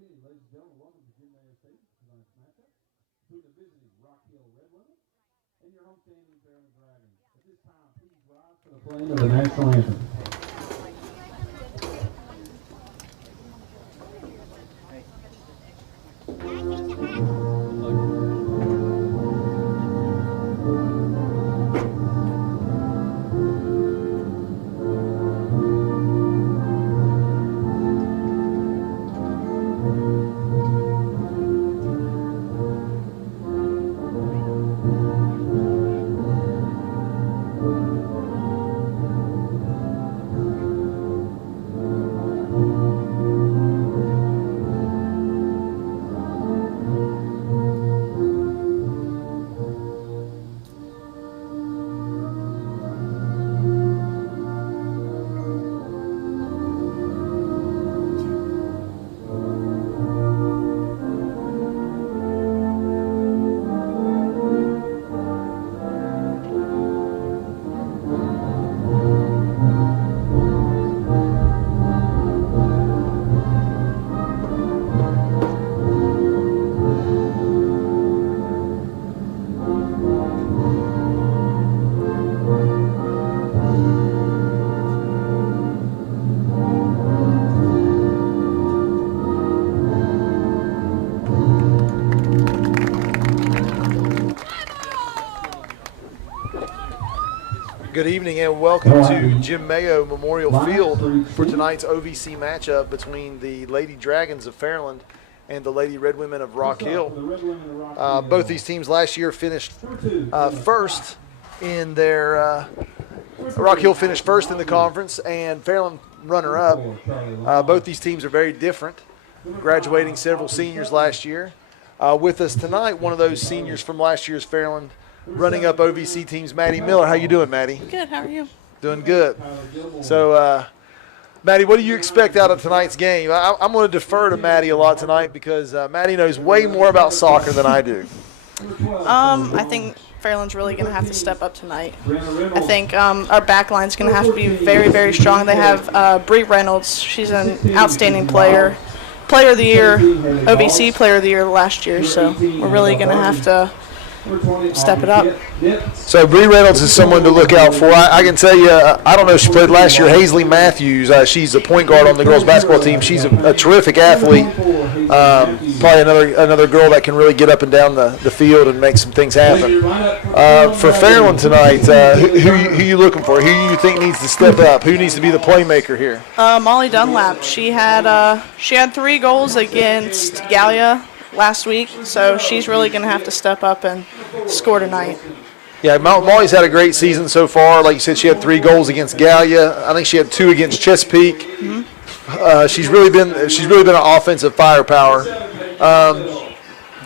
evening, ladies and gentlemen. Welcome to Jim Mayo Stadium for tonight's matchup between the visiting Rock Hill Red Women and your homestanding Fairland Dragons. At this time, please rise for the playing of the national anthem. Good evening and welcome to Jim Mayo Memorial Field for tonight's OVC matchup between the Lady Dragons of Fairland and the Lady Red Women of Rock Hill. Both these teams last year finished first in their Rock Hill finished first in the conference and Fairland runner-up. Both these teams are very different, graduating several seniors last year. With us tonight, one of those seniors from last year's Fairland running up OVC teams, Maddie Miller. How you doing, Maddie? Good. How are you? Doing good. So, Maddie, what do you expect out of tonight's game? I'm going to defer to Maddie a lot tonight because Maddie knows way more about soccer than I do. I think Fairland's really going to have to step up tonight. I think our back line's going to have to be very, very strong. They have Bree Reynolds. She's an outstanding player. Player of the Year, OVC Player of the Year last year. So we're really going to have to step it up. So Bree Reynolds is someone to look out for. I can tell you, I don't know if she played last year, Hazley Matthews. She's a point guard on the girls basketball team. She's a terrific athlete. Probably another girl that can really get up and down the field and make some things happen. For Fairland tonight, who you looking for? Who you think needs to step up? Who needs to be the playmaker here? Molly Dunlap. She had 3 goals against Gallia last week, so she's really going to have to step up and score tonight. Yeah, Molly's had a great season so far. Like you said, she had 3 goals against Gallia. I think she had 2 against Chesapeake. Mm-hmm. She's really been an offensive firepower.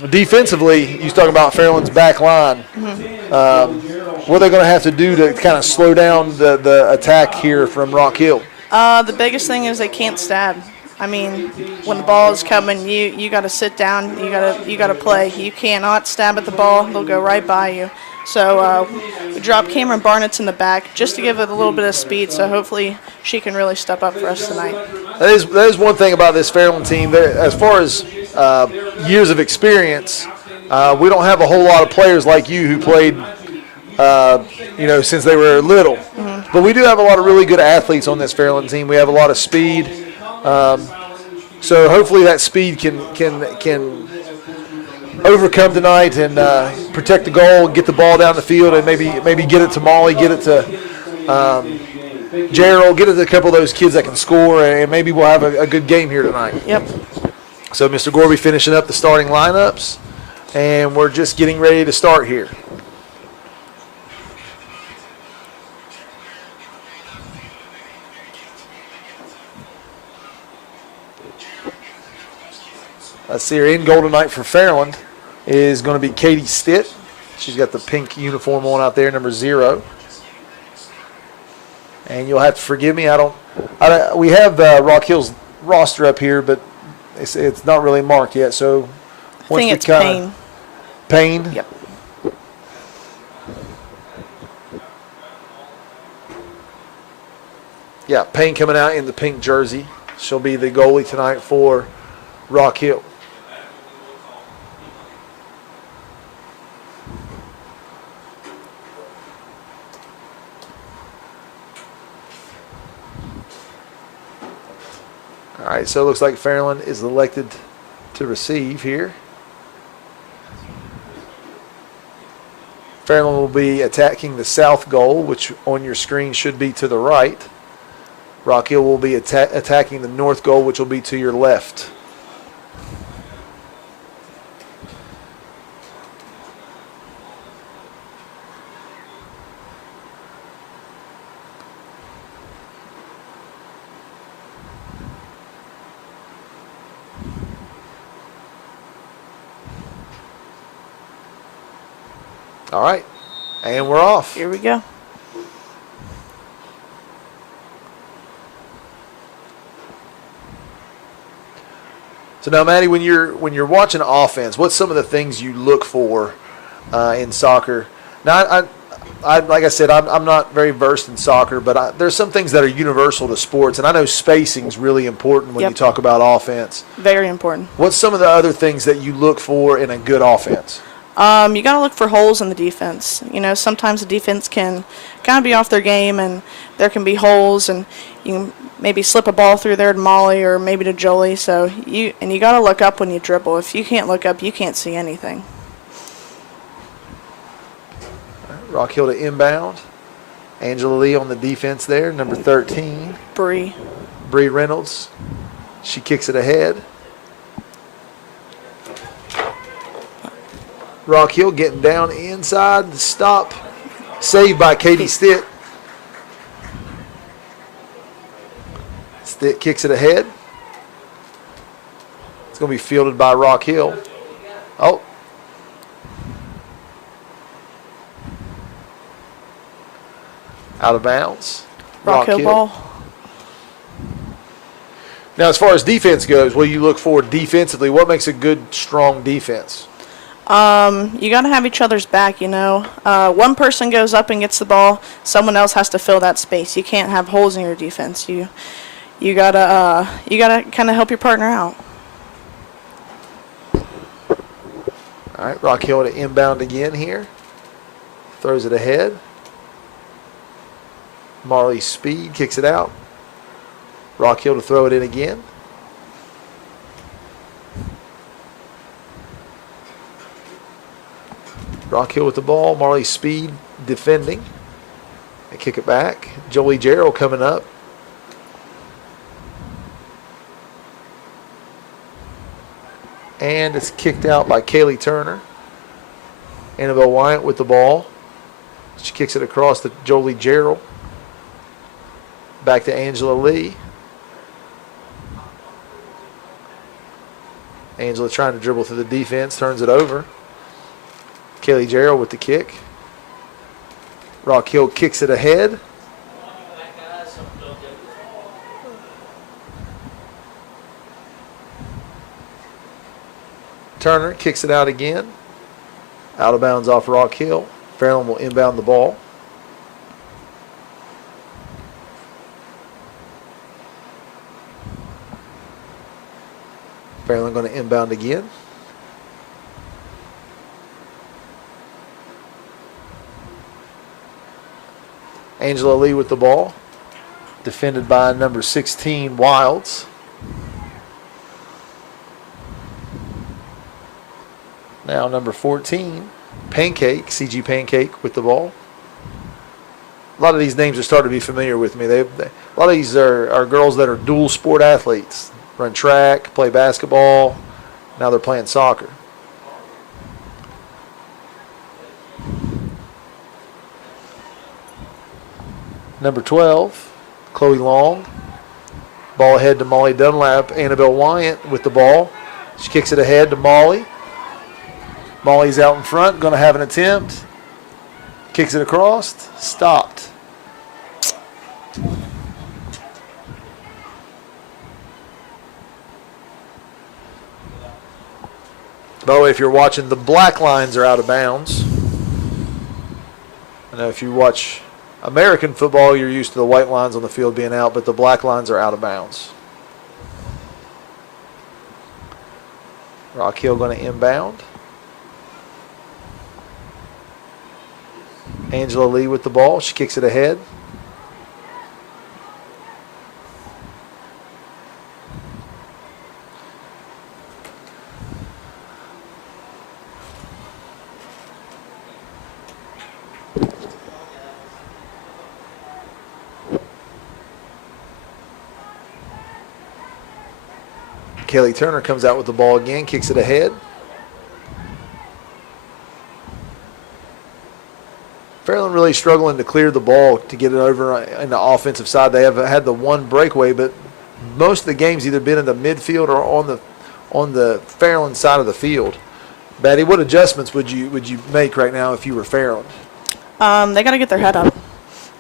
Defensively, you talking about Fairland's back line. Mm-hmm. What are they going to have to do to kind of slow down the attack here from Rock Hill? The biggest thing is they can't stab. I mean, when the ball is coming, you got to sit down. You got to play. You cannot stab at the ball; they'll go right by you. So we dropped Cameron Barnett's in the back just to give it a little bit of speed. So hopefully she can really step up for us tonight. That is one thing about this Fairland team. As far as years of experience, we don't have a whole lot of players like you who played, since they were little. Mm-hmm. But we do have a lot of really good athletes on this Fairland team. We have a lot of speed. So hopefully that speed can overcome tonight and protect the goal, get the ball down the field, and maybe get it to Molly, get it to Gerald, get it to a couple of those kids that can score, and maybe we'll have a good game here tonight. Yep. So Mr. Gorby finishing up the starting lineups, and we're just getting ready to start here. Let's see her in goal tonight for Fairland is going to be Katie Stitt. She's got the pink uniform on out there, number 0. And you'll have to forgive me. We have Rock Hill's roster up here, but it's not really marked yet. So I think it's Payne. Payne? Yep. Yeah, Payne coming out in the pink jersey. She'll be the goalie tonight for Rock Hill. All right, so it looks like Fairland is elected to receive here. Fairland will be attacking the south goal, which on your screen should be to the right. Rock Hill will be attacking the north goal, which will be to your left. All right, and we're off. Here we go. So now, Maddie, when you're watching offense, what's some of the things you look for in soccer? Now, I like I said, I'm not very versed in soccer, but there's some things that are universal to sports, and I know spacing is really important when you talk about offense. Very important. What's some of the other things that you look for in a good offense? You got to look for holes in the defense. You know, sometimes the defense can kind of be off their game, and there can be holes, and you can maybe slip a ball through there to Molly or maybe to Jolie. So you got to look up when you dribble. If you can't look up, you can't see anything. Rock Hill to inbound. Angela Lee on the defense there, number 13. Bree Reynolds. She kicks it ahead. Rock Hill getting down inside to stop. Saved by Katie Stitt. Stitt kicks it ahead. It's going to be fielded by Rock Hill. Oh. Out of bounds. Rock Hill ball. Now, as far as defense goes, what do you look for defensively? What makes a good, strong defense? You got to have each other's back, you know. One person goes up and gets the ball, someone else has to fill that space. You can't have holes in your defense. You gotta kind of help your partner out. All right, Rock Hill to inbound again here. Throws it ahead. Marley Speed kicks it out. Rock Hill to throw it in again. Rock Hill with the ball. Marley Speed defending. They kick it back. Jolie Gerald coming up. And it's kicked out by Kaylee Turner. Annabelle Wyatt with the ball. She kicks it across to Jolie Gerald. Back to Angela Lee. Angela trying to dribble through the defense. Turns it over. Kaylee Gerald with the kick. Rock Hill kicks it ahead. Turner kicks it out again. Out of bounds off Rock Hill. Fairland will inbound the ball. Fairland going to inbound again. Angela Lee with the ball. Defended by number 16, Wilds. Now number 14, Pancake, CG Pancake with the ball. A lot of these names are starting to be familiar with me. A lot of these are girls that are dual sport athletes. Run track, play basketball. Now they're playing soccer. Number 12, Chloe Long. Ball ahead to Molly Dunlap. Annabelle Wyatt with the ball. She kicks it ahead to Molly. Molly's out in front, going to have an attempt. Kicks it across. Stopped. By the way, if you're watching, the black lines are out of bounds. I know if you watch American football, you're used to the white lines on the field being out, but the black lines are out of bounds. Rock Hill going to inbound. Angela Lee with the ball. She kicks it ahead. Kelly Turner comes out with the ball again, kicks it ahead. Fairland really struggling to clear the ball to get it over in the offensive side. They have had the one breakaway, but most of the games either been in the midfield or on the Fairland side of the field. Maddie, what adjustments would you make right now if you were Fairland? They got to get their head up.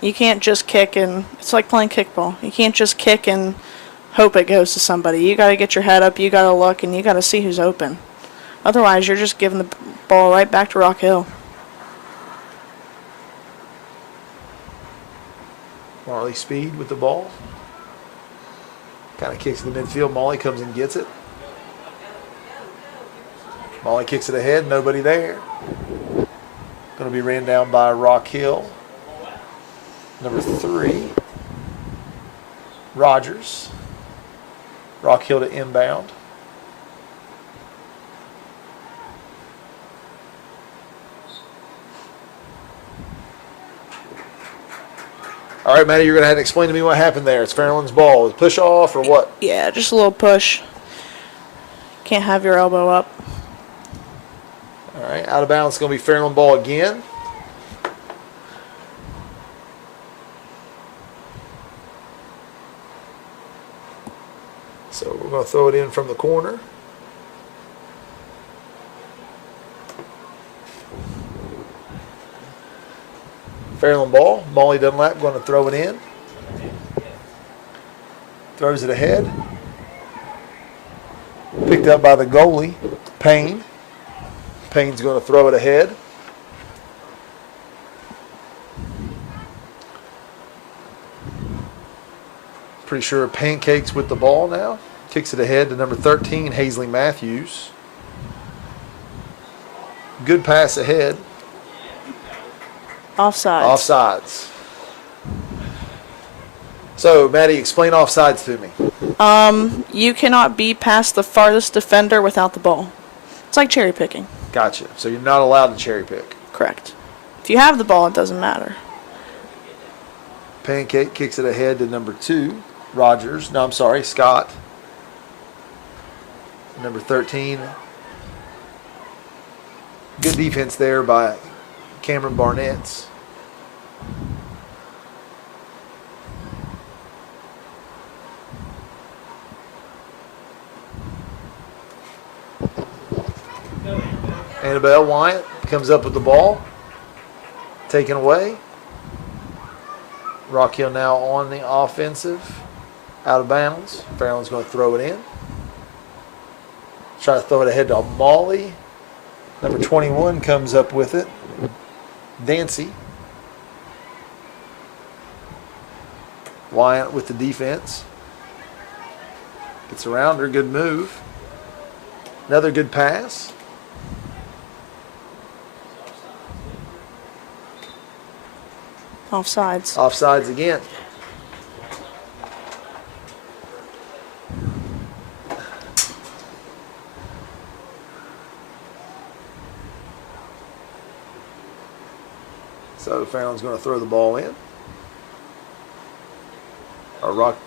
You can't just kick and it's like playing kickball. You can't just kick and hope it goes to somebody. You got to get your head up, you got to look, and you got to see who's open. Otherwise, you're just giving the ball right back to Rock Hill. Marley Speed with the ball. Kind of kicks in the midfield. Molly comes and gets it. Molly kicks it ahead. Nobody there. Going to be ran down by Rock Hill. Number 3, Rogers. Rock Hill to inbound. All right, Maddie, you're going to have to explain to me what happened there. It's Fairland's ball. Was it push off or what? Yeah, just a little push. Can't have your elbow up. All right, out of bounds. It's going to be Fairland ball again. So we're going to throw it in from the corner. Fairland ball. Molly Dunlap going to throw it in. Throws it ahead. Picked up by the goalie, Payne. Payne's going to throw it ahead. Pretty sure Pancakes with the ball now. Kicks it ahead to number 13, Hazley Matthews. Good pass ahead. Offsides. Offsides. So, Maddie, explain offsides to me. You cannot be past the farthest defender without the ball. It's like cherry picking. Gotcha. So you're not allowed to cherry pick. Correct. If you have the ball, it doesn't matter. Pancake kicks it ahead to number 2, Rogers. No, I'm sorry, Scott. Number 13. Good defense there by Cameron Barnett's. Annabelle Wyatt comes up with the ball. Taken away. Rock Hill now on the offensive. Out of bounds. Fairland's going to throw it in. Try to throw it ahead to Molly. Number 21 comes up with it. Dancy. Wyatt with the defense. Gets around her. Good move. Another good pass. Offsides. Offsides again. So Fairland's going to throw the ball in. Or Rock.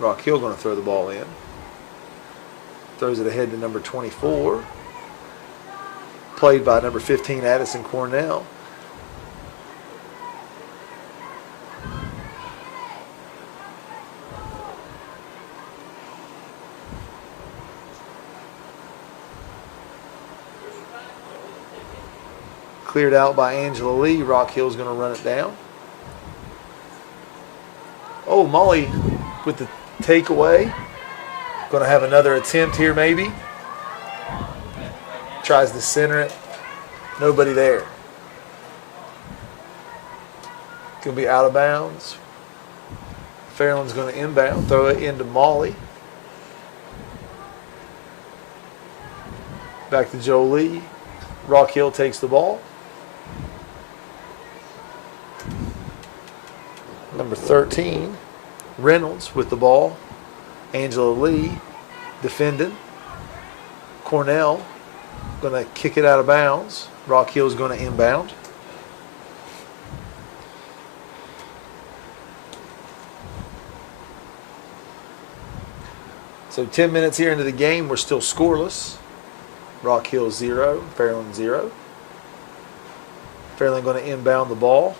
Rock Hill going to throw the ball in. Throws it ahead to number 24. Played by number 15, Addison Cornell. Cleared out by Angela Lee. Rock Hill's going to run it down. Oh, Molly with the takeaway. Going to have another attempt here maybe. Tries to center it. Nobody there. Going to be out of bounds. Fairland's going to inbound, throw it into Molly. Back to Jolie. Rock Hill takes the ball. Number 13, Reynolds with the ball. Angela Lee defending. Cornell going to kick it out of bounds. Rock Hill's going to inbound. So 10 minutes here into the game, we're still scoreless. Rock Hill 0, Fairland 0. Fairland going to inbound the ball.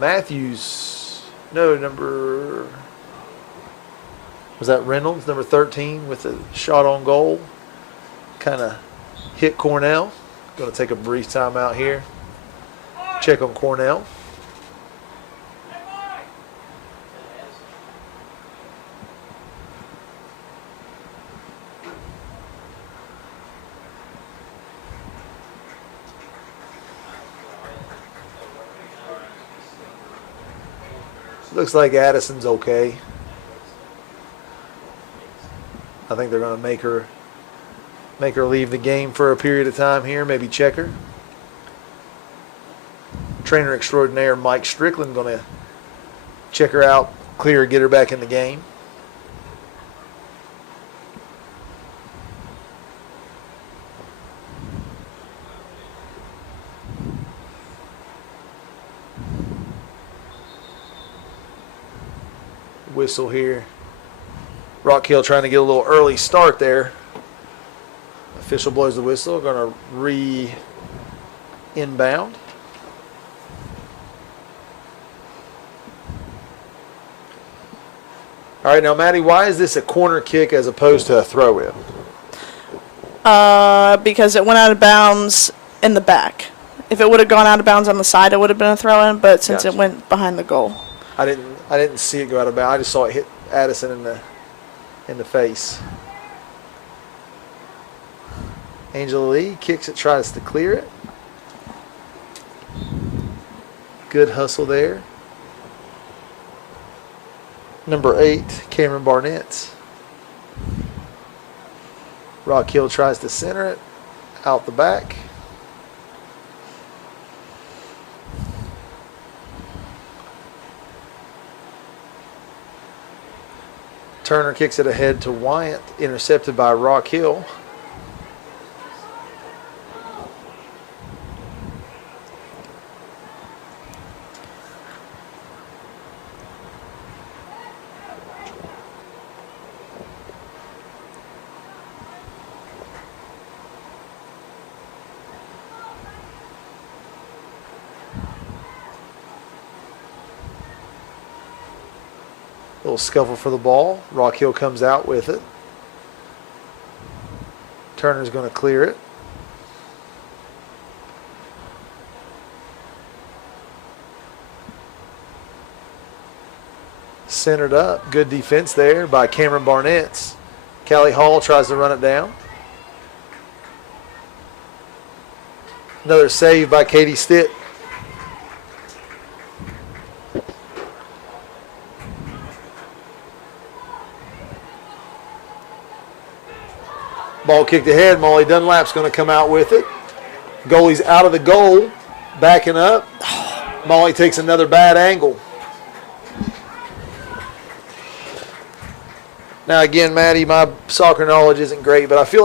Matthews, no, was that Reynolds, number 13, with a shot on goal. Kind of hit Cornell. Going to take a brief timeout here. Check on Cornell. Looks like Addison's okay. I think they're going to make her leave the game for a period of time here, maybe check her. Trainer extraordinaire Mike Strickland going to check her out, clear her, get her back in the game. Whistle here. Rock Hill trying to get a little early start there. Official blows the whistle. Going to inbound. All right, now Maddie, why is this a corner kick as opposed to a throw-in? Because it went out of bounds in the back. If it would have gone out of bounds on the side, it would have been a throw-in. But since it went behind the goal, I didn't see it go out of bounds. I just saw it hit Addison in the face. Angela Lee kicks it, tries to clear it. Good hustle there. Number 8, Cameron Barnett. Rock Hill tries to center it out the back. Turner kicks it ahead to Wyatt, intercepted by Rock Hill. Little scuffle for the ball. Rock Hill comes out with it. Turner's going to clear it. Centered up. Good defense there by Cameron Barnett. Callie Hall tries to run it down. Another save by Katie Stitt. Ball kicked ahead. Molly Dunlap's going to come out with it. Goalie's out of the goal. Backing up. Molly takes another bad angle. Now again, Maddie, my soccer knowledge isn't great, but I feel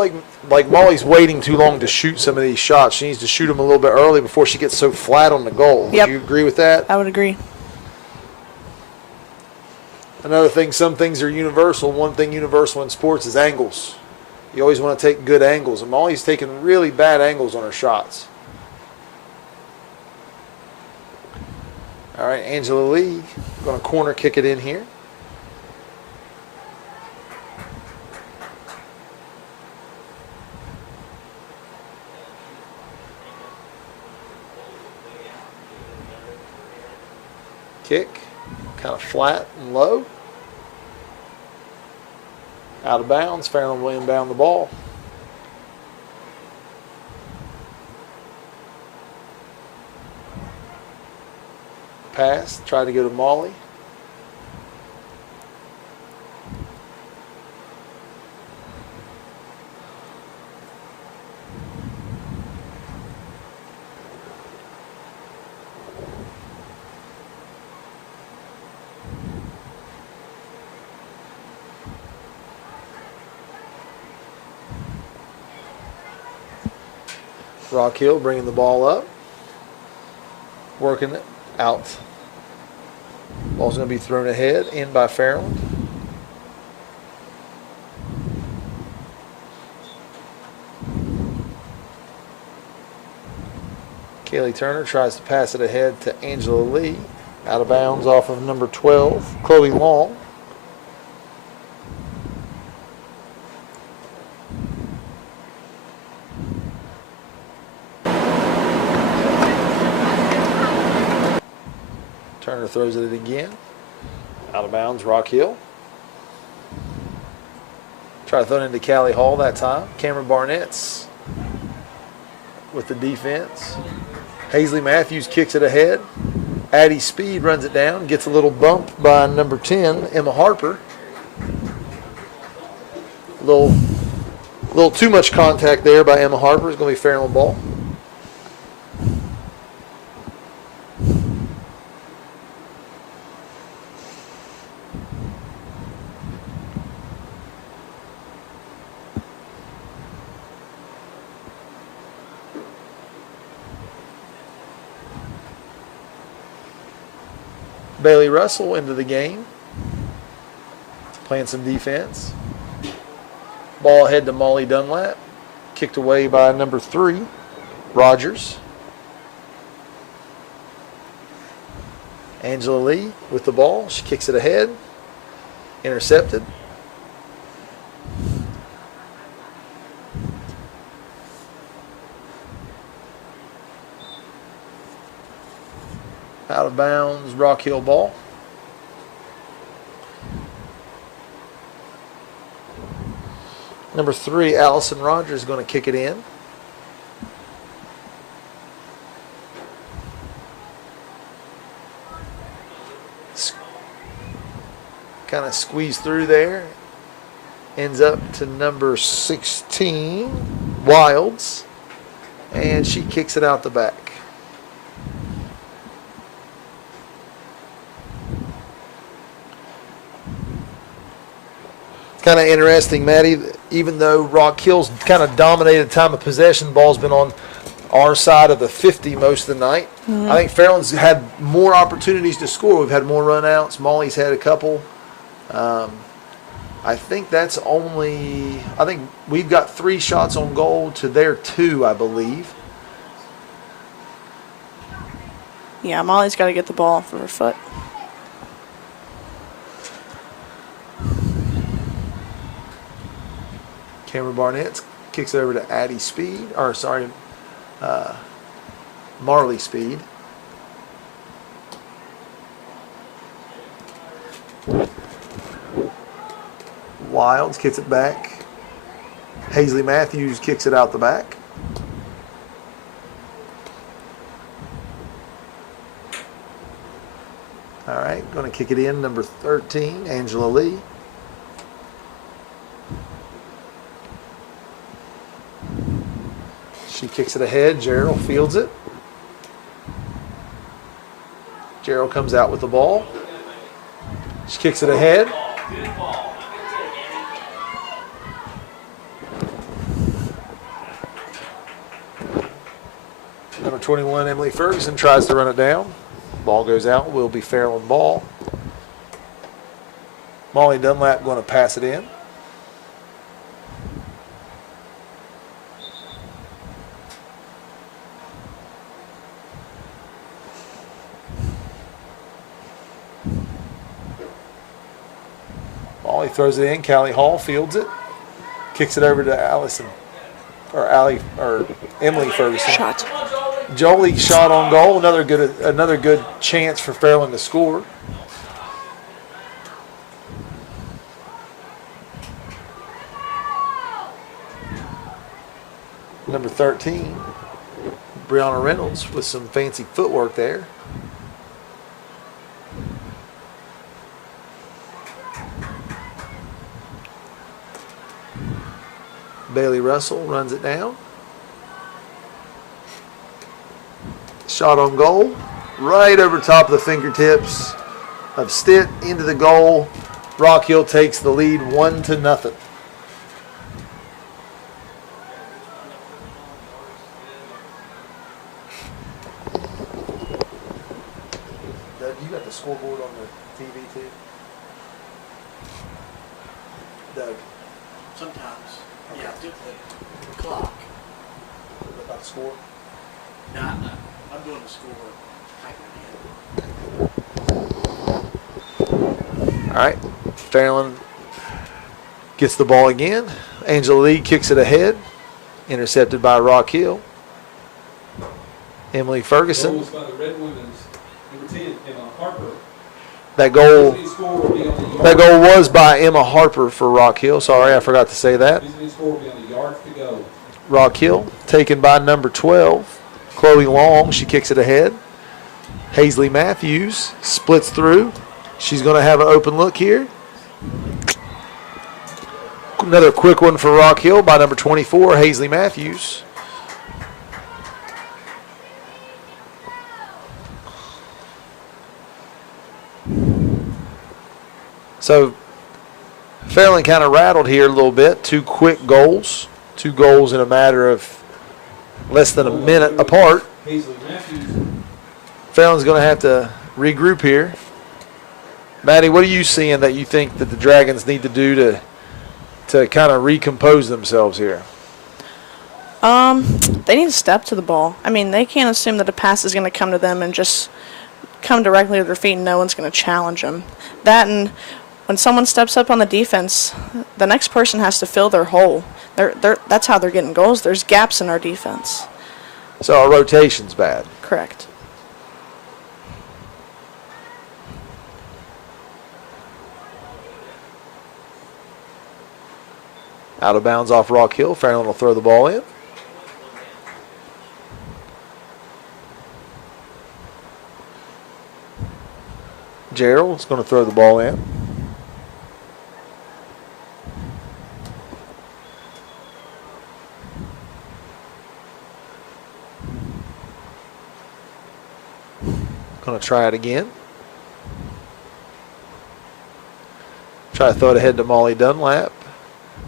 like Molly's waiting too long to shoot some of these shots. She needs to shoot them a little bit early before she gets so flat on the goal. Yep. Would you agree with that? I would agree. Another thing, some things are universal. One thing universal in sports is angles. You always want to take good angles, and Molly's taking really bad angles on her shots. All right, Angela Lee going to corner kick it in here. Kick, kind of flat and low. Out of bounds. Fairland will inbound the ball. pass. Tried to go to Molly. Rock Hill bringing the ball up. Working it out. Ball's going to be thrown ahead, in by Fairland. Kaylee Turner tries to pass it ahead to Angela Lee. Out of bounds off of number 12, Chloe Long. Turner throws it again. Out of bounds, Rock Hill. Try to throw it into Callie Hall that time. Cameron Barnett's with the defense. Hazley Matthews kicks it ahead. Addie Speed runs it down. Gets a little bump by number 10, Emma Harper. A little too much contact there by Emma Harper. It's going to be Fairland ball. Bailey Russell into the game, playing some defense. Ball ahead to Molly Dunlap, kicked away by number 3, Rogers. Angela Lee with the ball, she kicks it ahead, intercepted. Out of bounds, Rock Hill ball. Number 3, Allison Rogers, is going to kick it in. Kind of squeezed through there. Ends up to number 16, Wilds. And she kicks it out the back. Kind of interesting, Maddie, even though Rock Hill's kind of dominated time of possession, the ball's been on our side of the 50 most of the night. Mm-hmm. I think Fairland's had more opportunities to score. We've had more run-outs. Molly's had a couple. I think we've got 3 shots on goal to their 2, I believe. Yeah, Molly's got to get the ball off of her foot. Cameron Barnett kicks it over to Addie Speed, Marley Speed. Wilds kicks it back. Hazley Matthews kicks it out the back. All right, going to kick it in, number 13, Angela Lee. She kicks it ahead. Gerald fields it. Gerald comes out with the ball. She kicks it ahead. Number 21, Emily Ferguson, tries to run it down. Ball goes out. Will be Fairland ball. Molly Dunlap going to pass it in. Molly throws it in. Callie Hall fields it. Kicks it over to Emily Ferguson. Shot. Jolie shot on goal. Another good chance for Fairland to score. Number 13, Brianna Reynolds with some fancy footwork there. Bailey Russell runs it down. Shot on goal. Right over top of the fingertips of Stitt into the goal. Rock Hill takes the lead 1-0. Doug, you got the scoreboard on the TV too? Doug. Sometimes. Yeah, I do the clock. What about the score? Nah, I'm doing the score. All right. Fairland gets the ball again. Angela Lee kicks it ahead. Intercepted by Rock Hill. Emily Ferguson. Goals by the Red Women's. Number 10, Emma Harper. That goal Visiting score will be on the That yard. goal was by Emma Harper for Rock Hill. Sorry, I forgot to say that. Visiting score will be on the yards to go. Rock Hill taken by number 12, Chloe Long. She kicks it ahead. Hazley Matthews splits through. She's going to have an open look here. Another quick one for Rock Hill by number 24, Hazley Matthews. So Fairland kind of rattled here a little bit. 2 quick goals. 2 goals in a matter of less than a minute apart. Hazley Matthews. Fairland's going to have to regroup here. Maddie, what are you seeing that you think that the Dragons need to do to kind of recompose themselves here? They need to step to the ball. I mean, they can't assume that a pass is going to come to them and just come directly to their feet and no one's going to challenge them. That, and when someone steps up on the defense, the next person has to fill their hole. That's how they're getting goals. There's gaps in our defense. So our rotation's bad. Correct. Out of bounds off Rock Hill. Fairland will throw the ball in. Gerald's going to throw the ball in. Going to try it again. Try to throw it ahead to Molly Dunlap.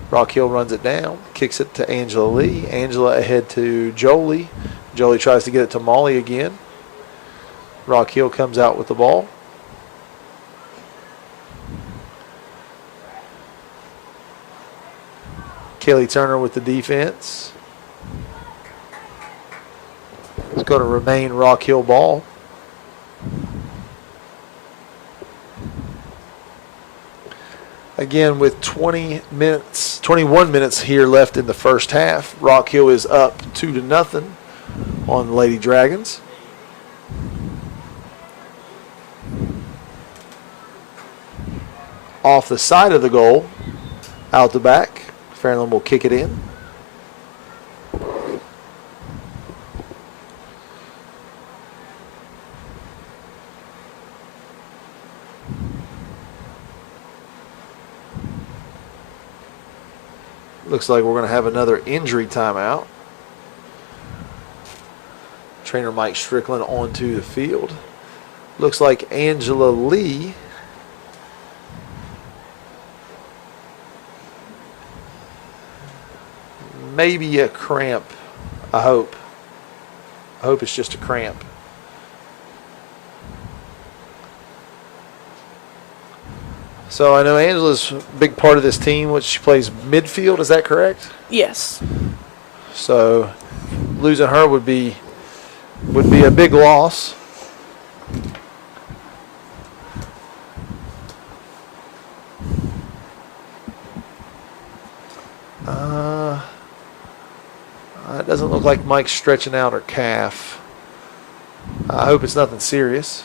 Rock Hill runs it down, kicks it to Angela Lee. Angela ahead to Jolie. Jolie tries to get it to Molly again. Rock Hill comes out with the ball. Kaylee Turner with the defense. It's going to remain Rock Hill ball. Again, with 21 minutes here left in the first half, Rock Hill is up 2-0 on the Lady Dragons. Off the side of the goal, out the back, Fairland will kick it in. Looks like we're going to have another injury timeout. Trainer Mike Strickland onto the field. Looks like Angela Lee maybe a cramp, I hope. I hope it's just a cramp. So I know Angela's a big part of this team, which she plays midfield. Is that correct? Yes. So losing her would be a big loss. It doesn't look like Mike's stretching out her calf. I hope it's nothing serious.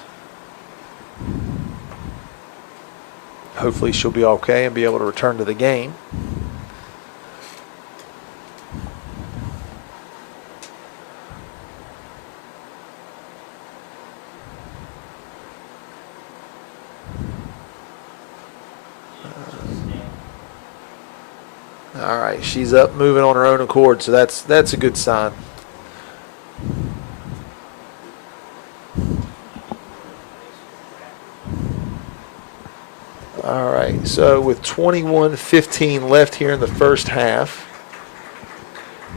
Hopefully she'll be okay and be able to return to the game. All right, she's up, moving on her own accord, so that's a good sign. All right, so with 21-15 left here in the first half,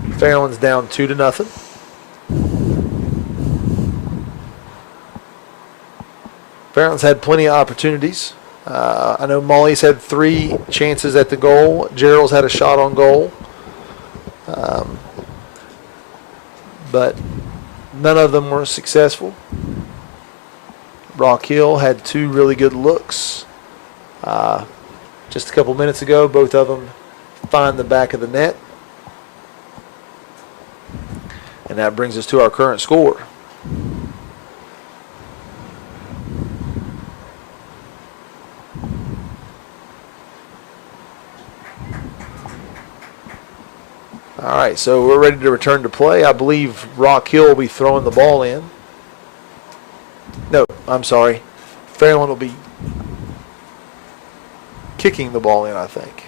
Fairland's down 2-0. Fairland's had plenty of opportunities. I know Molly's had 3 chances at the goal. Gerald's had a shot on goal. But none of them were successful. Rock Hill had 2 really good looks. Just a couple minutes ago, both of them find the back of the net. And that brings us to our current score. All right, so we're ready to return to play. I believe Rock Hill will be throwing the ball in. No, I'm sorry. Fairland will be kicking the ball in, I think.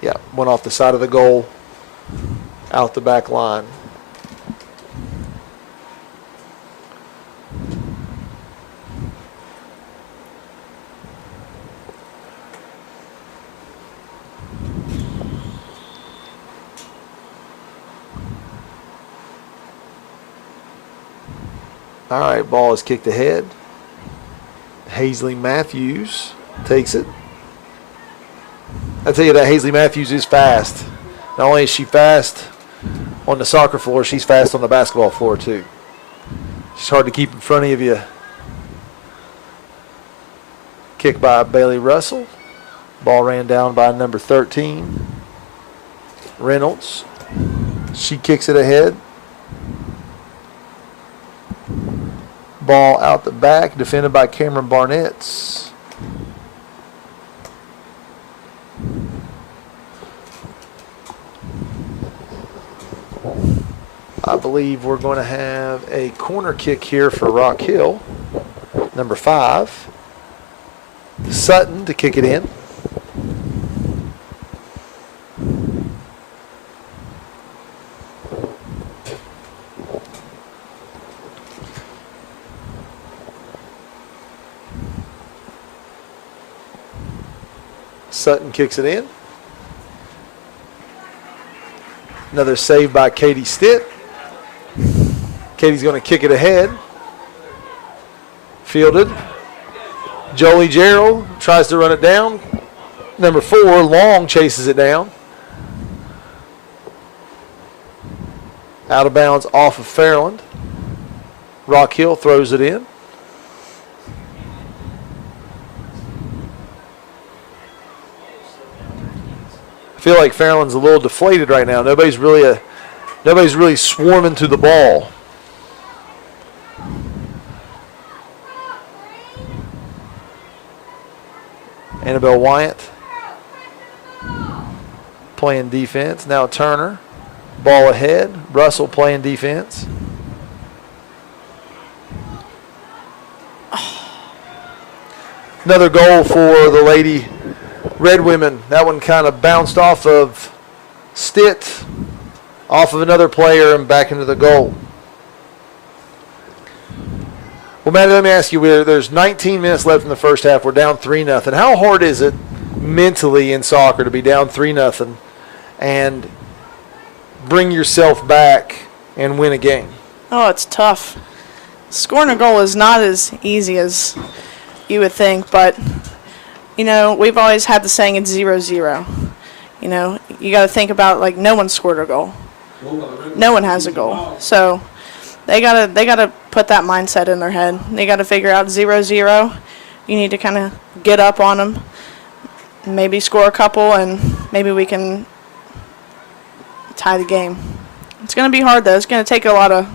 Yeah, went off the side of the goal, out the back line. All right, ball is kicked ahead. Hazley Matthews takes it. I tell you that Hazley Matthews is fast. Not only is she fast on the soccer floor, she's fast on the basketball floor too. She's hard to keep in front of you. Kick by Bailey Russell. Ball ran down by number 13, Reynolds. She kicks it ahead. Ball out the back, defended by Cameron Barnett. I believe we're going to have a corner kick here for Rock Hill. Number 5, Sutton to kick it in. Sutton kicks it in. Another save by Katie Stitt. Katie's going to kick it ahead. Fielded. Jolie Gerald tries to run it down. Number 4, Long, chases it down. Out of bounds off of Fairland. Rock Hill throws it in. I feel like Fairland's a little deflated right now. Nobody's really swarming to the ball. Annabelle Wyatt playing defense. Now Turner. Ball ahead. Russell playing defense. Another goal for the Lady Red Women. That one kind of bounced off of Stitt, off of another player, and back into the goal. Well, Maddie, let me ask you, there's 19 minutes left in the first half. We're down 3-0. How hard is it mentally in soccer to be down 3-0 and bring yourself back and win a game? Oh, it's tough. Scoring a goal is not as easy as you would think, but, you know, we've always had the saying it's 0-0. You know, you got to think about, like, no one scored a goal. No one has a goal. So they gotta put that mindset in their head. They got to figure out 0-0. You need to kind of get up on them, maybe score a couple, and maybe we can tie the game. It's going to be hard, though. It's going to take a lot of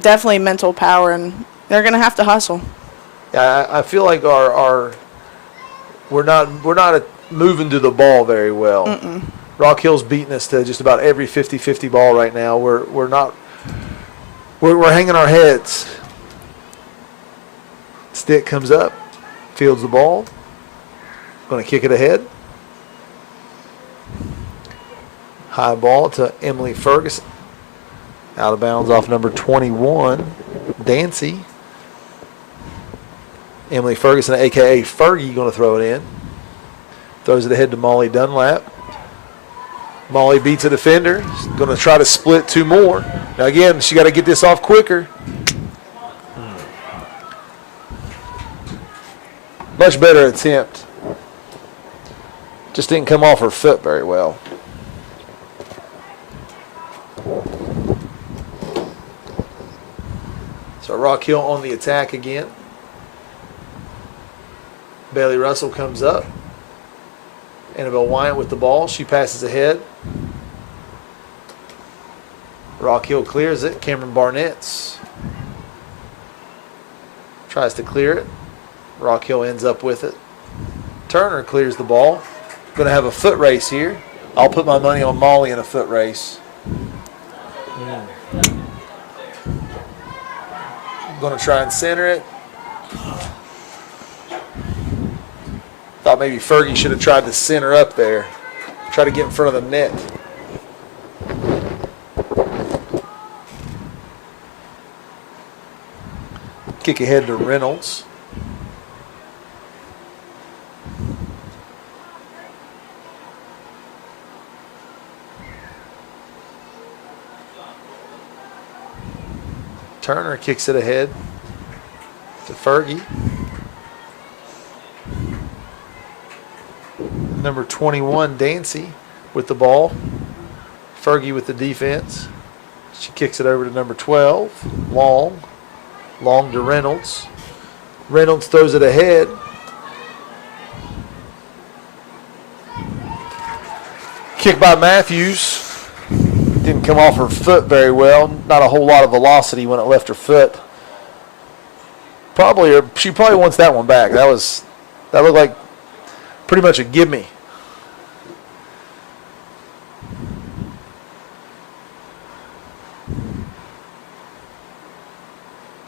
definitely mental power, and they're going to have to hustle. Yeah, I feel like we're not moving to the ball very well. Mm-mm. Rock Hill's beating us to just about every 50-50 ball right now. We're hanging our heads. Stick comes up, fields the ball, going to kick it ahead. High ball to Emily Ferguson. Out of bounds off number 21, Dancy. Emily Ferguson, a.k.a. Fergie, going to throw it in. Throws it ahead to Molly Dunlap. Molly beats a defender. She's going to try to split two more. Now, again, she got to get this off quicker. Much better attempt. Just didn't come off her foot very well. So Rock Hill on the attack again. Bailey Russell comes up. Annabelle Wyant with the ball. She passes ahead. Rock Hill clears it. Cameron Barnett's tries to clear it. Rock Hill ends up with it. Turner clears the ball. Going to have a foot race here. I'll put my money on Molly in a foot race. Going to try and center it. Thought maybe Fergie should have tried to center up there. Try to get in front of the net. Kick ahead to Reynolds. Turner kicks it ahead to Fergie. Number 21, Dancy, with the ball. Fergie with the defense. She kicks it over to number 12, Long. Long to Reynolds. Reynolds throws it ahead. Kick by Matthews. Didn't come off her foot very well. Not a whole lot of velocity when it left her foot. She probably wants that one back. That looked like pretty much a gimme.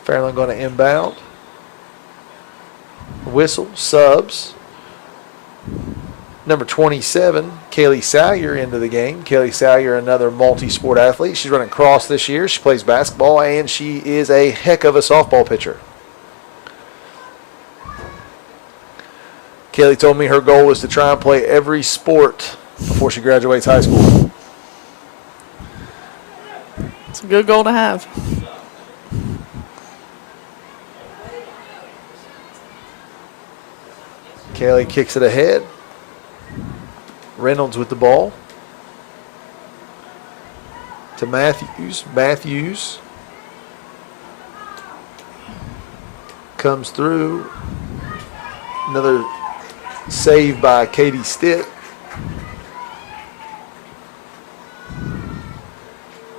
Fairland going to inbound. Whistle, subs. Number 27, Kaylee Salyer into the game. Kaylee Salyer, another multi-sport athlete. She's running cross this year. She plays basketball, and she is a heck of a softball pitcher. Kaylee told me her goal is to try and play every sport before she graduates high school. It's a good goal to have. Kaylee kicks it ahead. Reynolds with the ball. To Matthews. Matthews comes through. Another save by Katie Stitt.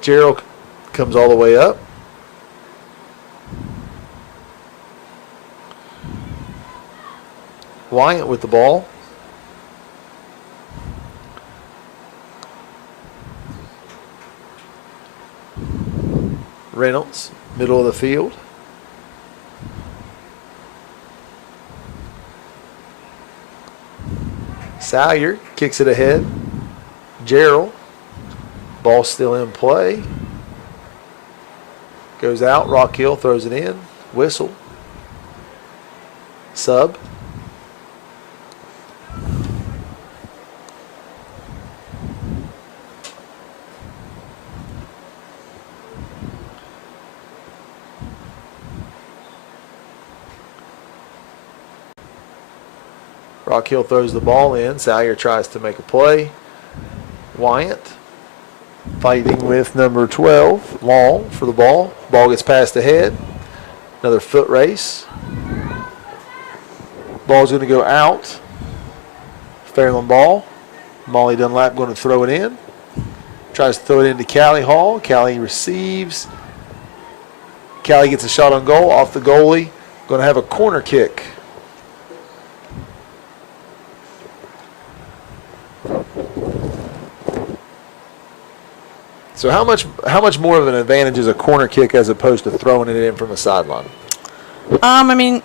Gerald comes all the way up. Wyant with the ball. Reynolds, middle of the field. Salyer kicks it ahead. Gerald. Ball still in play. Goes out. Rock Hill throws it in. Whistle. Sub. Rock Hill throws the ball in. Salyer tries to make a play. Wyant fighting with number 12, Long, for the ball. Ball gets passed ahead. Another foot race. Ball's going to go out. Fairland ball. Molly Dunlap going to throw it in. Tries to throw it into Callie Hall. Callie receives. Callie gets a shot on goal off the goalie. Going to have a corner kick. So how much more of an advantage is a corner kick as opposed to throwing it in from the sideline? I mean,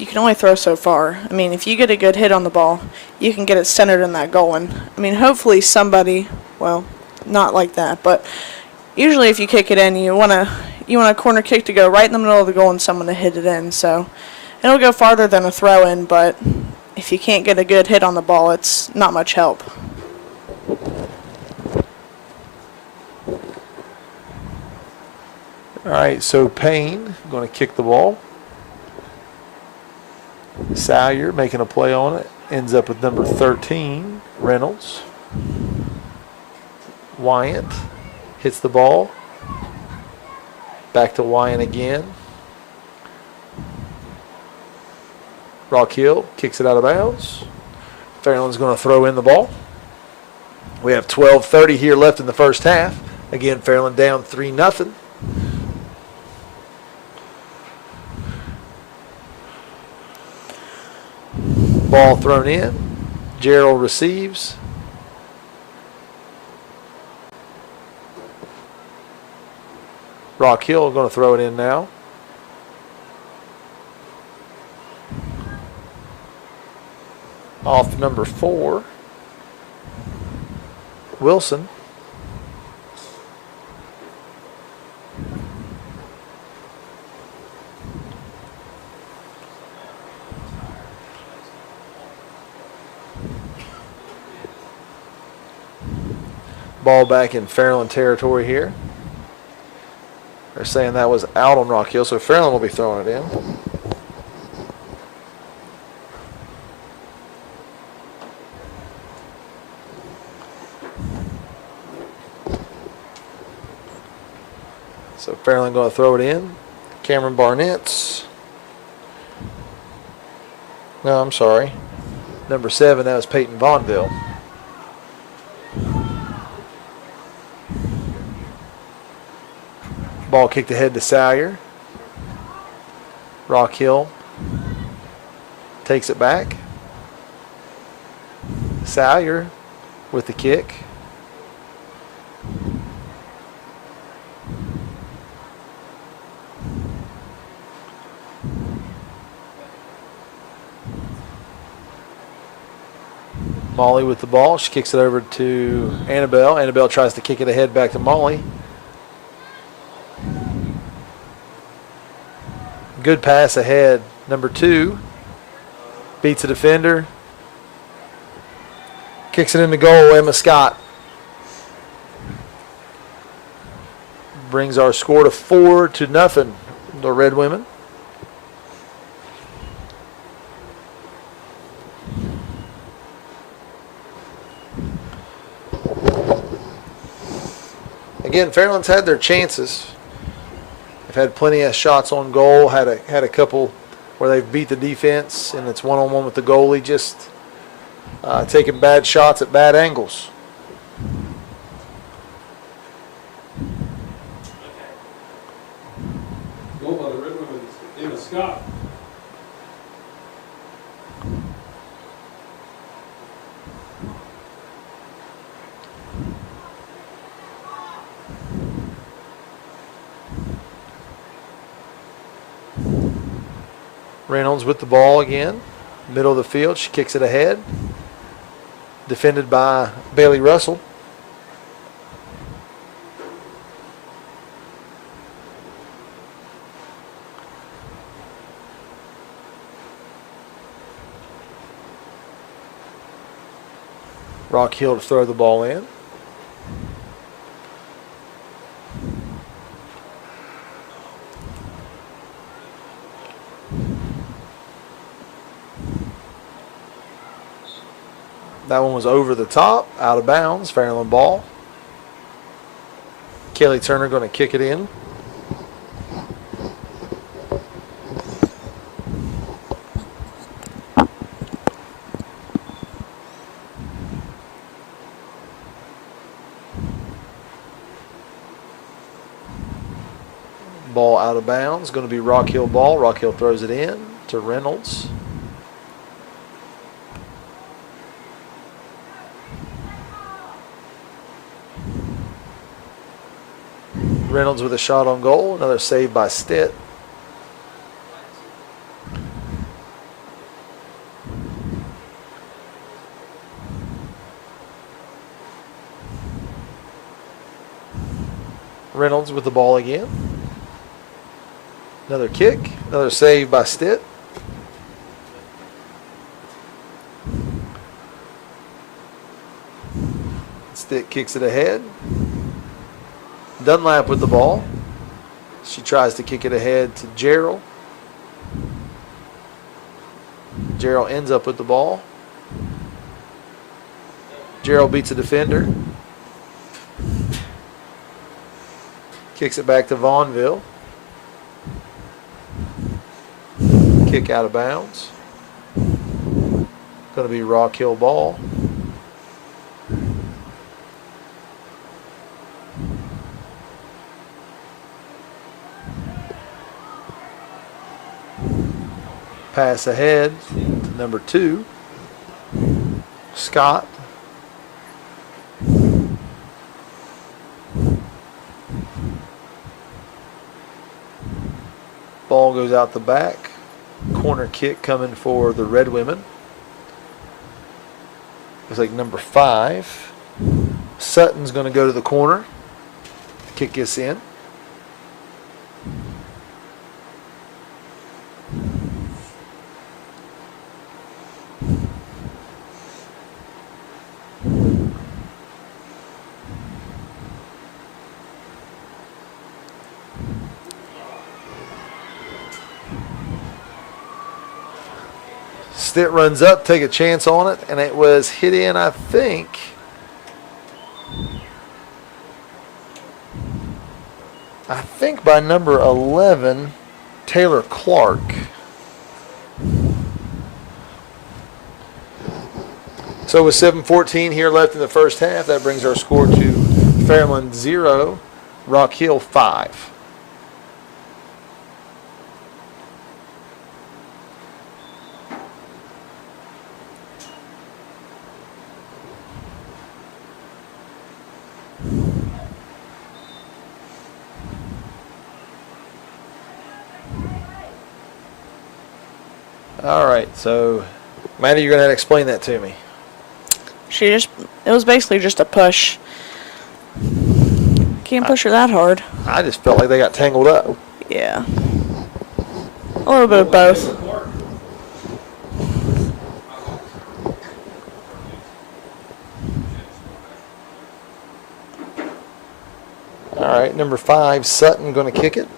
you can only throw so far. I mean, if you get a good hit on the ball, you can get it centered in that goal. And I mean, hopefully somebody, well, not like that, but usually if you kick it in, you want a corner kick to go right in the middle of the goal and someone to hit it in. So it'll go farther than a throw in, but if you can't get a good hit on the ball, it's not much help. All right, so Payne going to kick the ball. Salyer making a play on it. Ends up with number 13, Reynolds. Wyant hits the ball. Back to Wyant again. Rock Hill kicks it out of bounds. Fairland's going to throw in the ball. We have 12:30 here left in the first half. Again, Fairland down 3-0. Ball thrown in. Gerald receives. Rock Hill going to throw it in now. Off number 4. Wilson. Ball back in Fairland territory here. They're saying that was out on Rock Hill, so Fairland will be throwing it in. So Fairland going to throw it in. Cameron Barnett's. No, I'm sorry. Number 7, that was Peyton Vaughnville. Ball kicked ahead to Salyer. Rock Hill takes it back. Salyer with the kick. Molly with the ball. She kicks it over to Annabelle. Annabelle tries to kick it ahead back to Molly. Good pass ahead. Number 2 beats a defender. Kicks it in the goal. Emma Scott brings our score to 4-0. The Red Women. Again, Fairland's had their chances. They've had plenty of shots on goal. Had a couple where they've beat the defense, and it's one-on-one with the goalie, just taking bad shots at bad angles. Goal by the Red Women's Emma Scott. Reynolds with the ball again. Middle of the field. She kicks it ahead. Defended by Bailey Russell. Rock Hill to throw the ball in. That one was over the top, out of bounds, Fairland ball. Kelly Turner going to kick it in. Ball out of bounds, going to be Rock Hill ball. Rock Hill throws it in to Reynolds. Reynolds with a shot on goal. Another save by Stitt. Reynolds with the ball again. Another kick. Another save by Stitt. Stitt kicks it ahead. Dunlap with the ball. She tries to kick it ahead to Gerald. Gerald ends up with the ball. Gerald beats a defender. Kicks it back to Vaughnville. Kick out of bounds. Going to be Rock Hill ball. Pass ahead to number 2, Scott. Ball goes out the back. Corner kick coming for the Red Women. Looks like number 5. Sutton's going to go to the corner. Kick gets in. Stitt runs up, take a chance on it, and it was hit in, I think. By number 11, Taylor Clark. So with 7:14 here left in the first half, that brings our score to Fairland 0, Rock Hill 5. All right, so Maddie, you're going to explain that to me. It was basically just a push. Can't push her that hard. I just felt like they got tangled up. Yeah. A little bit of both. All right, number 5, Sutton going to kick it.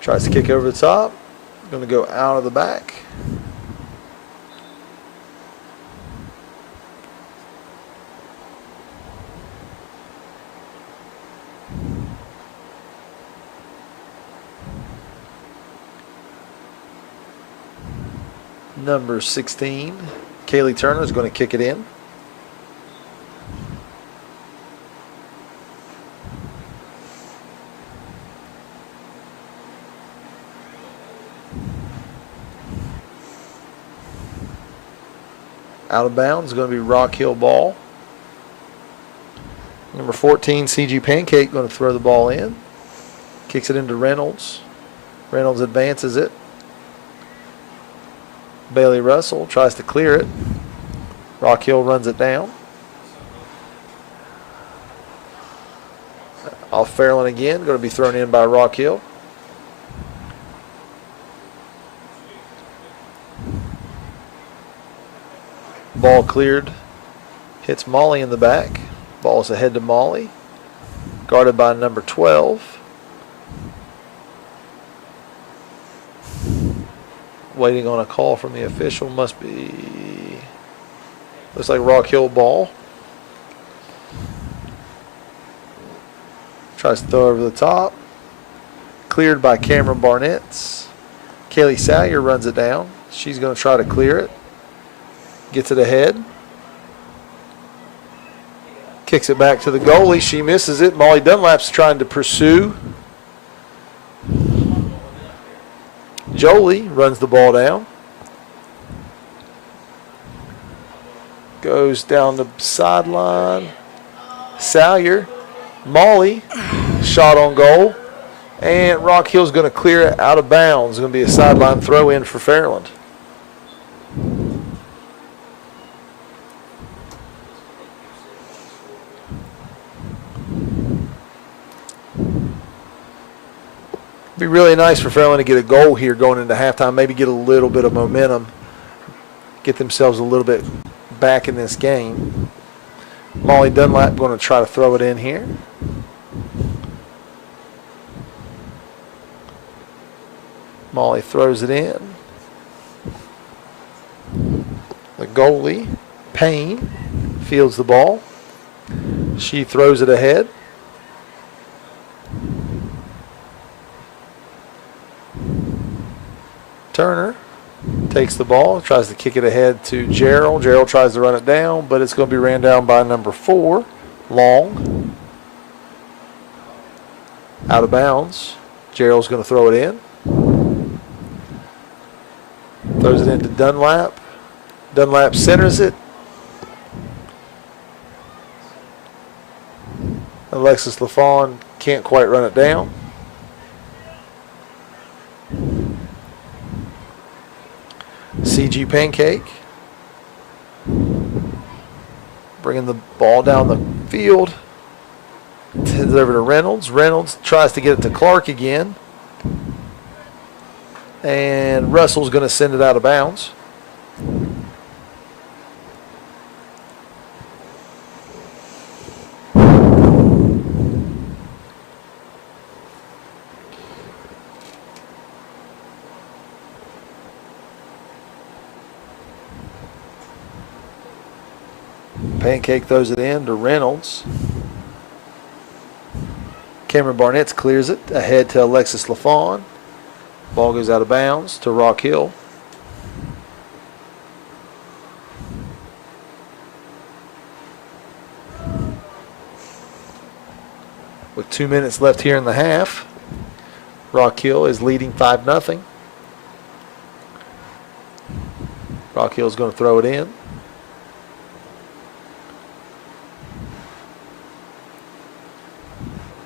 Tries to kick over the top. Going to go out of the back. Number 16, Kaylee Turner is going to kick it in. Out of bounds is going to be Rock Hill ball. Number 14, CG Pancake, going to throw the ball in. Kicks it into Reynolds. Reynolds advances it. Bailey Russell tries to clear it. Rock Hill runs it down. Off Fairland again, going to be thrown in by Rock Hill. Ball cleared. Hits Molly in the back. Ball's ahead to Molly. Guarded by number 12. Waiting on a call from the official. Must be, looks like Rock Hill ball. Tries to throw over the top. Cleared by Cameron Barnett's. Kaylee Salyer runs it down. She's going to try to clear it. Gets it ahead. Kicks it back to the goalie. She misses it. Molly Dunlap's trying to pursue. Jolie runs the ball down. Goes down the sideline. Salyer. Molly. Shot on goal. And Rock Hill's going to clear it out of bounds. It's going to be a sideline throw in for Fairland. Be really nice for Fairland to get a goal here going into halftime, maybe get a little bit of momentum, get themselves a little bit back in this game. Molly Dunlap going to try to throw it in here. Molly throws it in. The goalie, Payne, fields the ball. She throws it ahead. Turner takes the ball, tries to kick it ahead to Gerald. Gerald tries to run it down, but it's going to be ran down by number 4, Long. Out of bounds. Gerald's going to throw it in. Throws it into Dunlap. Dunlap centers it. Alexis LaFawn can't quite run it down. CG Pancake bringing the ball down the field. Heads over to Reynolds. Reynolds tries to get it to Clark again. And Russell's going to send it out of bounds. Pancake throws it in to Reynolds. Cameron Barnett clears it ahead to Alexis LaFawn. Ball goes out of bounds to Rock Hill. With 2 minutes left here in the half, Rock Hill is leading 5-0. Rock Hill is going to throw it in.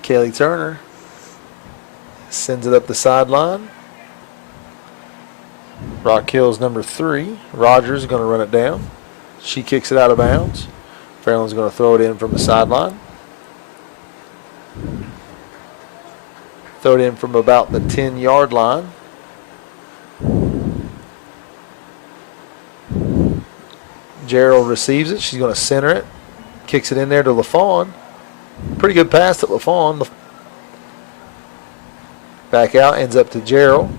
Kaylee Turner sends it up the sideline. Rock Hill's number 3. Rogers is going to run it down. She kicks it out of bounds. Fairland's going to throw it in from the sideline. Throw it in from about the 10-yard line. Gerald receives it. She's going to center it. Kicks it in there to LaFawn. Pretty good pass to LaFawn. Back out, ends up to Gerald.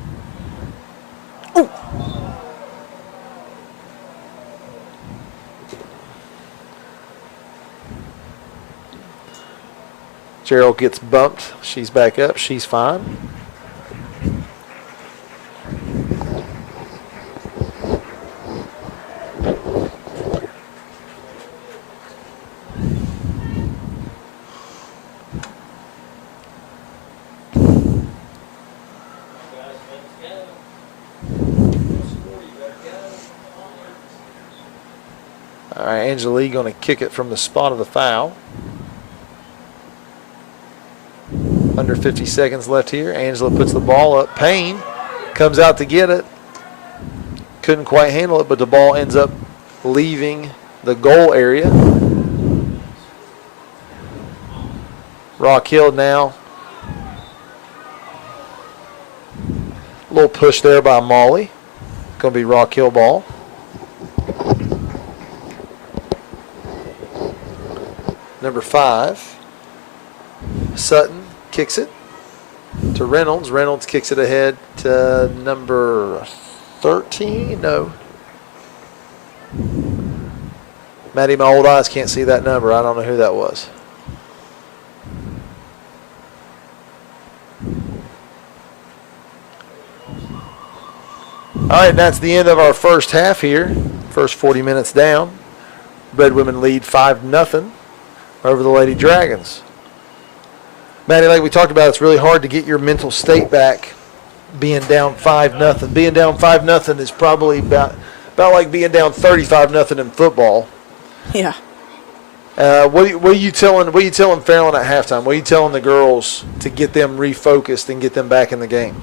Ooh. Gerald gets bumped. She's back up. She's fine. All right, Angela Lee going to kick it from the spot of the foul. Under 50 seconds left here. Angela puts the ball up. Payne comes out to get it. Couldn't quite handle it, but the ball ends up leaving the goal area. Rock Hill now. A little push there by Molly. Going to be Rock Hill ball. Number 5, Sutton kicks it to Reynolds. Reynolds kicks it ahead to number 13. No. Maddie, my old eyes can't see that number. I don't know who that was. All right, that's the end of our first half here. First 40 minutes down. Red Women lead 5-0. Over the Lady Dragons. Maddie, like we talked about, it's really hard to get your mental state back being down 5-0. Being down 5-0 is probably about like being down 35-0 in football. Yeah. What are you telling Fairland at halftime? What are you telling the girls to get them refocused and get them back in the game?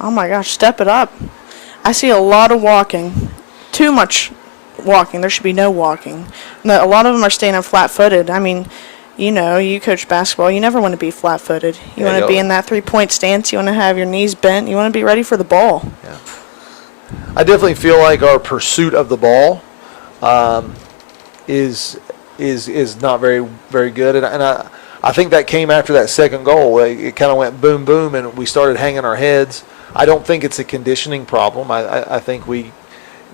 Oh my gosh, step it up. I see a lot of walking. Too much walking. There should be no walking. No, a lot of them are staying flat-footed. I mean, You coach basketball. You never want to be flat-footed. You Yeah, want to be yo. in that three-point stance. You want to have your knees bent. You want to be ready for the ball. Yeah. I definitely feel like our pursuit of the ball is not very good, and I think that came after that second goal. It kind of went boom boom, and we started hanging our heads. I don't think it's a conditioning problem. I think we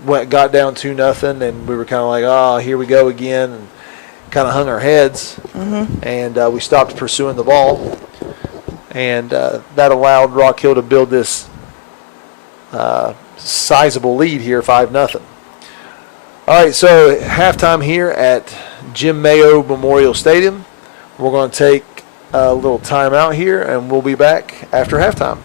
got down 2-0, and we were kind of like, oh, here we go again, and kind of hung our heads, and we stopped pursuing the ball, and that allowed Rock Hill to build this sizable lead here, 5-0. All right, so halftime here at Jim Mayo Memorial Stadium. We're going to take a little timeout here, and we'll be back after halftime.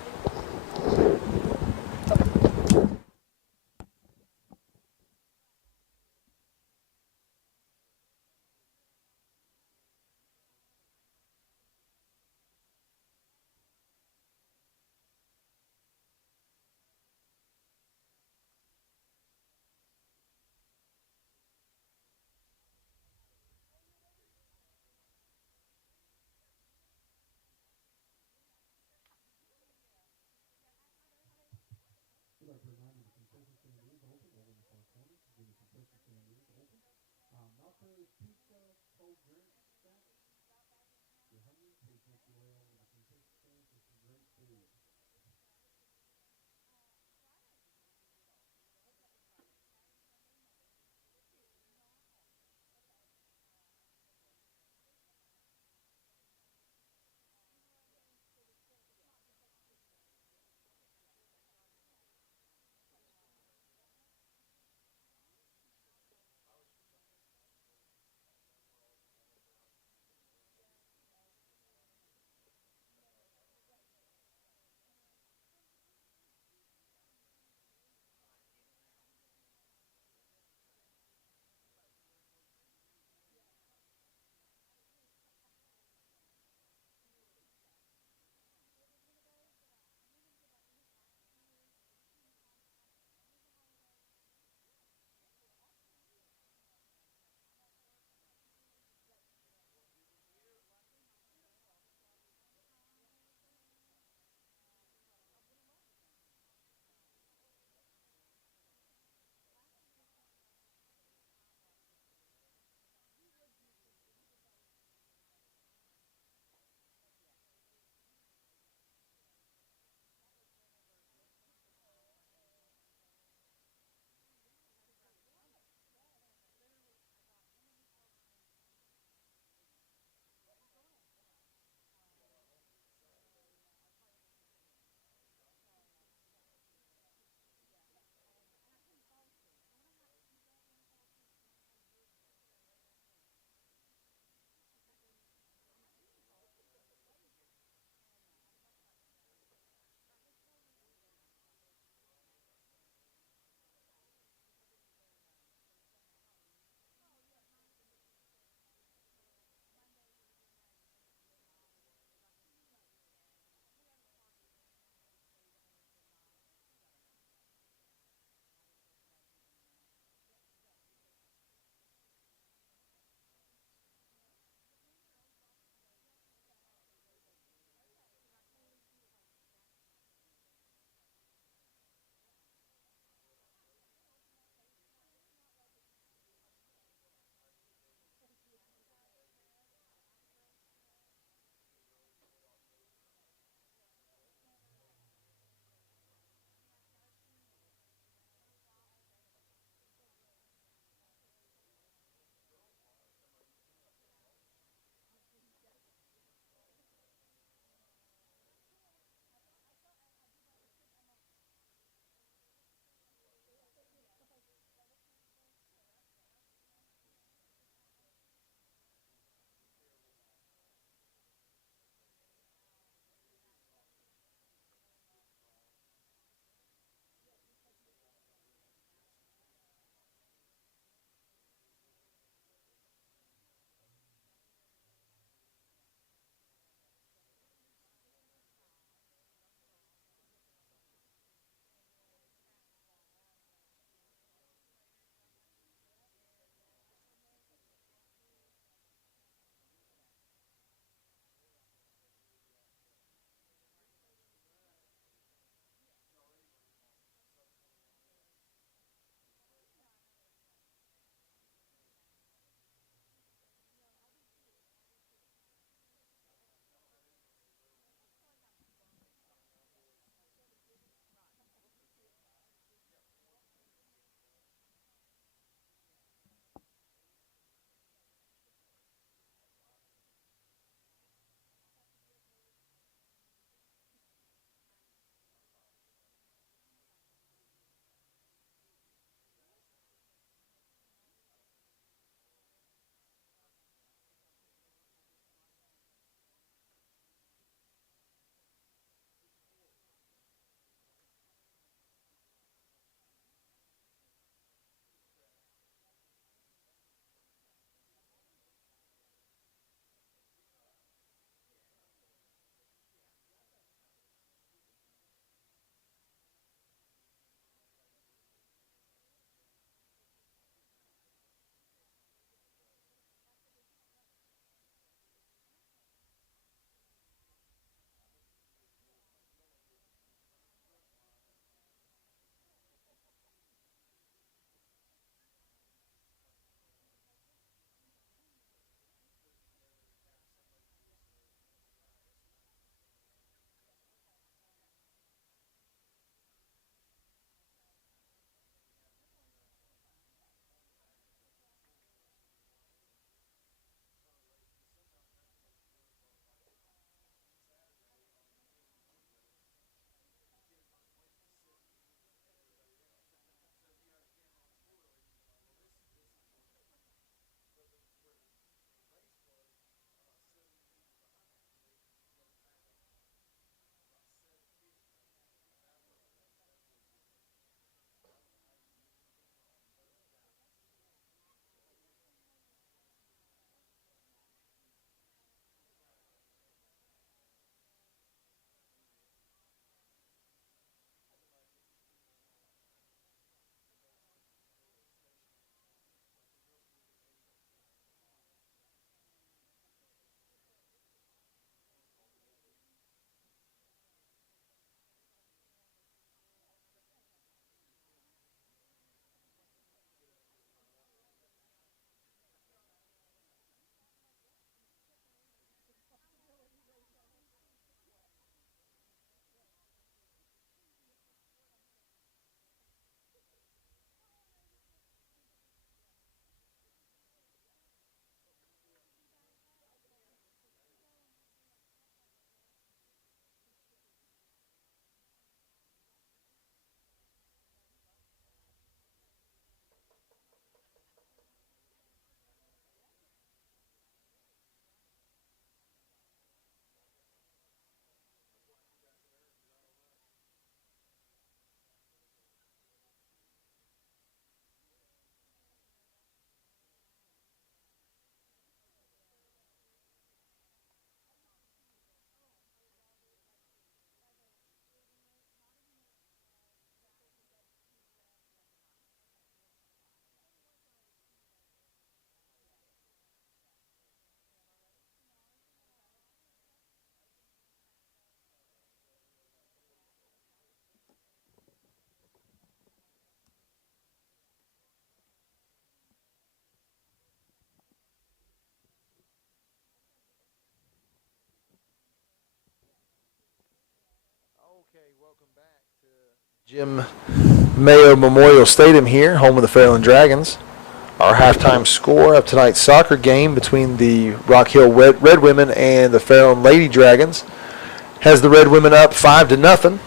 Jim Mayo Memorial Stadium here, home of the Fairland Dragons. Our halftime score of tonight's soccer game between the Rock Hill Red Women and the Fairland Lady Dragons has the Red Women up 5-0.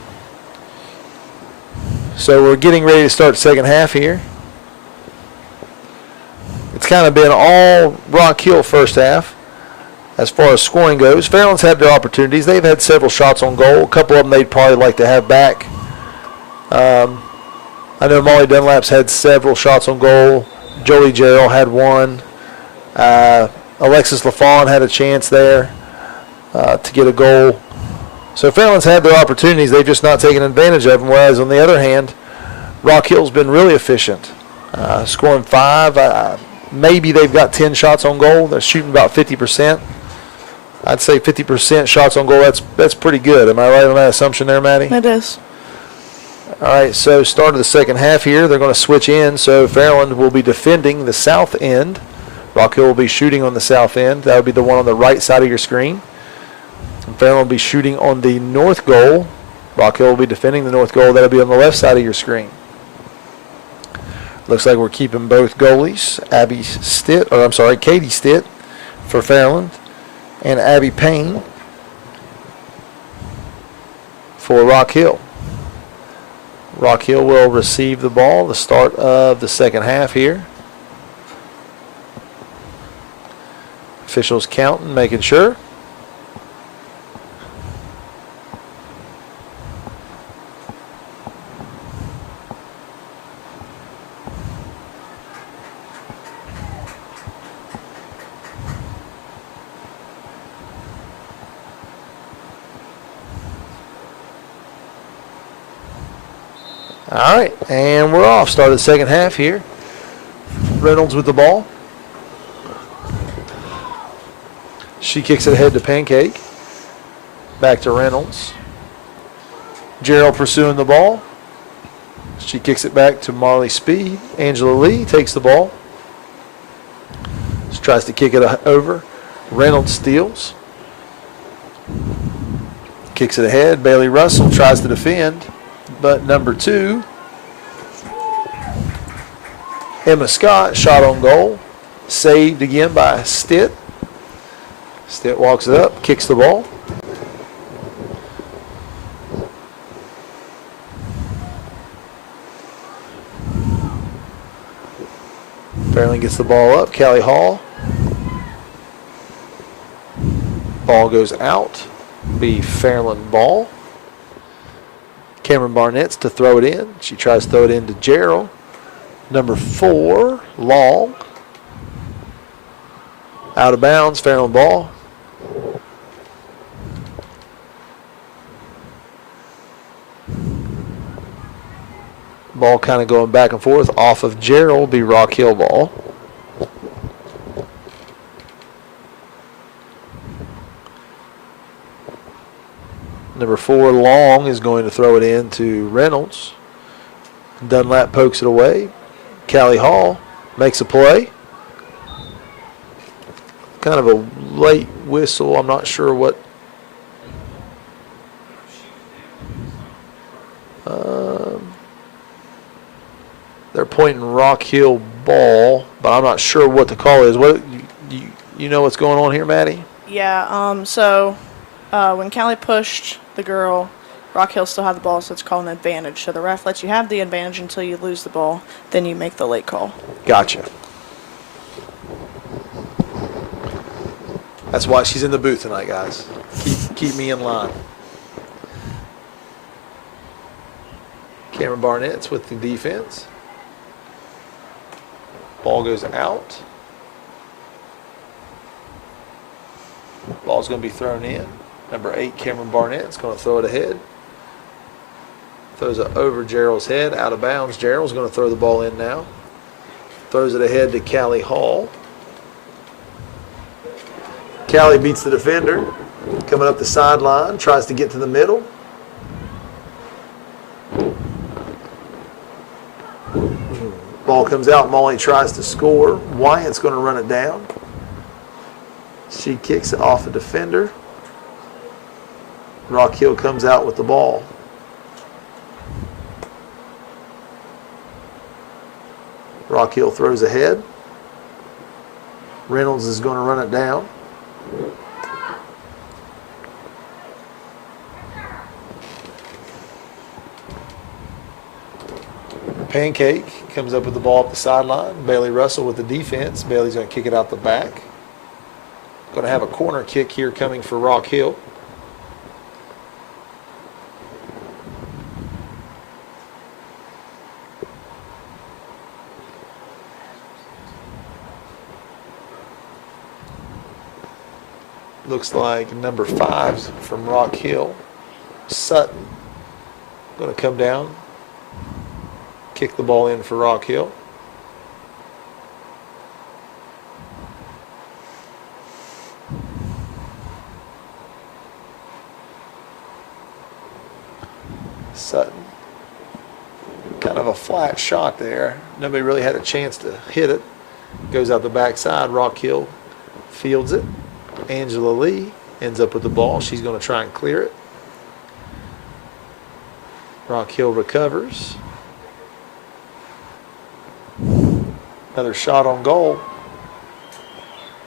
So we're getting ready to start the second half here. It's kind of been all Rock Hill first half as far as scoring goes. Fairland's had their opportunities. They've had several shots on goal. A couple of them they'd probably like to have back. I know Molly Dunlap's had several shots on goal. Jolie Jarrell had one. Alexis LaFawn had a chance there to get a goal. So Fairland's had their opportunities. They've just not taken advantage of them, whereas on the other hand, Rock Hill's been really efficient, scoring 5. Maybe they've got 10 shots on goal. They're shooting about 50%. I'd say 50% shots on goal. That's pretty good. Am I right on that assumption there, Maddie? It is. All right, so start of the second half here. They're going to switch in, so Fairland will be defending the south end. Rock Hill will be shooting on the south end. That would be the one on the right side of your screen. And Fairland will be shooting on the north goal. Rock Hill will be defending the north goal. That will be on the left side of your screen. Looks like we're keeping both goalies, Katie Stitt for Fairland and Abby Payne for Rock Hill. Rock Hill will receive the ball, the start of the second half here. Officials counting, making sure. All right, and we're off. Start of the second half here. Reynolds with the ball. She kicks it ahead to Pancake. Back to Reynolds. Gerald pursuing the ball. She kicks it back to Marley Speed. Angela Lee takes the ball. She tries to kick it over. Reynolds steals. Kicks it ahead. Bailey Russell tries to defend. But number 2, Emma Scott, shot on goal. Saved again by Stitt. Stitt walks it up, kicks the ball. Fairland gets the ball up. Callie Hall. Ball goes out. Be Fairland ball. Cameron Barnett's to throw it in. She tries to throw it in to Gerald. Number 4, Long. Out of bounds, Fairland ball. Ball kind of going back and forth. Off of Gerald, be Rock Hill ball. Number 4, Long, is going to throw it in to Reynolds. Dunlap pokes it away. Callie Hall makes a play. Kind of a late whistle. I'm not sure what. They're pointing Rock Hill ball, but I'm not sure what the call is. What you know what's going on here, Maddie? Yeah. So when Callie pushed the girl, Rock Hill still had the ball, so it's called an advantage. So the ref lets you have the advantage until you lose the ball. Then you make the late call. Gotcha. That's why she's in the booth tonight, guys. Keep me in line. Cameron Barnett's with the defense. Ball goes out. Ball's going to be thrown in. Number 8, Cameron Barnett's going to throw it ahead. Throws it over Gerald's head, out of bounds. Gerald's going to throw the ball in now. Throws it ahead to Callie Hall. Callie beats the defender. Coming up the sideline, tries to get to the middle. Ball comes out. Molly tries to score. Wyatt's going to run it down. She kicks it off the defender. Rock Hill comes out with the ball. Rock Hill throws ahead. Reynolds is going to run it down. Pancake comes up with the ball up the sideline. Bailey Russell with the defense. Bailey's going to kick it out the back. Going to have a corner kick here coming for Rock Hill. Looks like number 5 from Rock Hill, Sutton, going to come down, kick the ball in for Rock Hill. Sutton, kind of a flat shot there. Nobody really had a chance to hit it. Goes out the backside. Rock Hill fields it. Angela Lee ends up with the ball. She's going to try and clear it. Rock Hill recovers. Another shot on goal.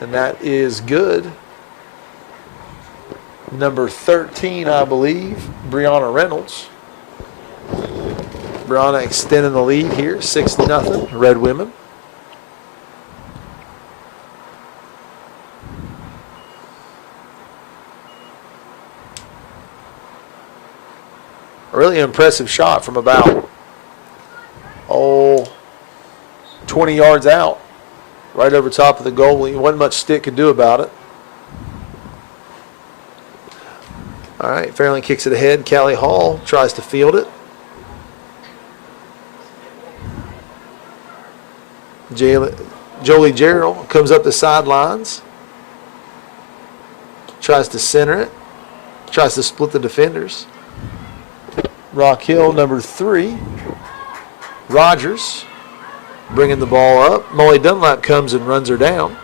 And that is good. Number 13, I believe, Brianna Reynolds. Brianna extending the lead here, 6-0, Red Women. A really impressive shot from about, 20 yards out, right over top of the goalie. Wasn't much Stick could do about it. All right, Fairland kicks it ahead. Callie Hall tries to field it. Jolie Gerald comes up the sidelines. Tries to center it. Tries to split the defenders. Rock Hill, number 3. Rogers bringing the ball up. Molly Dunlap comes and runs her down.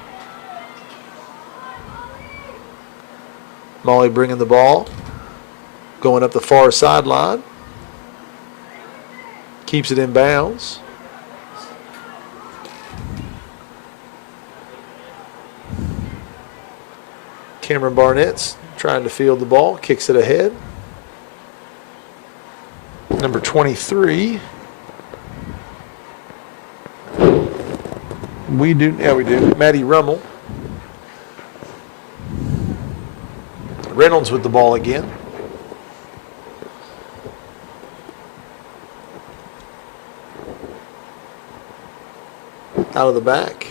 Molly bringing the ball. Going up the far sideline. Keeps it in bounds. Cameron Barnett's trying to field the ball. Kicks it ahead. Number 23. We do. Maddie Rummel. Reynolds with the ball again. Out of the back.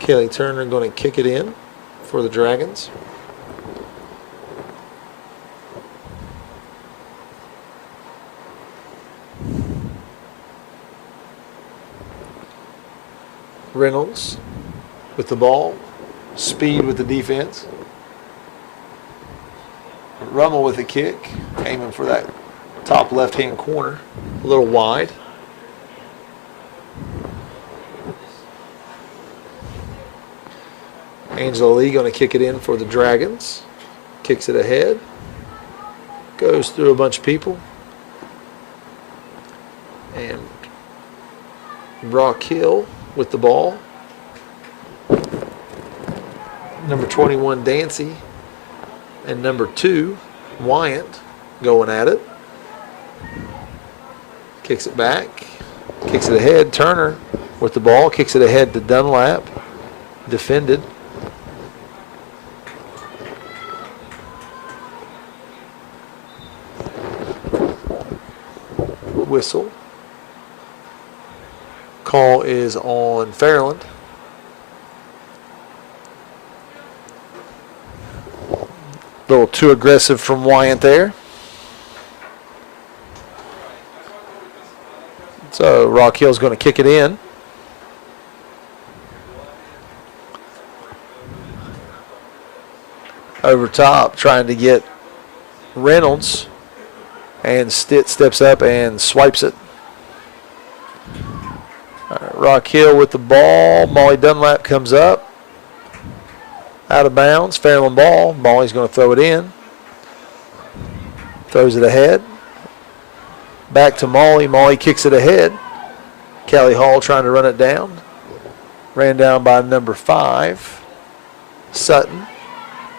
Kelly Turner going to kick it in for the Dragons. Reynolds with the ball. Speed with the defense. Rummel with a kick. Aiming for that top left-hand corner. A little wide. Angela Lee going to kick it in for the Dragons. Kicks it ahead. Goes through a bunch of people. And Rock Hill with the ball. Number 21, Dancy. And number 2, Wyant going at it. Kicks it back. Kicks it ahead. Turner with the ball. Kicks it ahead to Dunlap. Defended. Whistle. Call is on Fairland. A little too aggressive from Wyant there. So Rock Hill's going to kick it in. Over top, trying to get Reynolds. And Stitt steps up and swipes it. Rock Hill with the ball. Molly Dunlap comes up. Out of bounds. Fairland ball. Molly's going to throw it in. Throws it ahead. Back to Molly. Molly kicks it ahead. Callie Hall trying to run it down. Ran down by number 5, Sutton.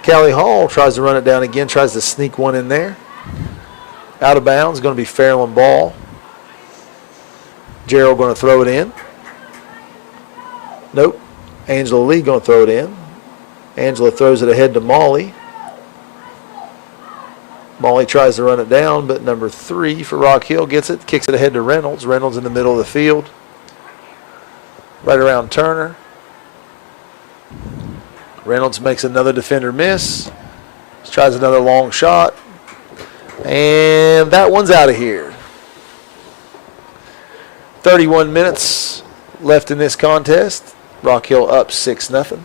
Callie Hall tries to run it down again, tries to sneak one in there. Out of bounds, going to be Fairland ball. Gerald going to throw it in. Nope. Angela Lee going to throw it in. Angela throws it ahead to Molly. Molly tries to run it down, but number 3 for Rock Hill gets it, kicks it ahead to Reynolds. Reynolds in the middle of the field. Right around Turner. Reynolds makes another defender miss. Tries another long shot. And that one's out of here. 31 minutes left in this contest. Rock Hill up 6-0.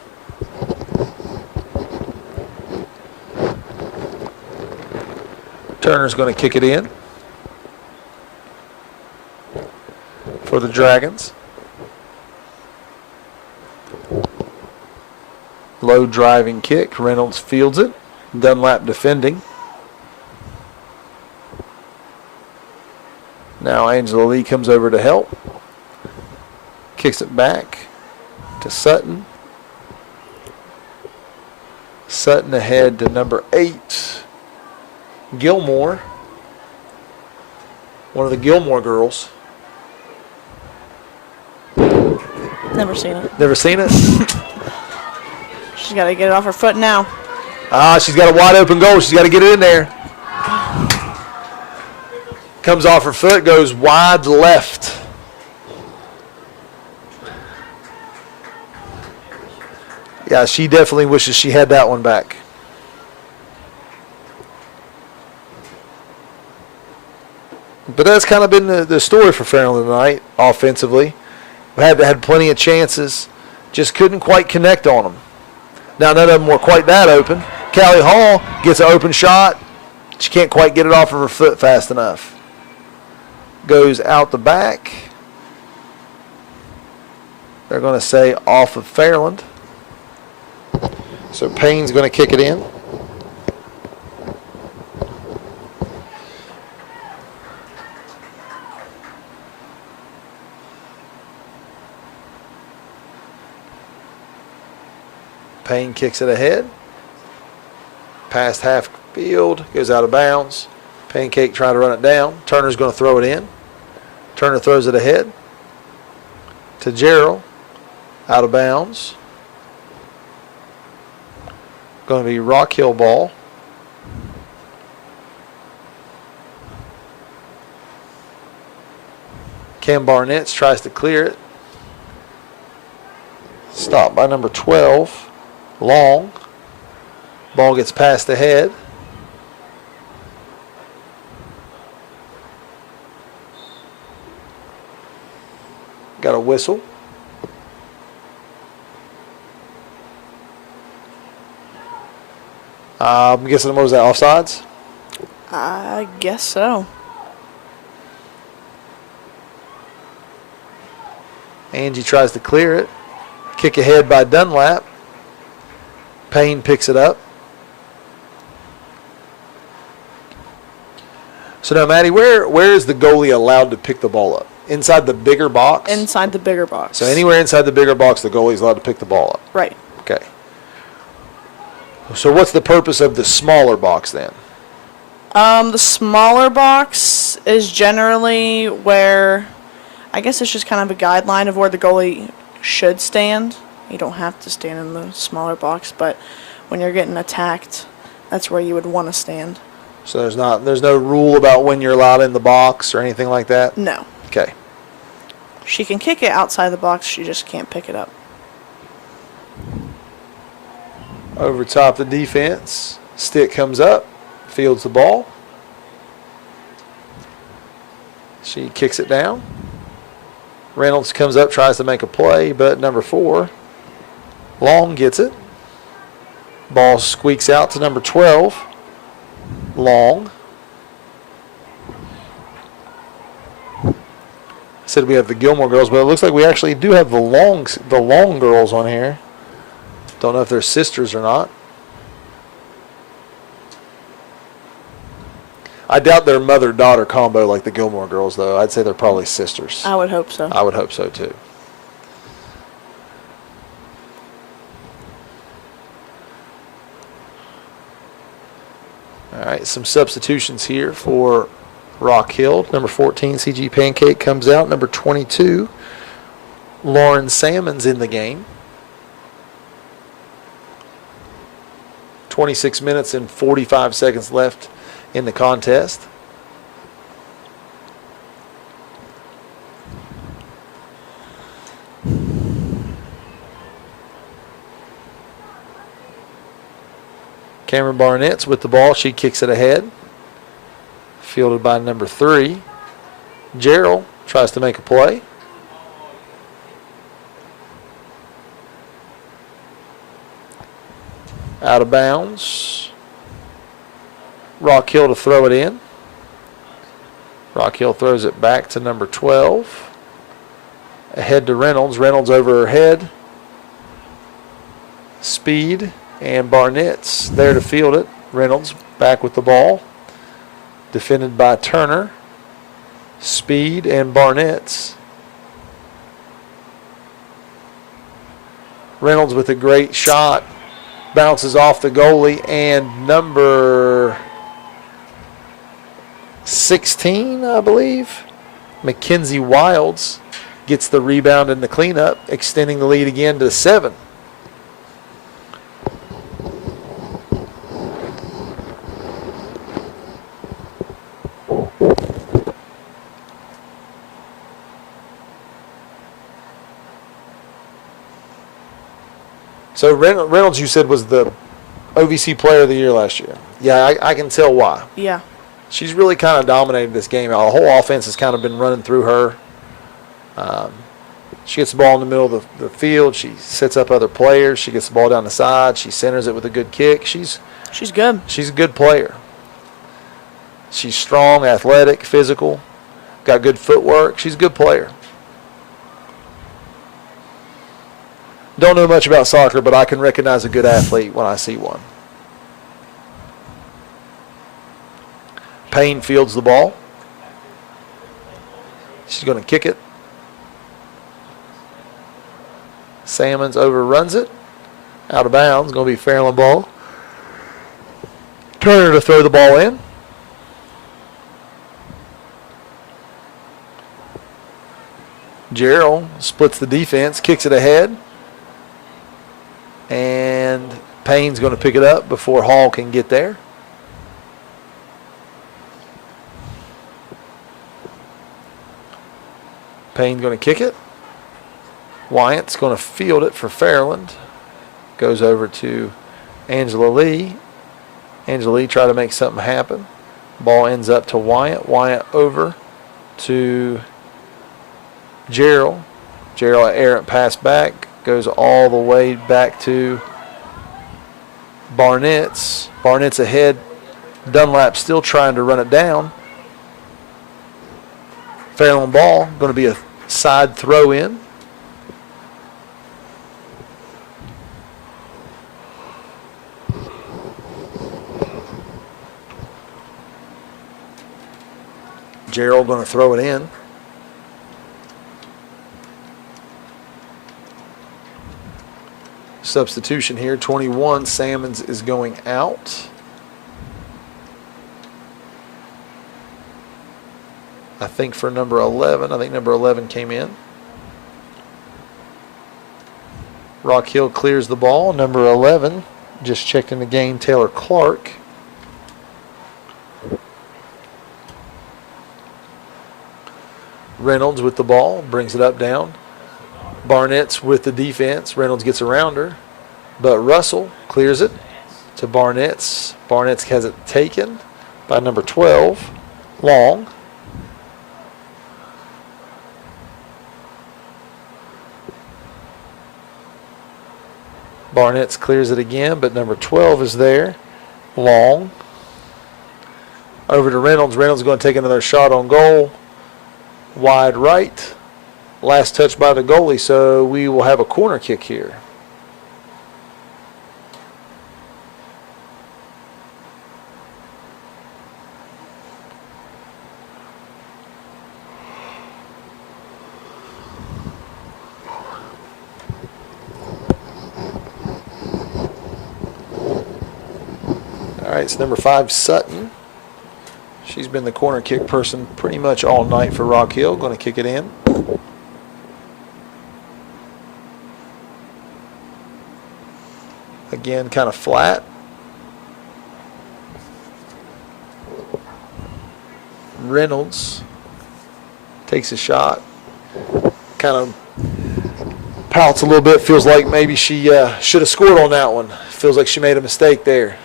Turner's going to kick it in for the Dragons. Low driving kick. Reynolds fields it. Dunlap defending. Now Angela Lee comes over to help. Kicks it back to Sutton. Sutton ahead to number 8, Gilmore. One of the Gilmore girls. Never seen it. Never seen it? She's got to get it off her foot now. She's got a wide open goal. She's got to get it in there. Comes off her foot, goes wide left. Yeah, she definitely wishes she had that one back. But that's kind of been the story for Fairland tonight, offensively. We had plenty of chances, just couldn't quite connect on them. Now, none of them were quite that open. Callie Hall gets an open shot. She can't quite get it off of her foot fast enough. Goes out the back. They're going to say off of Fairland. So Payne's going to kick it in. Payne kicks it ahead. Past half field. Goes out of bounds. Pancake trying to run it down. Turner's going to throw it in. Turner throws it ahead to Gerald. Out of bounds. Going to be Rock Hill ball. Cam Barnett tries to clear it. Stopped by number 12. Long. Ball gets passed ahead. Got a whistle. I'm guessing, what was that, offsides? I guess so. Angie tries to clear it. Kick ahead by Dunlap. Payne picks it up. So now, Maddie, where is the goalie allowed to pick the ball up? Inside the bigger box? Inside the bigger box. So anywhere inside the bigger box, the goalie's allowed to pick the ball up. Right. Okay. So what's the purpose of the smaller box then? The smaller box is generally where, I guess it's just kind of a guideline of where the goalie should stand. You don't have to stand in the smaller box, but when you're getting attacked, that's where you would want to stand. So there's no rule about when you're allowed in the box or anything like that? No. Okay. She can kick it outside the box, she just can't pick it up. Over top the defense. Stick comes up, fields the ball. She kicks it down. Reynolds comes up, tries to make a play, but number 4, Long gets it. Ball squeaks out to number 12, Long. I said we have the Gilmore girls, but it looks like we actually do have the Long girls on here. Don't know if they're sisters or not. I doubt they're mother-daughter combo like the Gilmore girls, though. I'd say they're probably sisters. I would hope so. I would hope so, too. All right, some substitutions here for Rock Hill. Number 14, CG Pancake comes out. Number 22, Lauren Salmon's in the game. 26 minutes and 45 seconds left in the contest. Cameron Barnett's with the ball. She kicks it ahead. Fielded by number 3. Gerald tries to make a play. Out of bounds. Rock Hill to throw it in. Rock Hill throws it back to number 12. Ahead to Reynolds. Reynolds over her head. Speed and Barnett's there to field it. Reynolds back with the ball. Defended by Turner. Speed and Barnett's. Reynolds with a great shot. Bounces off the goalie, and number 16, I believe, Mackenzie Wilds gets the rebound and the cleanup, extending the lead again to 7. So Reynolds, you said, was the OVC Player of the Year last year. Yeah, I can tell why. Yeah. She's really kind of dominated this game. Our whole offense has kind of been running through her. She gets the ball in the middle of the field. She sets up other players. She gets the ball down the side. She centers it with a good kick. She's good. She's a good player. She's strong, athletic, physical, got good footwork. She's a good player. Don't know much about soccer, but I can recognize a good athlete when I see one. Payne fields the ball. She's going to kick it. Salmons overruns it. Out of bounds. Going to be Fairland ball. Turner to throw the ball in. Gerald splits the defense, kicks it ahead. And Payne's going to pick it up before Hall can get there. Payne's going to kick it. Wyatt's going to field it for Fairland. Goes over to Angela Lee. Angela Lee try to make something happen. Ball ends up to Wyatt. Wyatt over to Gerald. Gerald errant pass back. Goes all the way back to Barnett's. Barnett's ahead. Dunlap still trying to run it down. Fairland ball. Going to be a side throw in. Gerald going to throw it in. Substitution here. 21, Salmons is going out. I think for number 11. I think number 11 came in. Rock Hill clears the ball. Number 11 just checked in the game, Taylor Clark. Reynolds with the ball, brings it up down. Barnett's with the defense. Reynolds gets around her, but Russell clears it to Barnett's. Barnett's has it taken by number 12, Long. Barnett's clears it again, but number 12 is there, Long. Over to Reynolds. Reynolds is going to take another shot on goal. Wide right. Last touch by the goalie, so we will have a corner kick here. All right, it's number 5, Sutton. She's been the corner kick person pretty much all night for Rock Hill. Going to kick it in. Again, kind of flat. Reynolds takes a shot. Kind of pouts a little bit. Feels like maybe she should have scored on that one. Feels like she made a mistake there.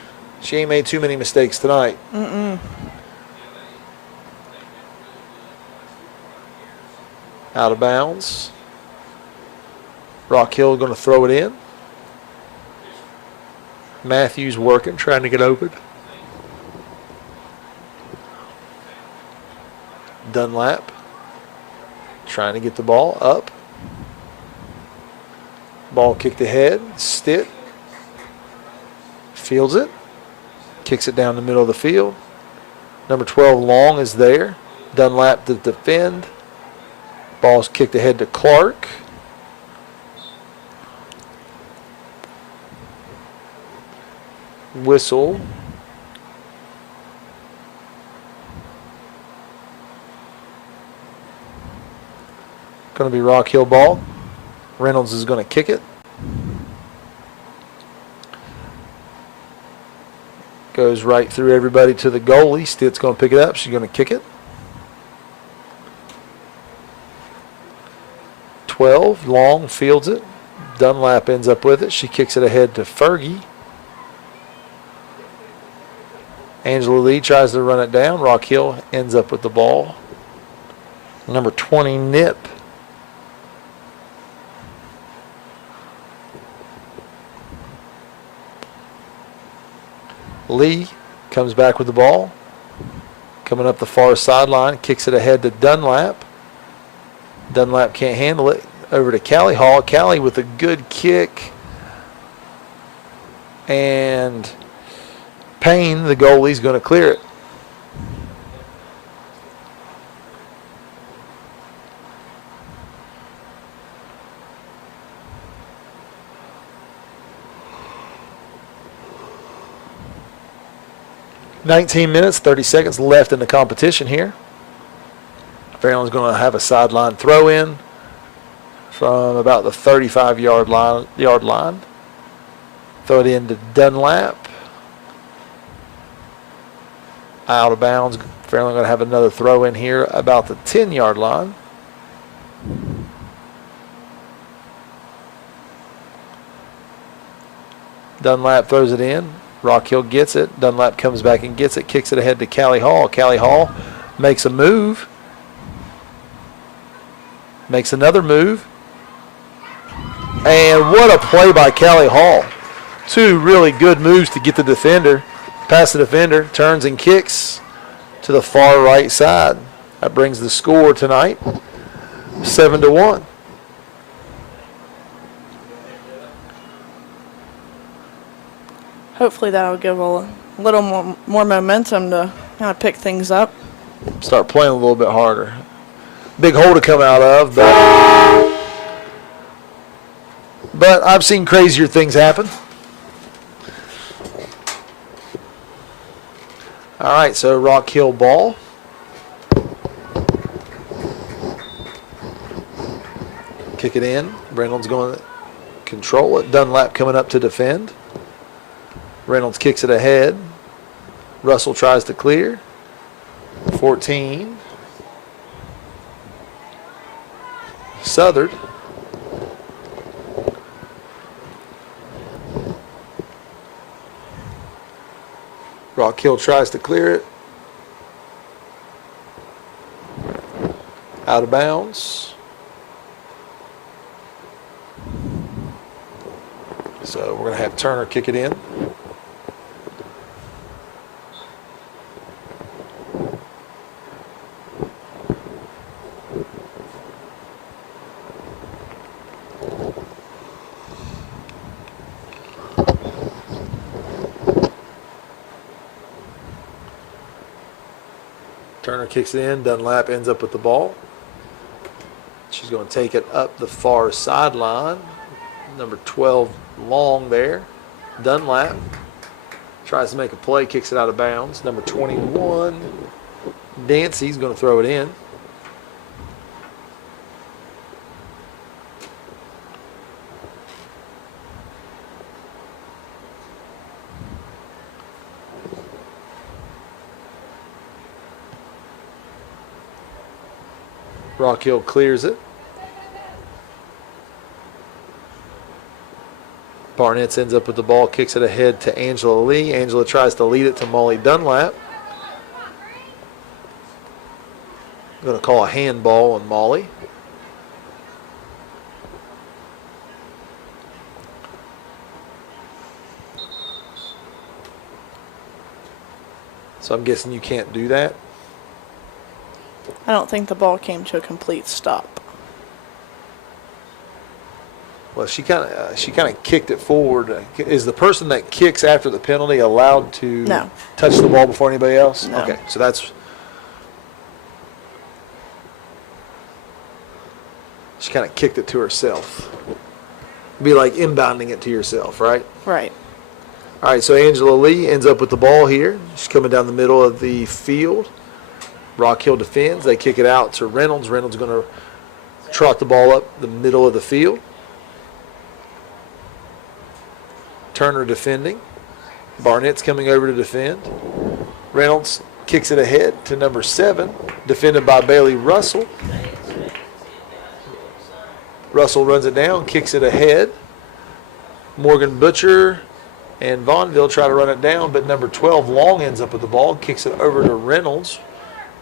She ain't made too many mistakes tonight. Out of bounds. Rock Hill going to throw it in. Matthews working, trying to get open. Dunlap trying to get the ball up. Ball kicked ahead. Stitt fields it. Kicks it down the middle of the field. Number 12, Long, is there. Dunlap to defend. Ball's kicked ahead to Clark. Whistle. Going to be Rock Hill ball. Reynolds is going to kick it. Goes right through everybody to the goalie. Stitt's going to pick it up. She's going to kick it. 12, Long fields it. Dunlap ends up with it. She kicks it ahead to Fergie. Angela Lee tries to run it down. Rock Hill ends up with the ball. Number 20, Nip. Lee comes back with the ball. Coming up the far sideline. Kicks it ahead to Dunlap. Dunlap can't handle it. Over to Callie Hall. Callie with a good kick. And Payne, the goalie's going to clear it. "19 minutes, 30 seconds left in the competition here. Fairland's going to have a sideline throw in from about the 35-yard line. Throw it in to Dunlap. Out of bounds. Fairland going to have another throw in here about the 10-yard line. Dunlap throws it in. Rock Hill gets it. Dunlap comes back and gets it. Kicks it ahead to Callie Hall. Callie Hall makes a move. Makes another move. And what a play by Callie Hall. Two really good moves to get the defender. Past the defender. Turns and kicks to the far right side. That brings the score tonight 7-1. Hopefully that'll give a little more momentum to kind of pick things up. Start playing a little bit harder. Big hole to come out of, but I've seen crazier things happen. All right, so Rock Hill ball. Kick it in. Reynolds going to control it. Dunlap coming up to defend. Reynolds kicks it ahead. Russell tries to clear. 14. Southard. Rock Hill tries to clear it. Out of bounds. So we're going to have Turner kick it in. Turner kicks it in. Dunlap ends up with the ball. She's going to take it up the far sideline. Number 12, Long there. Dunlap Tries to make a play, kicks it out of bounds. Number 21, Dancy's going to throw it in. Rock Hill clears it. Barnett ends up with the ball, kicks it ahead to Angela Lee. Angela tries to lead it to Molly Dunlap. Going to call a handball on Molly. So I'm guessing you can't do that. I don't think the ball came to a complete stop. Well, she kind of kicked it forward. Is the person that kicks after the penalty allowed to touch the ball before anybody else? No. Okay, so that's she kind of kicked it to herself. Be like inbounding it to yourself, right? Right. All right, so Angela Lee ends up with the ball here. She's coming down the middle of the field. Rock Hill defends. They kick it out to Reynolds. Reynolds going to trot the ball up the middle of the field. Turner defending. Barnett's coming over to defend. Reynolds kicks it ahead to number 7, defended by Bailey Russell. Russell runs it down, kicks it ahead. Morgan Butcher and Vaughnville try to run it down, but number 12, Long, ends up with the ball, kicks it over to Reynolds.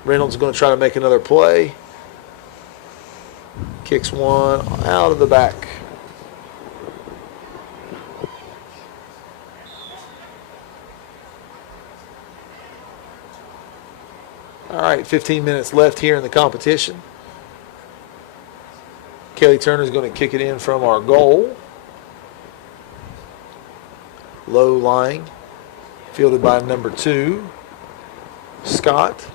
Reynolds is going to try to make another play. Kicks one out of the back. All right, 15 minutes left here in the competition. Kelly Turner is going to kick it in from our goal. Low lying, fielded by number 2, Scott.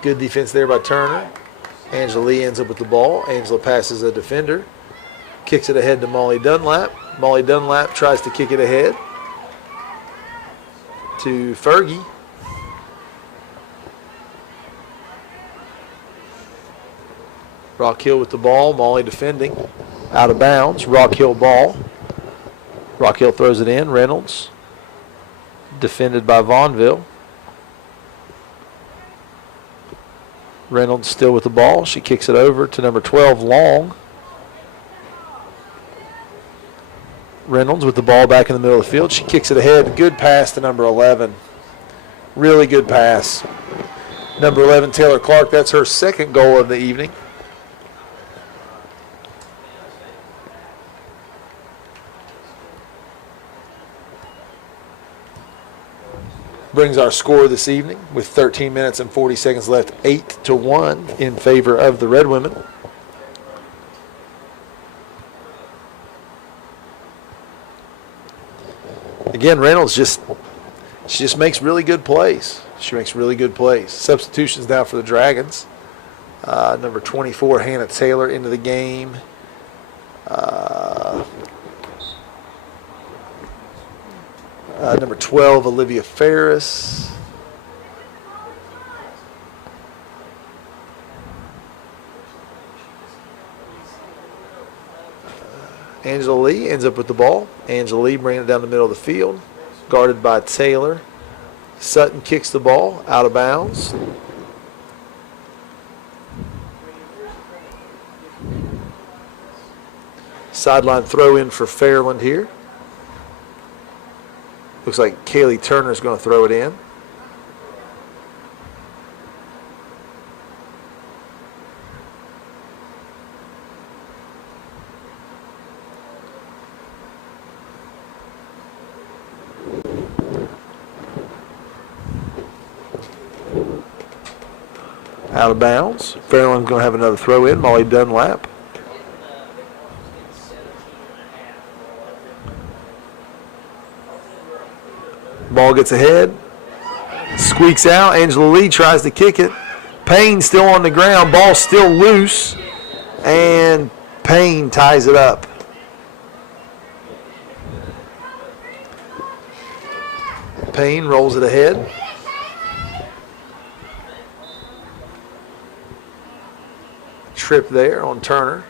Good defense there by Turner. Angela Lee ends up with the ball. Angela passes a defender. Kicks it ahead to Molly Dunlap. Molly Dunlap tries to kick it ahead to Fergie. Rock Hill with the ball. Molly defending. Out of bounds. Rock Hill ball. Rock Hill throws it in. Reynolds. Defended by Vaughnville. Reynolds still with the ball. She kicks it over to number 12, Long. Reynolds with the ball back in the middle of the field. She kicks it ahead. Good pass to number 11. Really good pass. Number 11, Taylor Clark. That's her second goal of the evening. Brings our score this evening with 13 minutes and 40 seconds left, 8-1 in favor of the Red Women. Again, Reynolds she just makes really good plays. She makes really good plays. Substitutions now for the Dragons. Number 24, Hannah Taylor into the game. Number 12, Olivia Ferris. Angela Lee ends up with the ball. Angela Lee bringing it down the middle of the field, guarded by Taylor. Sutton kicks the ball out of bounds. Sideline throw in for Fairland here. Looks like Kaylee Turner is going to throw it in. Out of bounds. Fairland's going to have another throw in. Molly Dunlap. Ball gets ahead. Squeaks out. Angela Lee tries to kick it. Payne still on the ground. Ball still loose. And Payne ties it up. Payne rolls it ahead. Trip there on Turner.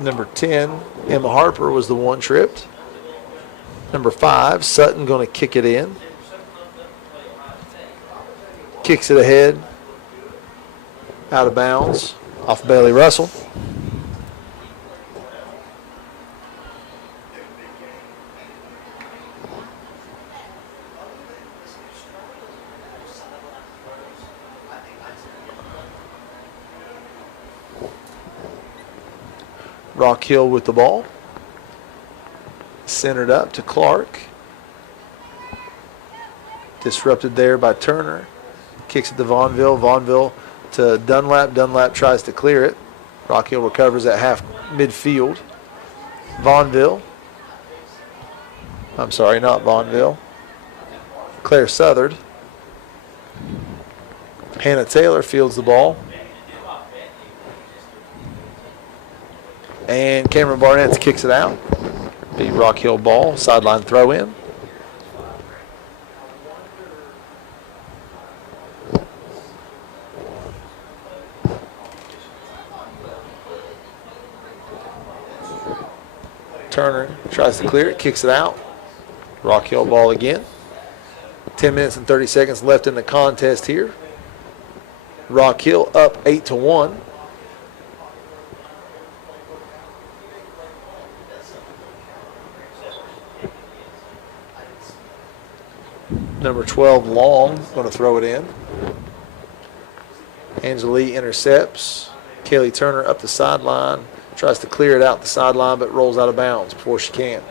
Number 10, Emma Harper, was the one tripped. Number 5, Sutton, going to kick it in. Kicks it ahead. Out of bounds. Off Bailey Russell. Rock Hill with the ball. Centered up to Clark. Disrupted there by Turner. Kicks it to Vaughnville. Vaughnville to Dunlap. Dunlap tries to clear it. Rock Hill recovers at half midfield. Vaughnville. I'm sorry, not Vaughnville. Claire Southard. Hannah Taylor fields the ball. And Cameron Barnett kicks it out. The Rock Hill ball, sideline throw in. Turner tries to clear it, kicks it out. Rock Hill ball again. 10 minutes and 30 seconds left in the contest here. Rock Hill up 8-1. Number 12, Long, going to throw it in. Angela Lee intercepts. Kaylee Turner up the sideline. Tries to clear it out the sideline, but rolls out of bounds before she can.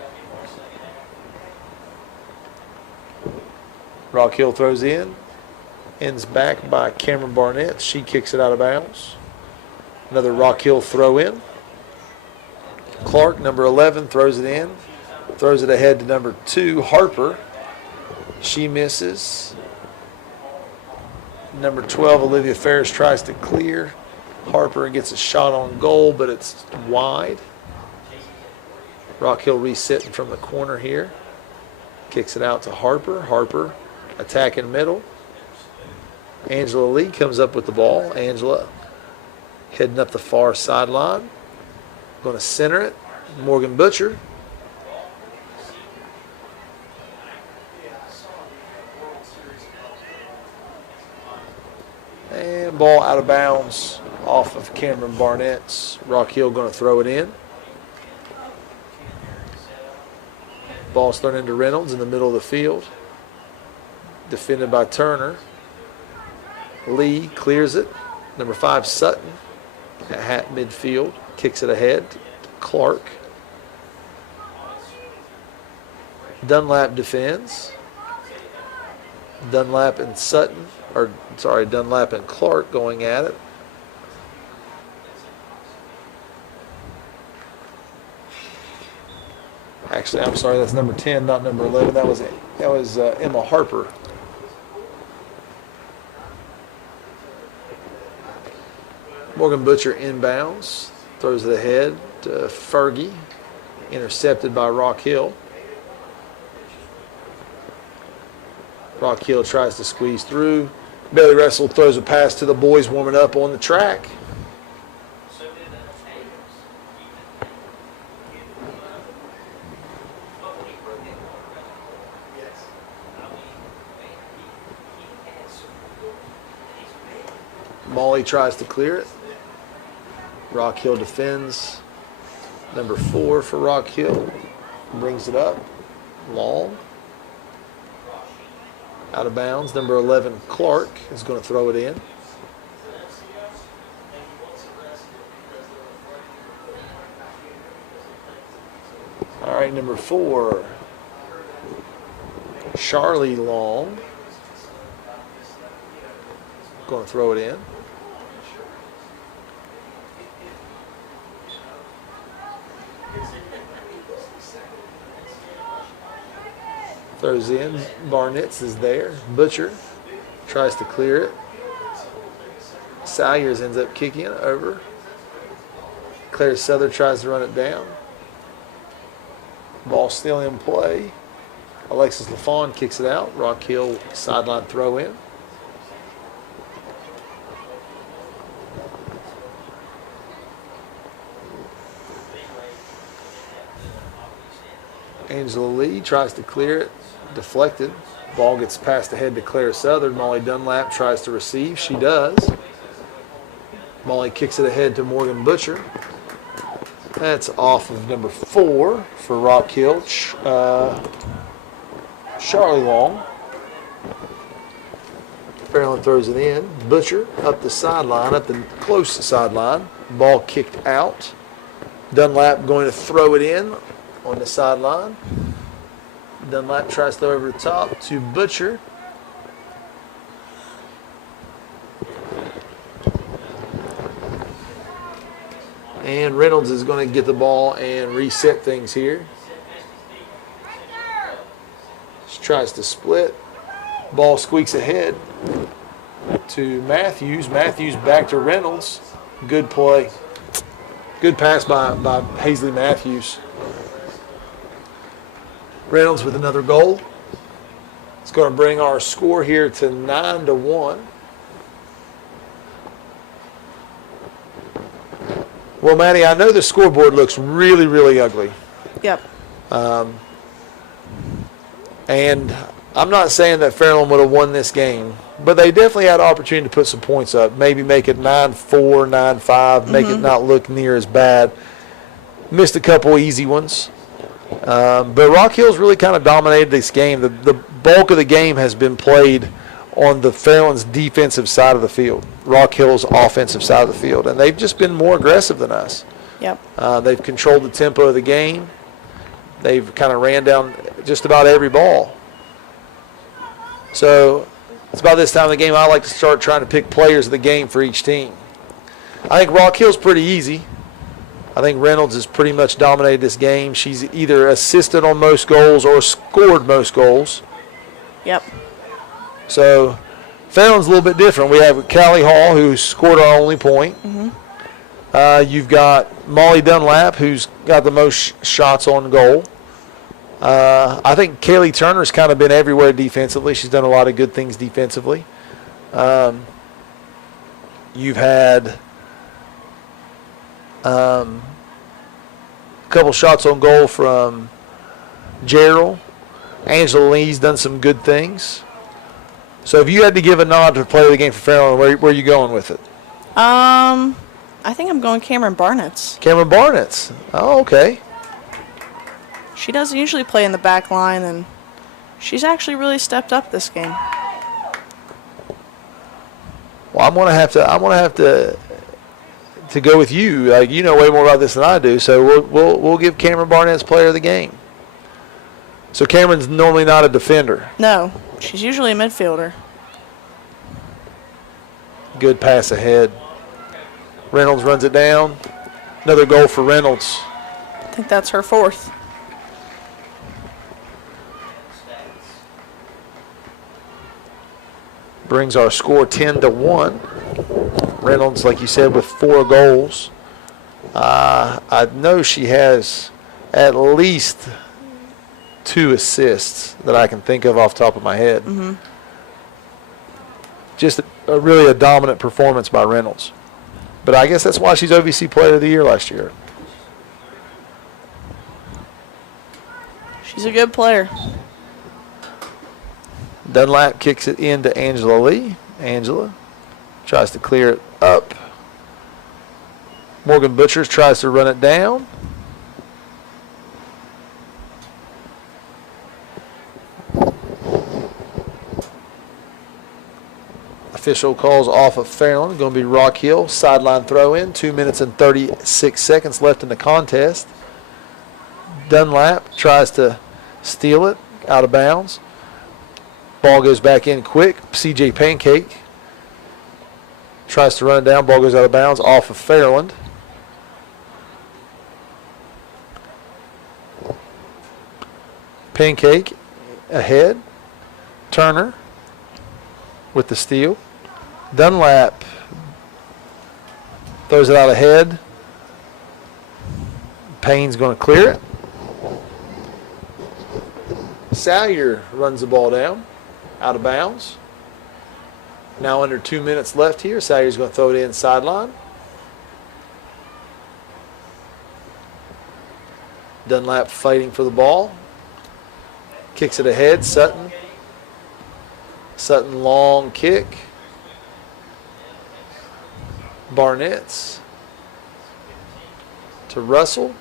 Rock Hill throws in. Ends back by Cameron Barnett. She kicks it out of bounds. Another Rock Hill throw in. Clark, number 11, throws it in. Throws it ahead to number 2, Harper. She misses. Number 12, Olivia Ferris, tries to clear. Harper gets a shot on goal, but it's wide. Rock Hill resetting from the corner here. Kicks it out to Harper. Harper attacking middle. Angela Lee comes up with the ball. Angela heading up the far sideline. Going to center it. Morgan Butcher. And ball out of bounds off of Cameron Barnett's. Rock Hill going to throw it in. Ball's thrown into Reynolds in the middle of the field. Defended by Turner. Lee clears it. Number 5, Sutton at midfield. Kicks it ahead to Clark. Dunlap defends. Dunlap and Sutton. Dunlap and Clark going at it. Actually, I'm sorry, that's number 10, not number 11. That was Emma Harper. Morgan Butcher inbounds, throws it ahead to Fergie, intercepted by Rock Hill. Rock Hill tries to squeeze through. Bailey Russell throws a pass to the boys warming up on the track. Molly tries to clear it. Rock Hill defends. Number 4 for Rock Hill. Brings it up. Long. Out of bounds. Number 11, Clark, is going to throw it in. All right, number 4, Charlie Long. Going to throw it in. Throws in. Barnett's is there. Butcher tries to clear it. Salyers ends up kicking it over. Claire Southern tries to run it down. Ball still in play. Alexis LaFawn kicks it out. Rock Hill sideline throw in. Angela Lee tries to clear it, deflected. Ball gets passed ahead to Claire Southern. Molly Dunlap tries to receive. She does. Molly kicks it ahead to Morgan Butcher. That's off of number 4 for Rock Hill. Charlie Long. Fairland throws it in. Butcher up the sideline, up the close sideline. Ball kicked out. Dunlap going to throw it in on the sideline. Dunlap tries to throw over the top to Butcher. And Reynolds is going to get the ball and reset things here. She tries to split. Ball squeaks ahead to Matthews. Matthews back to Reynolds. Good play. Good pass by Hazley Matthews. Reynolds with another goal. It's going to bring our score here to 9-1. Well, Maddie, I know the scoreboard looks really, really ugly. Yep. And I'm not saying that Fairland would have won this game, but they definitely had an opportunity to put some points up, maybe make it 9-4, 9-5, make it not look near as bad. Missed a couple easy ones. But Rock Hill's really kind of dominated this game. The bulk of the game has been played on the Fairland's defensive side of the field, Rock Hill's offensive side of the field, and they've just been more aggressive than us. Yep. They've controlled the tempo of the game. They've kind of ran down just about every ball. So it's about this time of the game I like to start trying to pick players of the game for each team. I think Rock Hill's pretty easy. I think Reynolds has pretty much dominated this game. She's either assisted on most goals or scored most goals. Yep. So Fairland's a little bit different. We have Callie Hall, who scored our only point. You've got Molly Dunlap, who's got the most shots on goal. I think Kaylee Turner's kind of been everywhere defensively. She's done a lot of good things defensively. You've had a couple shots on goal from Gerald. Angela Lee's done some good things. So if you had to give a nod to player of the game for Fairland, where are you going with it? I think I'm going Cameron Barnett's. Cameron Barnett's. Oh, okay. She doesn't usually play in the back line, and she's actually really stepped up this game. Well, I'm gonna have to go with you. You know way more about this than I do, so we'll give Cameron Barnett's player of the game. So Cameron's normally not a defender. No, she's usually a midfielder. Good pass ahead. Reynolds runs it down. Another goal for Reynolds. I think that's her 4th. Brings our score 10-1. Reynolds, like you said, with 4 goals. I know she has at least 2 assists that I can think of off the top of my head. Just really a dominant performance by Reynolds. But I guess that's why she's OVC Player of the Year last year. She's a good player. Dunlap kicks it into Angela Lee. Angela tries to clear it up. Morgan Butchers tries to run it down. Official calls off of Fairland. Going to be Rock Hill. Sideline throw in. 2 minutes and 36 seconds left in the contest. Dunlap tries to steal it out of bounds. Ball goes back in quick. CJ Pancake tries to run it down. Ball goes out of bounds off of Fairland. Pancake ahead. Turner with the steal. Dunlap throws it out ahead. Payne's going to clear it. Salyer runs the ball down, out of bounds. Now under 2 minutes left here. Salyer's going to throw it in sideline. Dunlap fighting for the ball. Kicks it ahead. Sutton. Sutton long kick. Barnett's to Russell.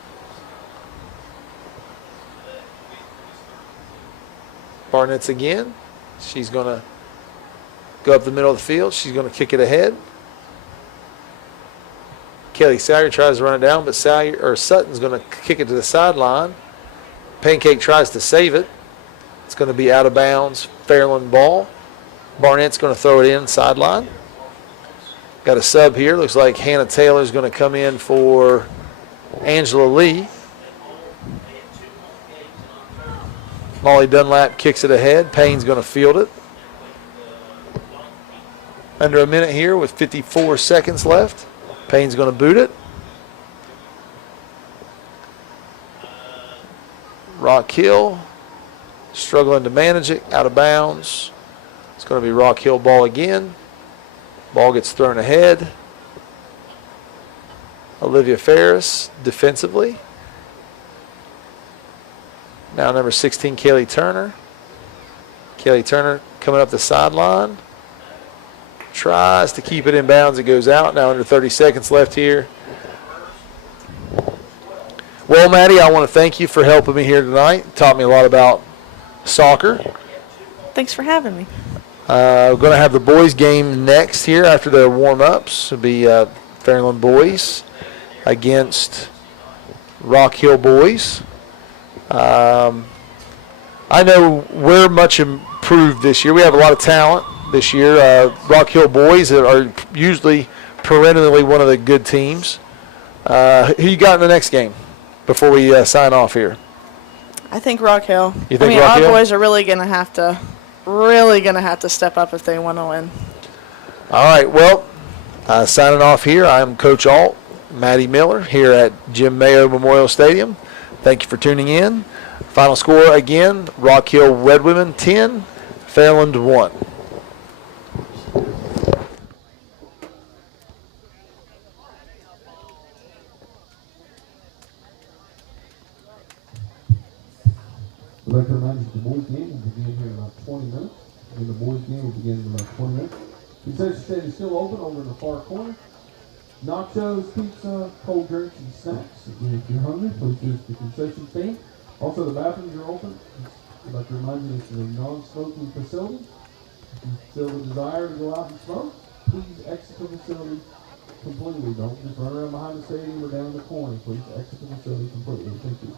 Barnett's again. She's going to go up the middle of the field. She's going to kick it ahead. Kelly Salyer tries to run it down, but Sutton's going to kick it to the sideline. Pancake tries to save it. It's going to be out of bounds. Fairland ball. Barnett's going to throw it in sideline. Got a sub here. Looks like Hannah Taylor's going to come in for Angela Lee. Molly Dunlap kicks it ahead. Payne's going to field it. Under a minute here with 54 seconds left. Payne's going to boot it. Rock Hill struggling to manage it. Out of bounds. It's going to be Rock Hill ball again. Ball gets thrown ahead. Olivia Ferris defensively. Now number 16, Kaylee Turner. Kaylee Turner coming up the sideline. Tries to keep it in bounds. It goes out. Now under 30 seconds left here. Well, Maddie, I want to thank you for helping me here tonight. Taught me a lot about soccer. Thanks for having me. We're going to have the boys game next here after their warm-ups. It'll be Fairland boys against Rock Hill boys. I know we're much improved this year. We have a lot of talent this year. Rock Hill boys are usually perennially one of the good teams. Who you got in the next game before we sign off here? I think Rock Hill. You think Rock our Hill? boys are really gonna have to step up if they want to win. All right, well, signing off here, I'm Coach Alt, Maddie Miller, here at Jim Mayo Memorial Stadium. Thank you for tuning in. Final score again, Rock Hill Red Women 10, Fairland 1. I'd like to remind you that the boys game will begin here in about 20 minutes. And the boys game will begin in about 20 minutes. The concession stand is still open over in the far corner. Nachos, pizza, cold drinks, and snacks. Again, if you're hungry, please use the concession stand. Also, the bathrooms are open. I'd like to remind you this is a non-smoking facility. If you feel the desire to go out and smoke, please exit the facility completely. Don't just run around behind the stadium or down the corner. Please exit the facility completely. Thank you.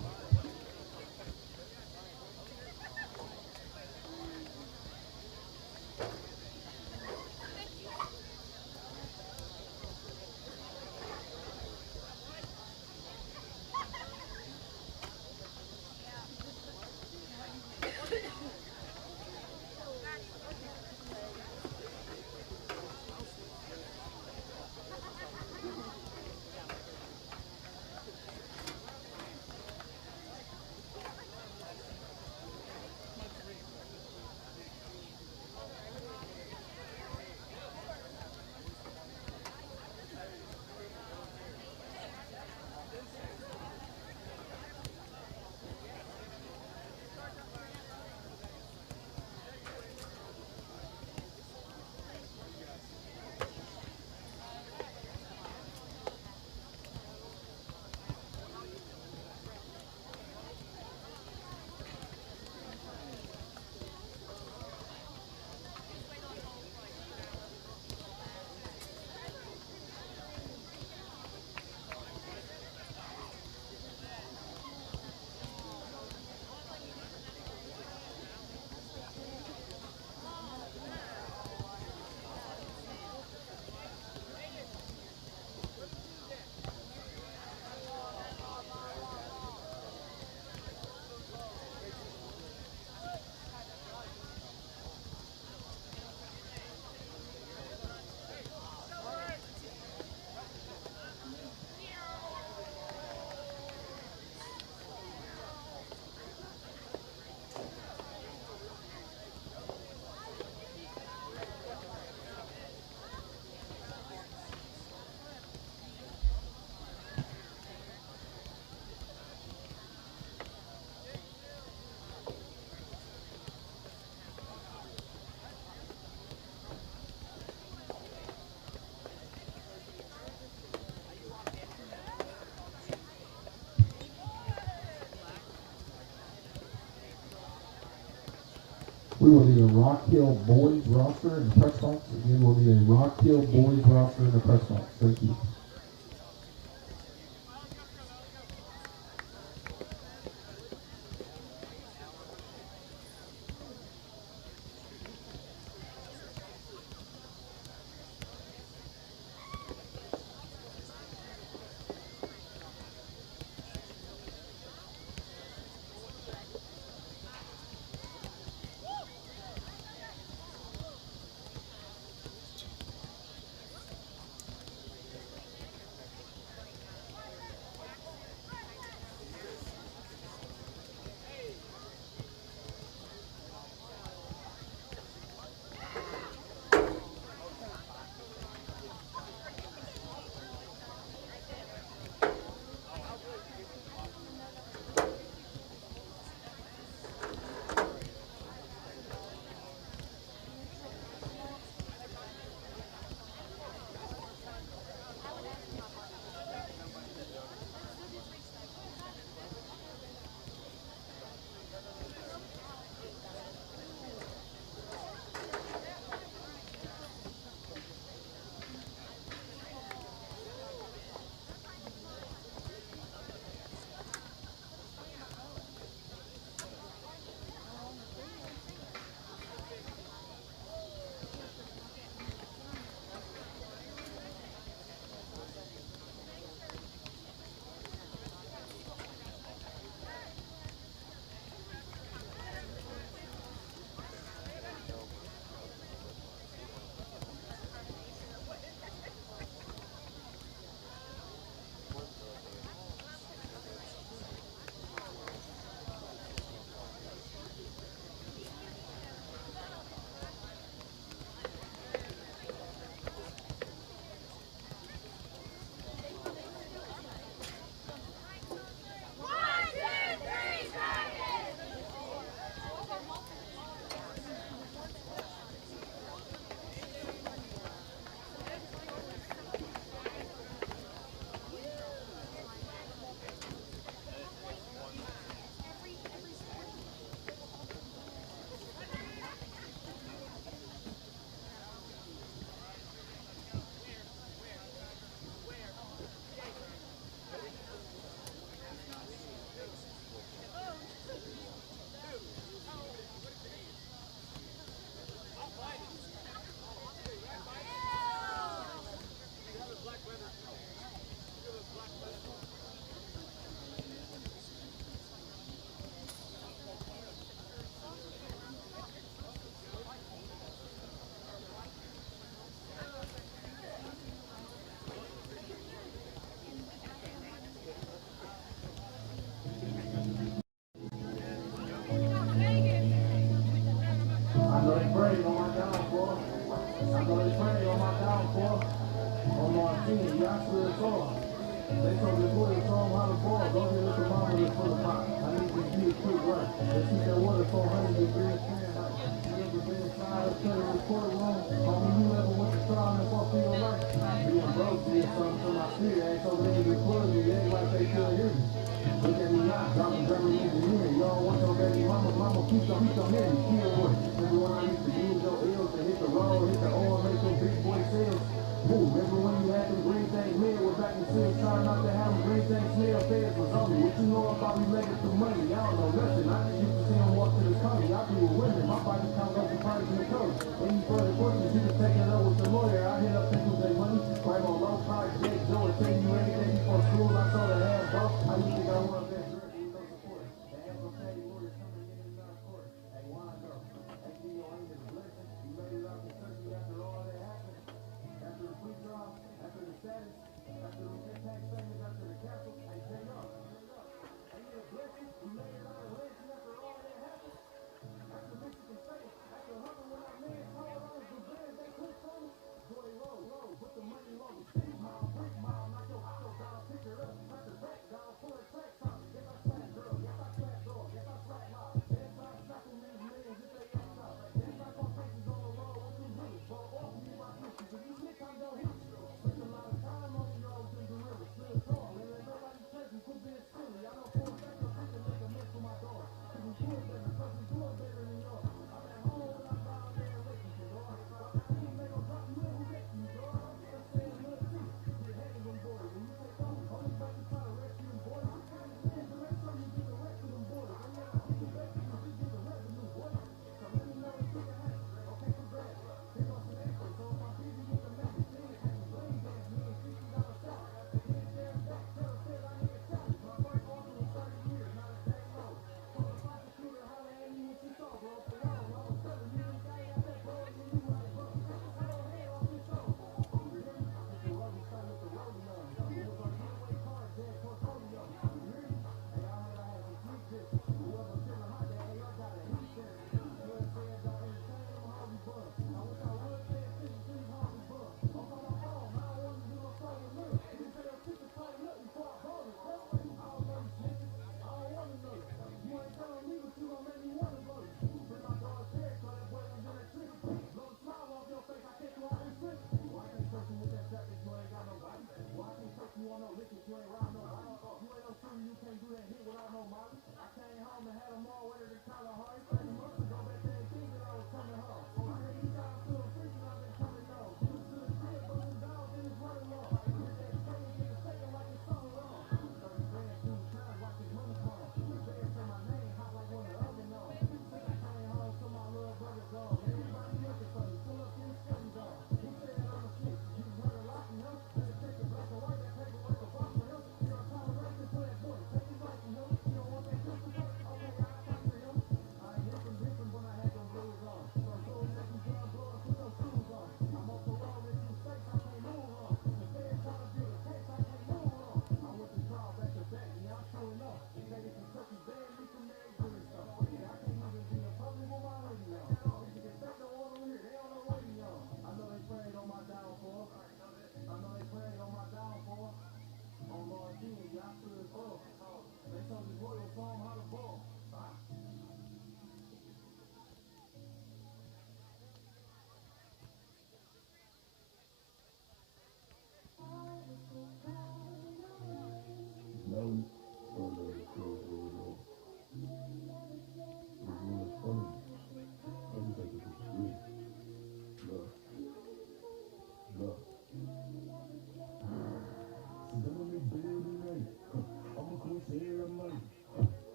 We will need a Rock Hill boys roster in the press box. Again, we'll need a Rock Hill boys roster in the press box. Thank you.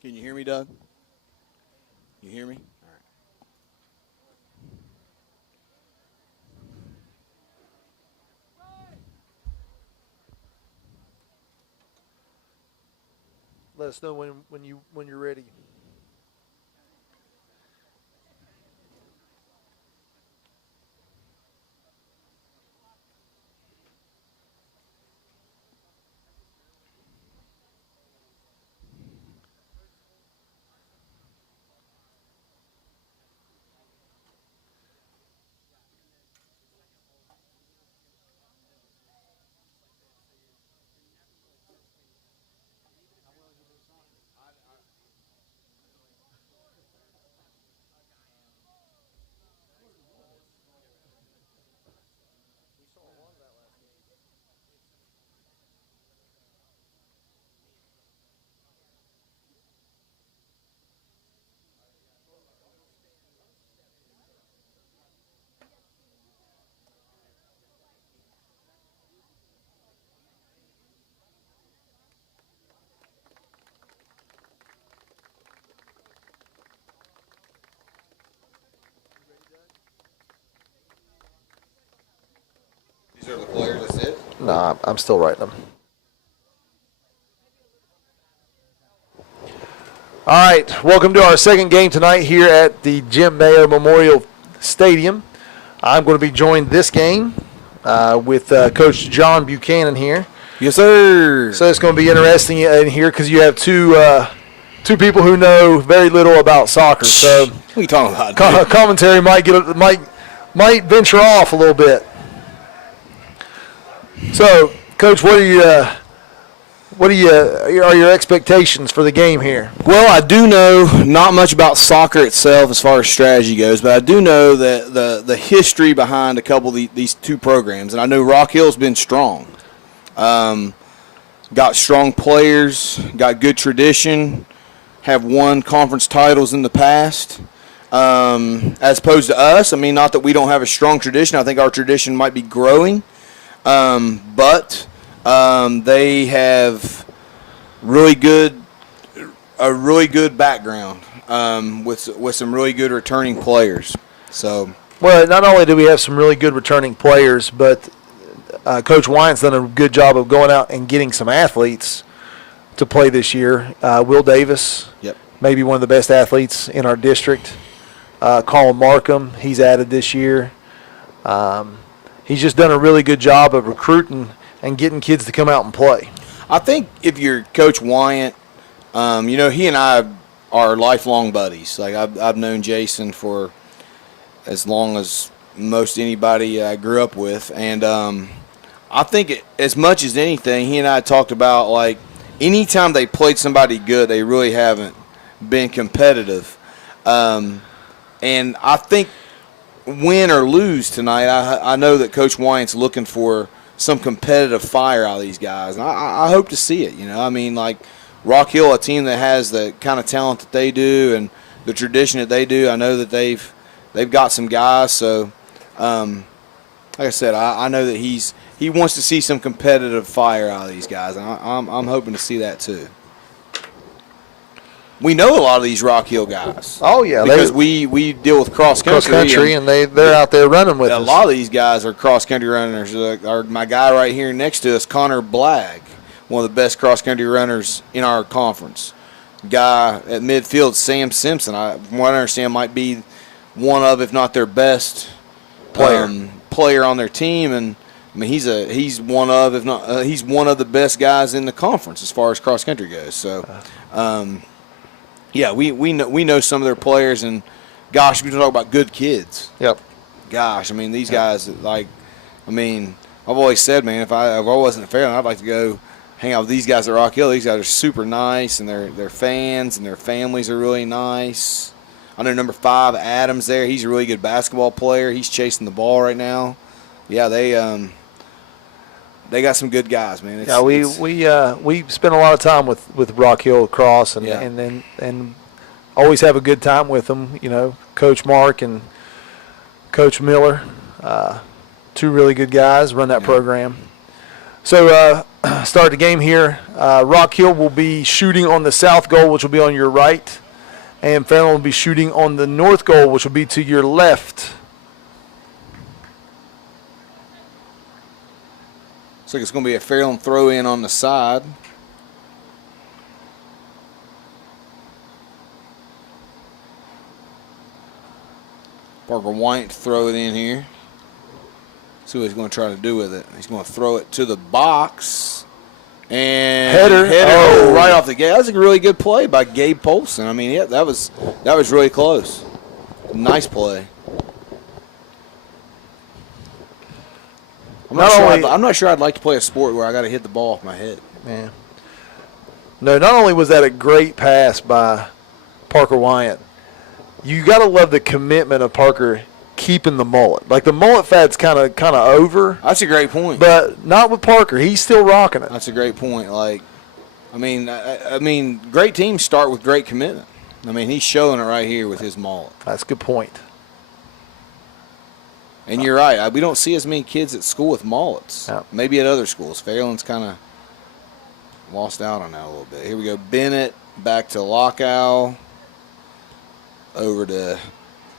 Can you hear me, Doug? You hear me? All right. Let us know when you're ready. These are the players, that's it? Nah, I'm still writing them. All right, welcome to our second game tonight here at the Jim Mayo Memorial Stadium. I'm going to be joined this game with Coach John Buchanan here. Yes, sir. So it's going to be interesting in here because you have two people who know very little about soccer. So what are you talking about? Commentary might venture off a little bit. So, Coach, what are your expectations for the game here? Well, I do know not much about soccer itself as far as strategy goes, but I do know that the history behind a couple of these two programs, and I know Rock Hill's been strong. Got strong players, got good tradition, have won conference titles in the past. As opposed to us, I mean, not that we don't have a strong tradition. I think our tradition might be growing. But they have a really good background with some really good returning players. So, well, not only do we have some really good returning players, but Coach Wyan's done a good job of going out and getting some athletes to play this year. Will Davis, yep, maybe one of the best athletes in our district. Colin Markham, he's added this year. He's just done a really good job of recruiting and getting kids to come out and play. I think if you're Coach Wyant, he and I are lifelong buddies. Like I've known Jason for as long as most anybody I grew up with, and I think as much as anything, he and I talked about like anytime they played somebody good, they really haven't been competitive. And I think win or lose tonight, I know that Coach Wyant's looking for some competitive fire out of these guys. And I hope to see it, I mean, like Rock Hill, a team that has the kind of talent that they do and the tradition that they do, I know that they've got some guys. So, like I said, I know that he wants to see some competitive fire out of these guys, and I'm hoping to see that too. We know a lot of these Rock Hill guys. Oh yeah, because we deal with cross country, and they're out there running with us. A lot of these guys are cross country runners. My guy right here next to us, Connor Blagg, one of the best cross country runners in our conference. Guy at midfield, Sam Simpson, from what I understand, might be one of, if not their best player on their team, and I mean he's one of, if not he's one of the best guys in the conference as far as cross country goes. So. Yeah, we know some of their players, and gosh, we talk about good kids. Yep. Gosh, I mean these guys, I've always said, man, if I wasn't at Fairland, I'd like to go hang out with these guys at Rock Hill. These guys are super nice, and they're fans, and their families are really nice. I know number 5, Adams there. He's a really good basketball player. He's chasing the ball right now. Yeah, they got some good guys, man. We spend a lot of time with Rock Hill Cross, and always have a good time with them. Coach Mark and Coach Miller, 2 really good guys, run that program. So start the game here. Rock Hill will be shooting on the south goal, which will be on your right, and Fairland will be shooting on the north goal, which will be to your left. Looks like it's going to be a Fairland throw-in on the side. Parker White throw it in here. See what he's going to try to do with it. He's going to throw it to the box. And header right off the gate. That was a really good play by Gabe Polson. I mean, yeah, that was really close. Nice play. I'm not sure I'd like to play a sport where I got to hit the ball off my head. Yeah. No, not only was that a great pass by Parker Wyatt, you got to love the commitment of Parker keeping the mullet. Like the mullet fad's kind of over. That's a great point. But not with Parker. He's still rocking it. That's a great point. Like, I mean, great teams start with great commitment. I mean, he's showing it right here with his mullet. That's a good point. And you're right. We don't see as many kids at school with mullets. No. Maybe at other schools. Fairland's kind of lost out on that a little bit. Here we go. Bennett back to Lockow. Over to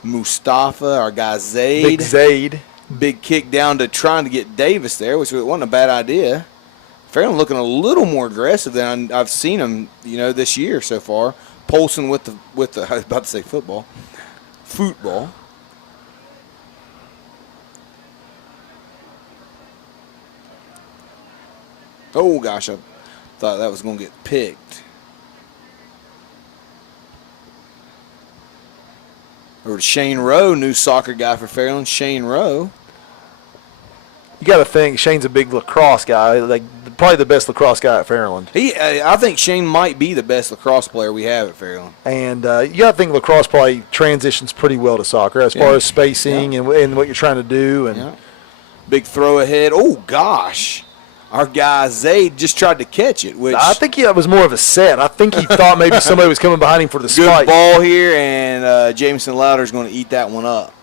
Mustafa, our guy Zaid. Big Zaid. Big kick down to trying to get Davis there, which wasn't a bad idea. Fairland looking a little more aggressive than I've seen him, this year so far. Polson with the I was about to say football. Oh, gosh, I thought that was going to get picked. Over to Shane Rowe, new soccer guy for Fairland. Shane Rowe. You got to think Shane's a big lacrosse guy, like probably the best lacrosse guy at Fairland. I think Shane might be the best lacrosse player we have at Fairland. And you got to think lacrosse probably transitions pretty well to soccer as far as spacing and what you're trying to do. And big throw ahead. Oh, gosh. Our guy Zaid just tried to catch it. Which I think that was more of a set. I think he thought maybe somebody was coming behind him for the spike. Good ball here, and Jameson Louder's going to eat that one up.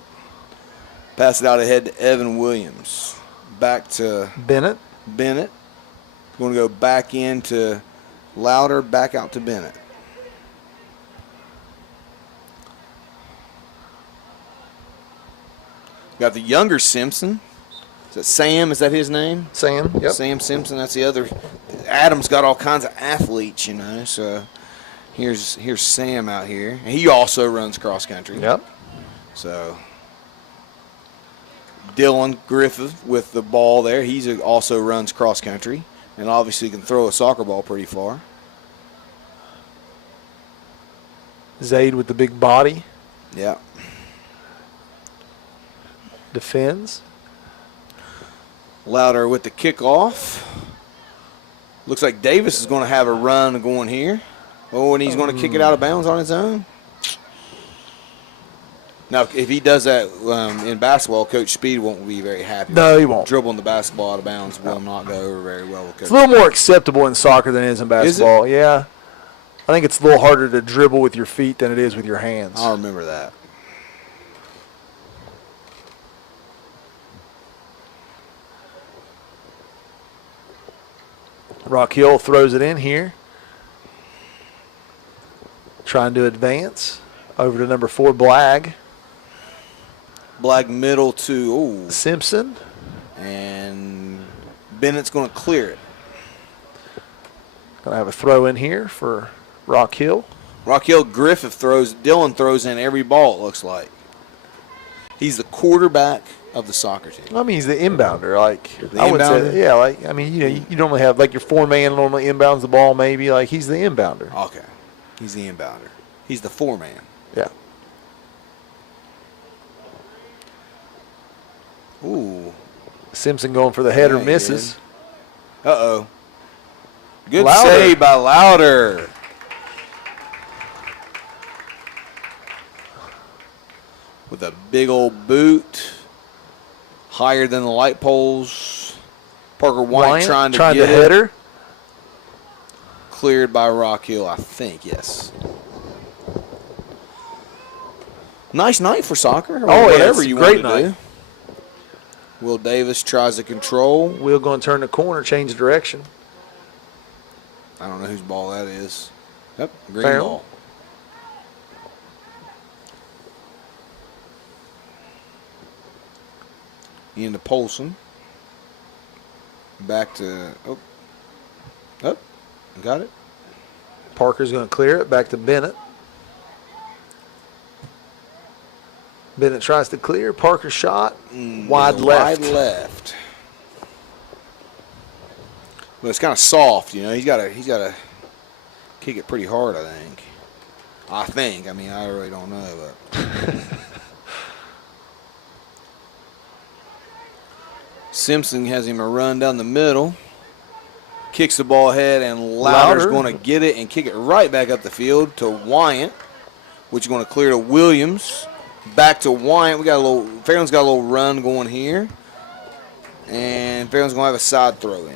Pass it out ahead to Evan Williams. Back to Bennett. Going to go back into Louder, back out to Bennett. Got the younger Simpson. Is that Sam? Is that his name? Sam, yep. Sam Simpson. That's the other. Adam's got all kinds of athletes, So here's Sam out here. He also runs cross country. Yep. So Dylan Griffith with the ball there. He also runs cross country, and obviously can throw a soccer ball pretty far. Zaid with the big body. Yeah. Defends. Louder with the kickoff. Looks like Davis is going to have a run going here. Oh, and he's going to kick it out of bounds on his own. Now, if he does that in basketball, Coach Speed won't be very happy. No, he won't. Dribbling the basketball out of bounds will not go over very well with Coach. It's a little more acceptable in soccer than it is in basketball. Yeah. I think it's a little harder to dribble with your feet than it is with your hands. I'll remember that. Rock Hill throws it in here. Trying to advance over to number 4, Blag. Black middle to Simpson. And Bennett's going to clear it. Going to have a throw in here for Rock Hill. Rock Hill Dylan throws in every ball, it looks like. He's the quarterback of the soccer team. I mean, he's the inbounder. The I would inbounder? say, yeah, you normally have, your 4-man normally inbounds the ball maybe. He's the inbounder. Okay. He's the inbounder. He's the 4-man. Yeah. Ooh. Simpson going for the header, Yeah, he misses. did. Uh-oh. Good Louder. save by Louder. With a big old boot. Higher than the light poles. Parker White trying to get it. header. Cleared by Rock Hill, I think, yes. Nice night for soccer. Or whatever you want to do. Will Davis tries to control. Will going to turn the corner, change direction. I don't know whose ball that is. Yep, green Fairland. ball. Into Polson. Back to got it. Parker's going to clear it back to Bennett. Bennett tries to clear. Parker shot. Wide left. Wide left. But it's kind of soft, He's got to kick it pretty hard, I think. I mean, I really don't know, but Simpson has him a run down the middle. Kicks the ball ahead, and Louder's going to get it and kick it right back up the field to Wyant, which is going to clear to Williams. Back to Wyant. Fairland's got a little run going here. And Fairland's going to have a side throw in.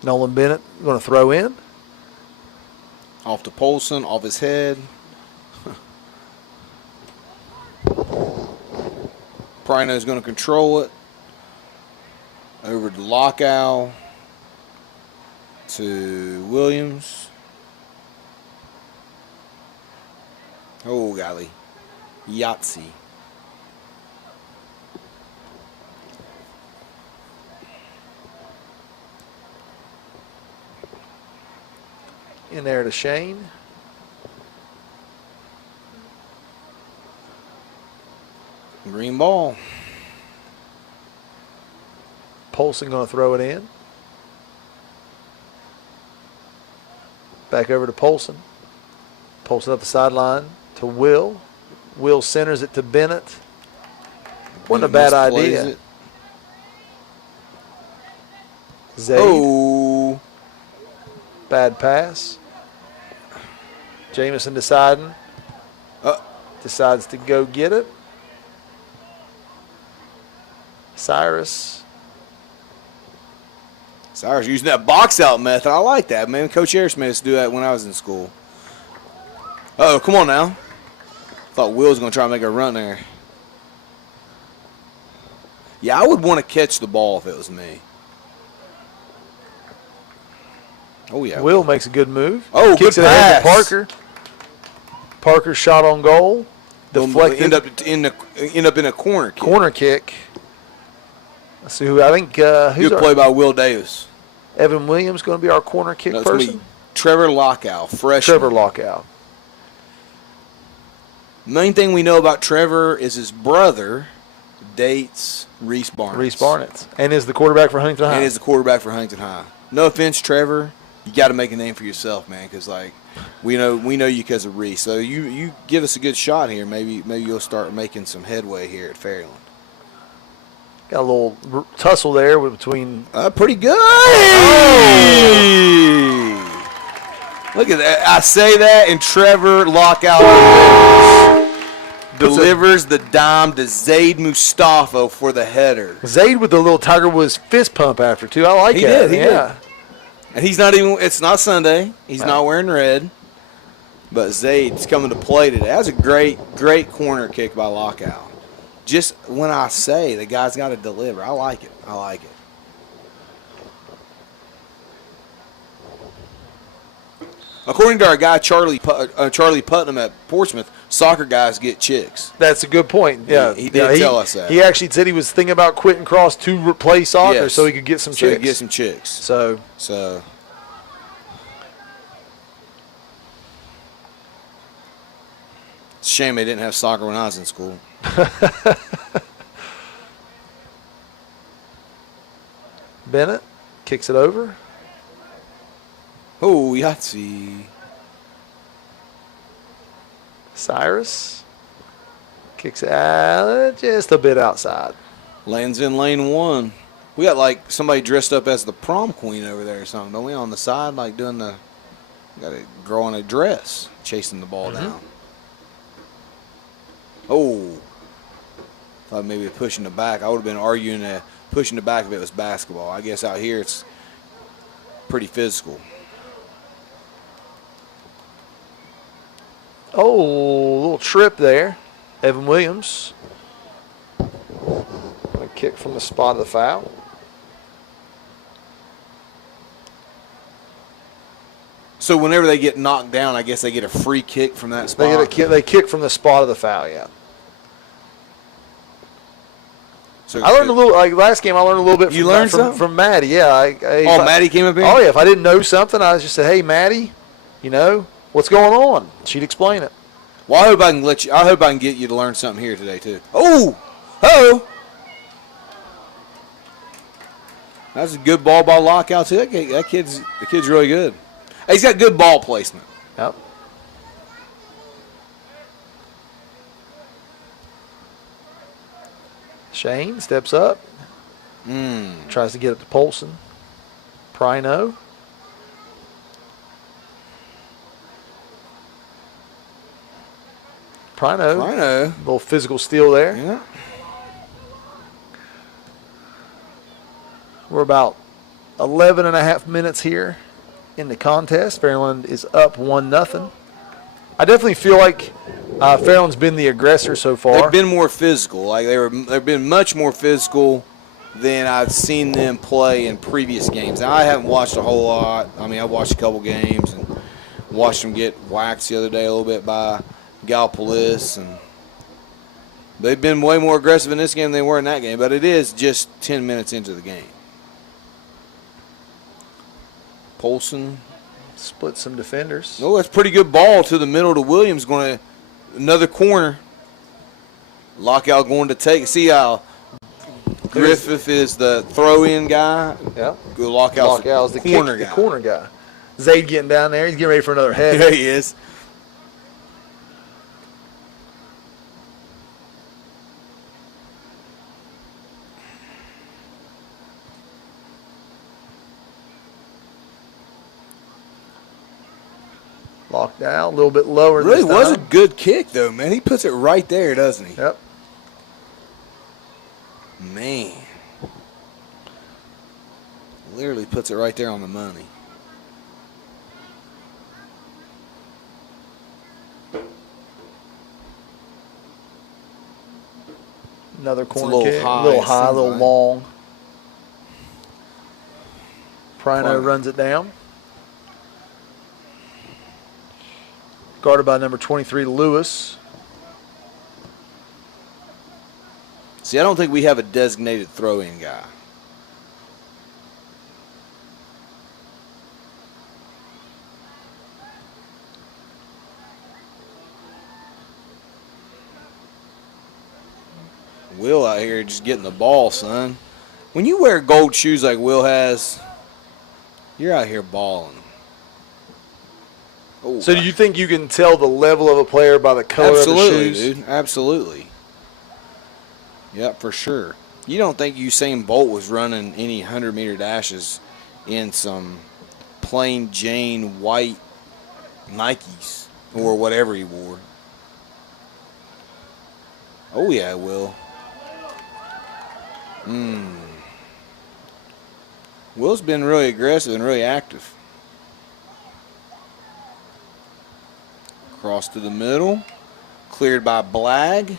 Nolan Bennett going to throw in. Off to Polson, off his head. Prino's going to control it. Over to Lockow. To Williams. Oh, golly. Yahtzee. In there to Shane. Green ball. Polson going to throw it in. Back over to Polson. Polson up the sideline to Will. Will centers it to Bennett. Wasn't a bad idea. Zaid. Oh. Bad pass. Jamison decides to go get it. Cyrus using that box out method. I like that, man. Coach Airdsmith used to do that when I was in school. Uh-oh, come on now. Thought Will was going to try and make a run there. Yeah, I would want to catch the ball if it was me. Oh, yeah. Will makes a good move. Oh, kicks good it ahead to pass. Parker. Parker shot on goal. Deflected. End up in a corner kick. Corner kick. Let's see who I think. Who's Good play by Will Davis. Evan Williams going to be our corner kick No, it's gonna person. be Trevor Lockow, freshman. Trevor Lockout. Main thing we know about Trevor is his brother dates Reese Barnett. Reese Barnett. And is the quarterback for Huntington High. And is the quarterback for Huntington High. No offense, Trevor. You got to make a name for yourself, man, because, like, we know you because of Reese. So you give us a good shot here. Maybe you'll start making some headway here at Fairland. Got a little tussle there between. Pretty good. Look at that. I say that, and Trevor Lockout delivers the dime to Zaid Mustafa for the header. Zaid with the little Tiger Woods fist pump after, too. I like it. He did. And he's not even – it's not Sunday. He's not wearing red. But Zaid's coming to play today. That's a great, great corner kick by Lockout. Just when I say the guy's got to deliver, I like it. According to our guy Charlie Putnam at Portsmouth, soccer guys get chicks. That's a good point. Yeah, he did tell us that. He actually said he was thinking about quitting cross to play soccer so he could get some chicks. So he could get some chicks. So it's a shame they didn't have soccer when I was in school. Bennett kicks it over. Oh, Yahtzee. Cyrus kicks it out just a bit outside. Lands in lane 1. We got like somebody dressed up as the prom queen over there or something, don't we? On the side, like doing got a girl in a dress chasing the ball down. Oh. Thought maybe pushing the back. I would have been arguing that pushing the back if it was basketball. I guess out here it's pretty physical. Oh, a little trip there. Evan Williams. A kick from the spot of the foul. So whenever they get knocked down, I guess they get a free kick from that spot. They kick from the spot of the foul, yeah. So I learned a little, like last game, I learned a little bit from Maddie, yeah. Maddie came up here? Oh, yeah, if I didn't know something, I just said, hey, Maddie, what's going on? She'd explain it. Well, I hope I can get you to learn something here today, too. Oh! That's a good ball by Lockout, too. The kid's really good. He's got good ball placement. Yep. Shane steps up. Tries to get it to Polson. Prino. A little physical steal there. Yeah. We're about 11 and a half minutes here in the contest. Fairland is up 1-0. I definitely feel like Fairland's been the aggressor so far. They've been more physical. Like they've been much more physical than I've seen them play in previous games. Now, I haven't watched a whole lot. I mean, I watched a couple games and watched them get waxed the other day a little bit by Galpolis, and they've been way more aggressive in this game than they were in that game. But it is just 10 minutes into the game. Polson split some defenders. Oh, that's pretty good ball to the middle to Williams. Going to another corner. Lockout going to take. See how Griffith is the throw-in guy. Yeah. Lockout's the corner guy. The corner guy. Zaid getting down there. He's getting ready for another head. Yeah, he is. Locked out, a little bit lower. Really was a good kick, though, man. He puts it right there, doesn't he? Yep. Man. Literally puts it right there on the money. Another corner a little kick. high, a little high, a little like. long. Prino runs it down. Guarded by number 23, Lewis. See, I don't think we have a designated throw-in guy. Will out here just getting the ball, son. When you wear gold shoes like Will has, you're out here balling. Oh, So do you think you can tell the level of a player by the color of the absolutely, shoes? dude. Absolutely. Yep, for sure. You don't think Usain Bolt was running any 100-meter dashes in some plain Jane white Nikes or whatever he wore. Oh, yeah, Will. Will's been really aggressive and really active. Cross to the middle. Cleared by Blagg.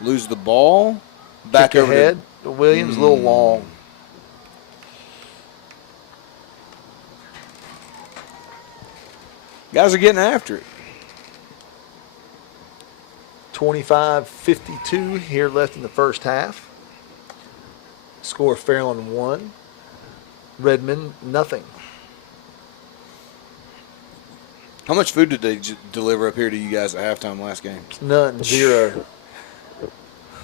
Lose the ball. Back Kick over ahead. Williams, a little long. Guys are getting after it. 25-52 here left in the first half. Score Fairland 1. Redmond nothing. How much food did they deliver up here to you guys at halftime last game? None. 0.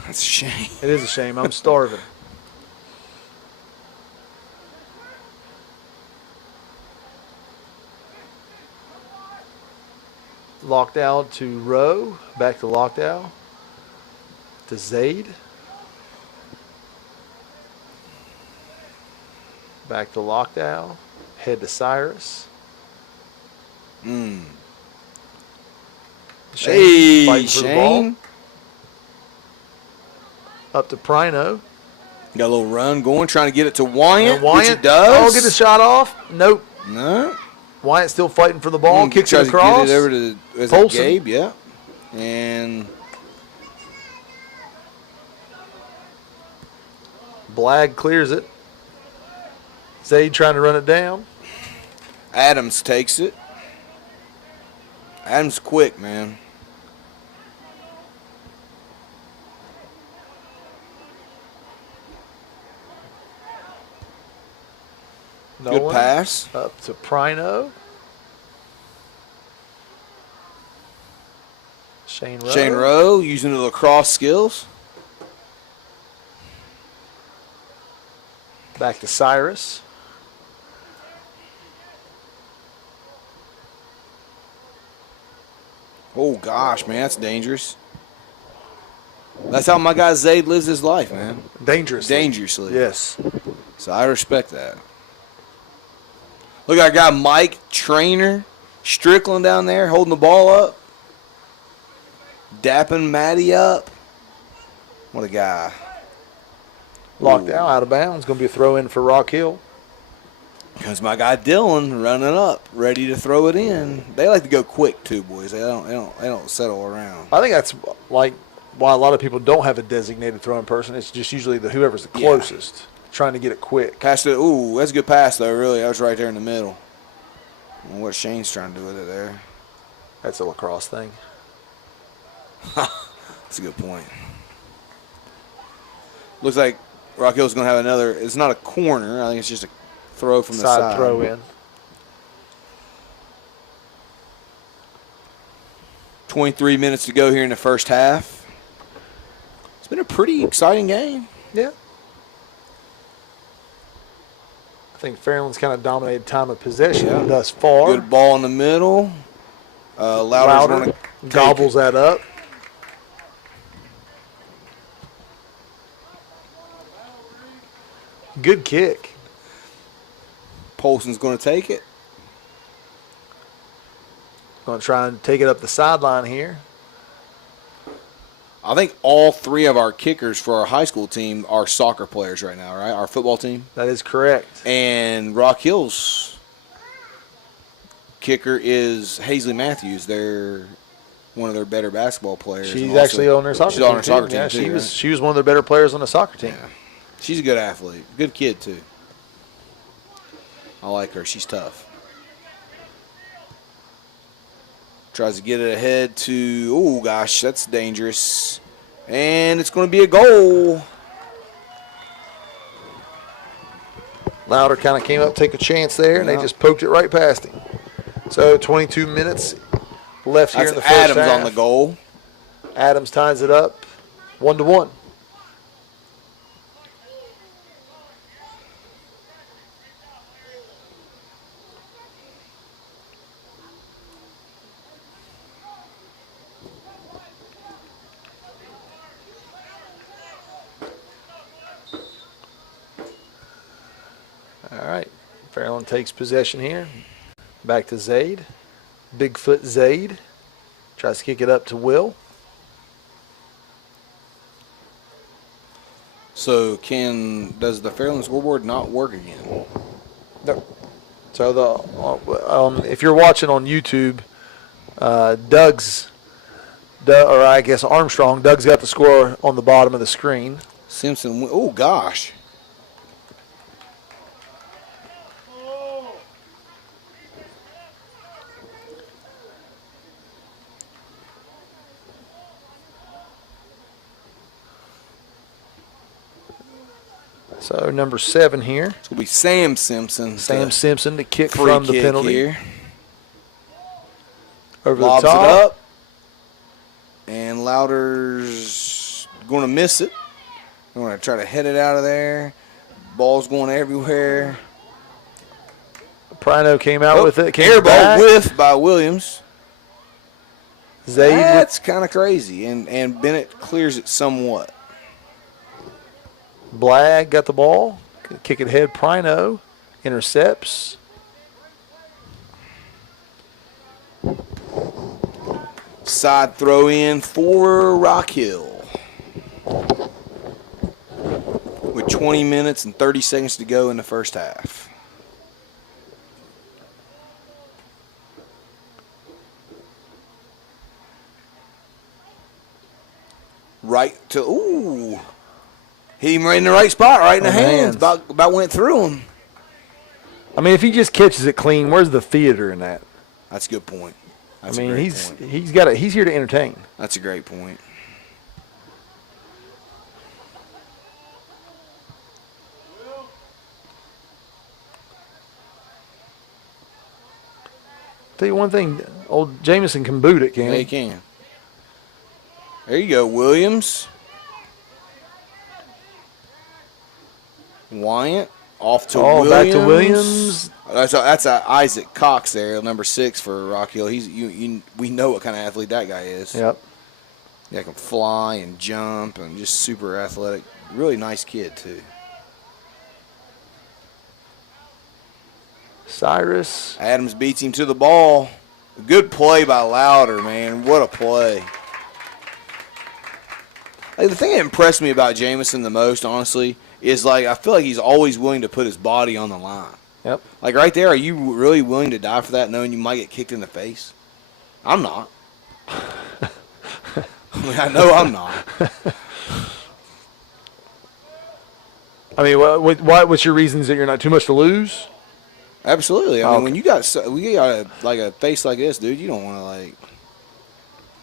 That's a shame. It is a shame. I'm starving. Lockdown to Rowe. Back to Lockdown. To Zaid. Back to Lockdown. Head to Cyrus. Hey, fighting for the ball. Shane. Up to Prino. Got a little run going, trying to get it to Wyatt, And Wyatt, which he does. oh, get the shot off. Nope. No. Wyatt still fighting for the ball. Kicks tries it across. to get it over to Polson. Gabe, yeah. And Blagg clears it. Zaid trying to run it down. Adams takes it. Adams quick, man. Good Nolan pass. Up to Prino. Shane Rowe. Shane Rowe using the lacrosse skills. Back to Cyrus. Oh, gosh, man, that's dangerous. That's how my guy Zaid lives his life, man. Dangerously. Yes. So I respect that. Look at our guy Mike Trainer Strickland down there holding the ball up. Dapping Maddie up. What a guy. Locked Ooh. out of bounds. Going to be a throw in for Rock Hill. Because my guy Dylan running up, ready to throw it in. They like to go quick too, boys. They don't settle around. I think that's like why a lot of people don't have a designated throwing person. It's just usually whoever's the closest, trying to get it quick. Pass it. Ooh, that's a good pass though. Really, I was right there in the middle. I don't know what Shane's trying to do with it there. That's a lacrosse thing. That's a good point. Looks like Rock Hill's going to have another. It's not a corner. I think it's just a throw from the side. Throw in. 23 minutes to go here in the first half. It's been a pretty exciting game. Yeah. I think Fairland's kind of dominated time of possession thus far. Good ball in the middle. Louder gobbles that up. Good kick. Polson's going to take it. Going to try and take it up the sideline here. I think all three of our kickers for our high school team are soccer players right now, right? Our football team. That is correct. And Rock Hill's kicker is Hazley Matthews. They're one of their better basketball players. She's actually on their soccer team. She's on her soccer team, Yeah, too, she was one of their better players on the soccer team. Yeah. She's a good athlete. Good kid, too. I like her. She's tough. Tries to get it ahead to, oh, gosh, that's dangerous. And it's going to be a goal. Louder kind of came up, take a chance there, and they just poked it right past him. So 22 minutes left here in the first Adams half. on the goal. Adams ties it up 1-1. All right. Fairland takes possession here. Back to Zaid. Bigfoot Zaid. Tries to kick it up to Will. So does the Fairland scoreboard not work again? No. So if you're watching on YouTube, Armstrong, Doug's got the score on the bottom of the screen. Simpson, oh gosh. So number 7 here. It's going to be Sam Simpson. Sam Simpson to kick Free from the kick penalty. Here. Over Lobs the top. it up. And Louder's going to miss it. They're going to try to head it out of there. Ball's going everywhere. Prino came out with it. Air ball whiff by Williams. Zaid. That's kind of crazy. And Bennett clears it somewhat. Blagg got the ball. Kick it ahead. Prino intercepts. Side throw in for Rock Hill. With 20 minutes and 30 seconds to go in the first half. Right to, ooh. Hit him right in the right spot, right in the hands. About went through him. I mean, if he just catches it clean, where's the theater in that? That's a good point. That's I mean, a great point. he's here to entertain. That's a great point. Tell you one thing, old Jameson can boot it, can't Yeah, he? he can. There you go, Williams. Wyatt off to Williams. Back to Williams. That's Isaac Cox there, number 6 for Rock Hill. We know what kind of athlete that guy is. Yep. Yeah, can fly and jump and just super athletic. Really nice kid too. Cyrus. Adams beats him to the ball. Good play by Louder, man. What a play. Like, the thing that impressed me about Jameson the most, honestly, is I feel like he's always willing to put his body on the line. Yep. Like right there, are you really willing to die for that, knowing you might get kicked in the face? I'm not. I mean, I know I'm not. I mean, what's your reasons that you're not too much to lose? Absolutely. I mean, when you got a face like this, dude, you don't want to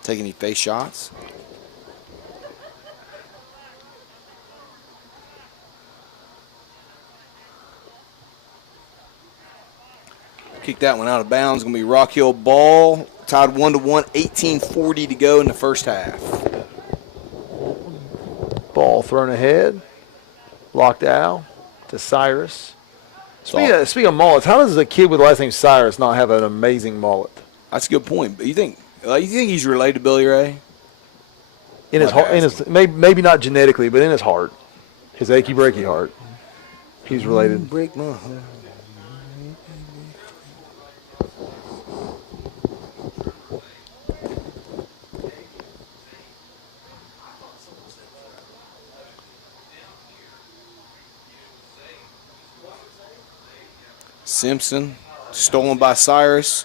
take any face shots. Kick that one out of bounds. Going to be Rock Hill ball. Tied 1-1. 18:40 to go in the first half. Ball thrown ahead. Locked out to Cyrus. Speaking of mullets, how does a kid with the last name Cyrus not have an amazing mullet? That's a good point. But you think he's related to Billy Ray? In his heart, maybe not genetically, but in his heart, his achy breaky heart, he's related. Break my heart. Simpson, stolen by Cyrus.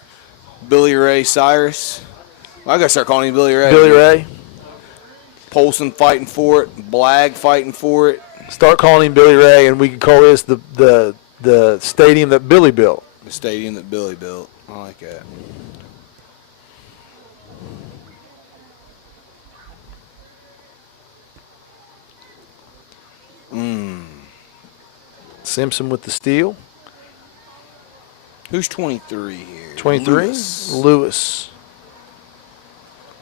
Billy Ray Cyrus. Well, I gotta start calling him Billy Ray. Billy Ray. Polson fighting for it. Blagg fighting for it. Start calling him Billy Ray, and we can call this the stadium that Billy built. The stadium that Billy built. I like that. Simpson with the steal. Who's 23 here? 23? Lewis.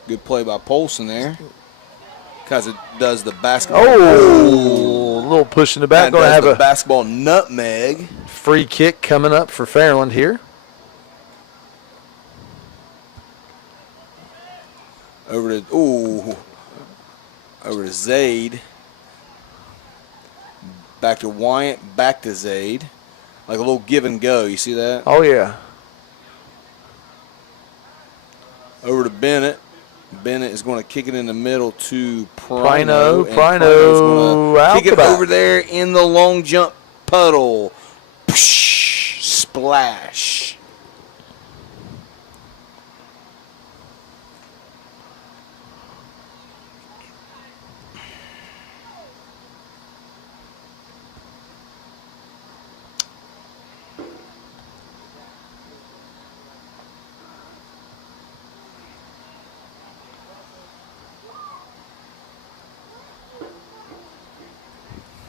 Good play by Polson there. Because it does the basketball. Oh, a little push in the back. Going to have a basketball nutmeg. Free kick coming up for Fairland here. Over to Zaid. Back to Wyatt. Back to Zaid. Like a little give and go. You see that? Oh, yeah. Over to Bennett. Bennett is going to kick it in the middle to Prino. Prino. And Prino's going to Out kick the it back. over there in the long jump puddle. Psh, splash.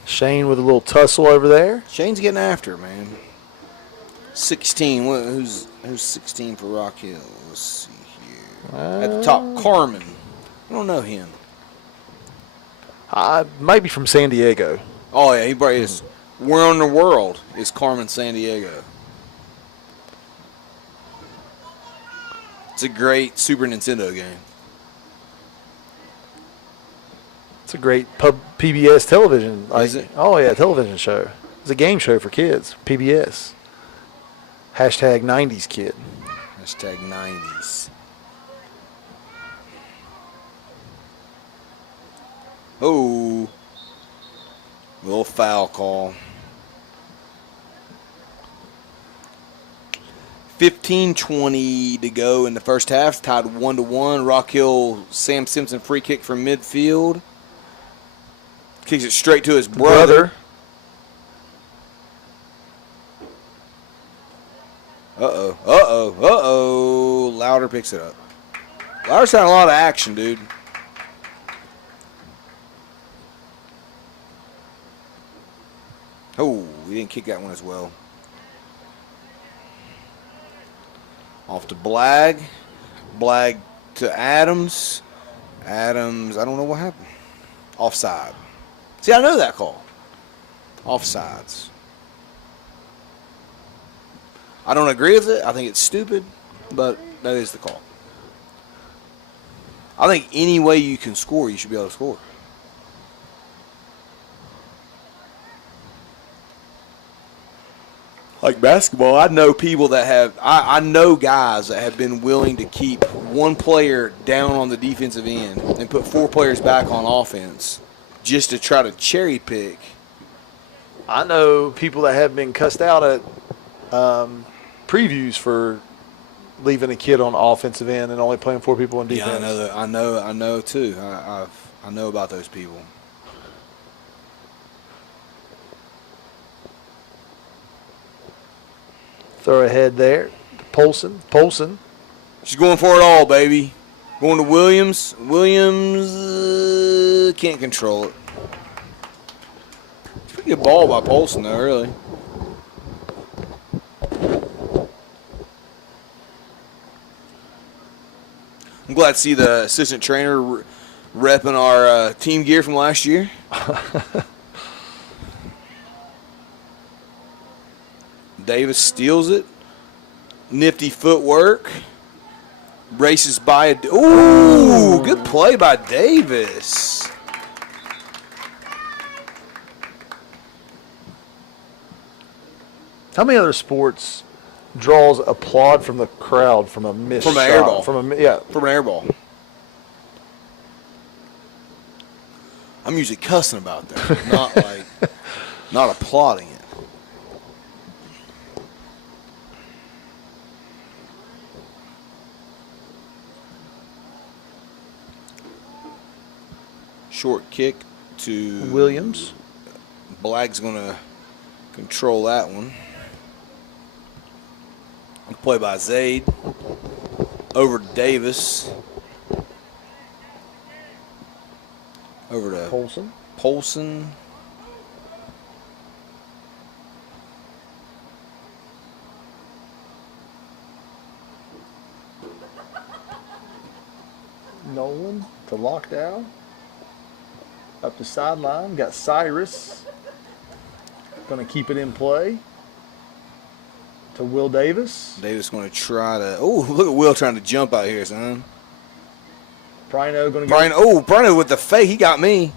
Shane with a little tussle over there. Shane's getting after it, man. 16. Who's 16 for Rock Hill? Let's see here. At the top, Carmen. I don't know him. Might be from San Diego. Oh, yeah, he probably is. Where in the world is Carmen San Diego? It's a great Super Nintendo game. It's a great PBS television. Is it? Oh, yeah, television show. It's a game show for kids, PBS. Hashtag 90s kid. Hashtag 90s. Oh. Little foul call. 15:20 to go in the first half. Tied 1-1. Rock Hill, Sam Simpson free kick from midfield. Kicks it straight to his brother. Uh-oh. Louder picks it up. Louder's had a lot of action, dude. Oh, he didn't kick that one as well. Off to Blag. Blag to Adams. Adams, I don't know what happened. Offside. See, I know that call. Offsides. I don't agree with it. I think it's stupid, but that is the call. I think any way you can score, you should be able to score. Like basketball, I know people that have, I know guys that have been willing to keep one player down on the defensive end and put 4 players back on offense just to try to cherry pick. I know people that have been cussed out at previews for leaving a kid on offensive end and only playing 4 people in defense. Yeah, I know that. I know too. I know about those people. Throw ahead there. Polson. She's going for it all, baby. Going to Williams. Williams can't control it. It's a pretty good ball by Polson, though, really. I'm glad to see the assistant trainer repping our team gear from last year. Davis steals it. Nifty footwork. Races by it. Ooh, good play by Davis. How many other sports draws applaud from the crowd from a missed From an shot? air ball. From an air ball. I'm usually cussing about that, not applauding it. Short kick to Williams. Black's going to control that one. Play by Zaid. Over to Davis. Over to Polson. Nolan to lockdown. Up the sideline. Got Cyrus. Going to keep it in play. To Will Davis. Davis going to try to. Oh, look at Will trying to jump out here, son. Prino going to go. Prino with the fake. He got me.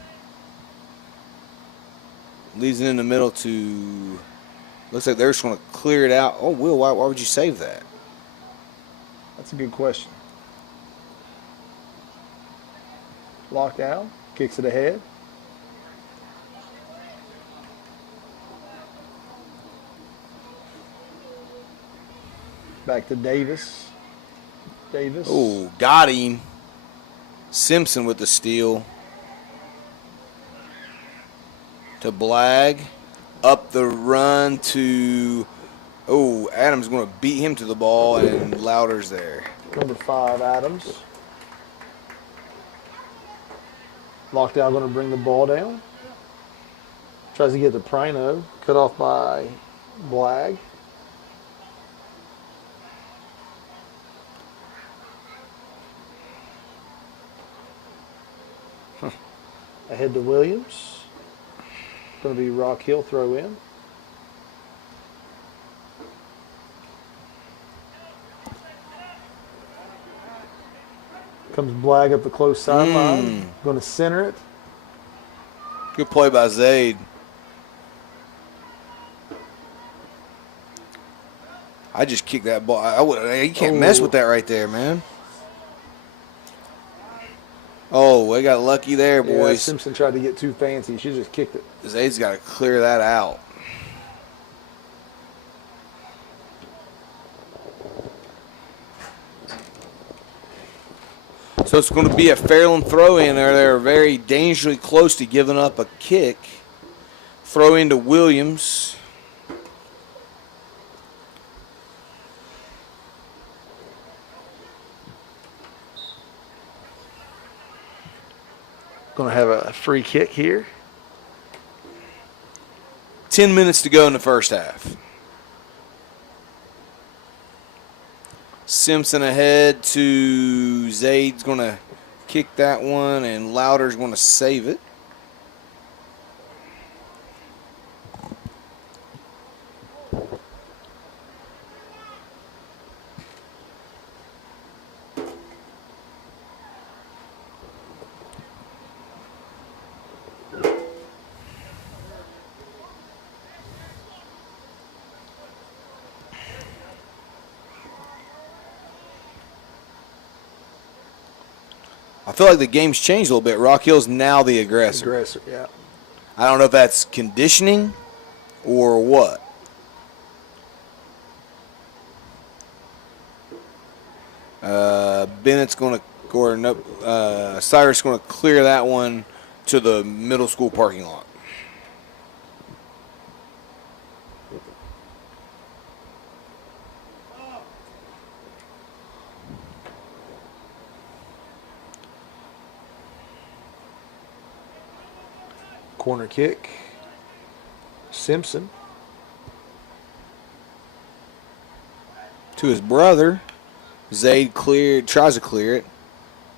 Leaves it in the middle to. Looks like they're just going to clear it out. Oh, Will, why would you save that? That's a good question. Lockdown, kicks it ahead. Back to Davis. Davis. Oh, got him. Simpson with the steal. To Blagg. Up the run to... Oh, Adams going to beat him to the ball, and Louder's there. Number 5, Adams. Lockdown going to bring the ball down. Tries to get to Prino. Cut off by Blagg. Ahead to Williams. Going to be Rock Hill throw in. Comes Blagg up the close sideline. Going to center it. Good play by Zaid. I just kicked that ball. You can't mess with that right there, man. Oh, they got lucky there, boys. Yeah, Simpson tried to get too fancy. She just kicked it. Zaid's got to clear that out. So it's going to be a Fairland throw-in there. They're very dangerously close to giving up a kick. Throw into Williams. Going to have a free kick here. 10 minutes to go in the first half. Simpson ahead to Zaid's going to kick that one, and Louder's going to save it. I feel like the game's changed a little bit. Rock Hill's now the aggressor. Aggressor, yeah. I don't know if that's conditioning or what. Bennett's going to, or no, Cyrus going to clear that one to the middle school parking lot. Corner kick. Simpson. To his brother. Zaid tries to clear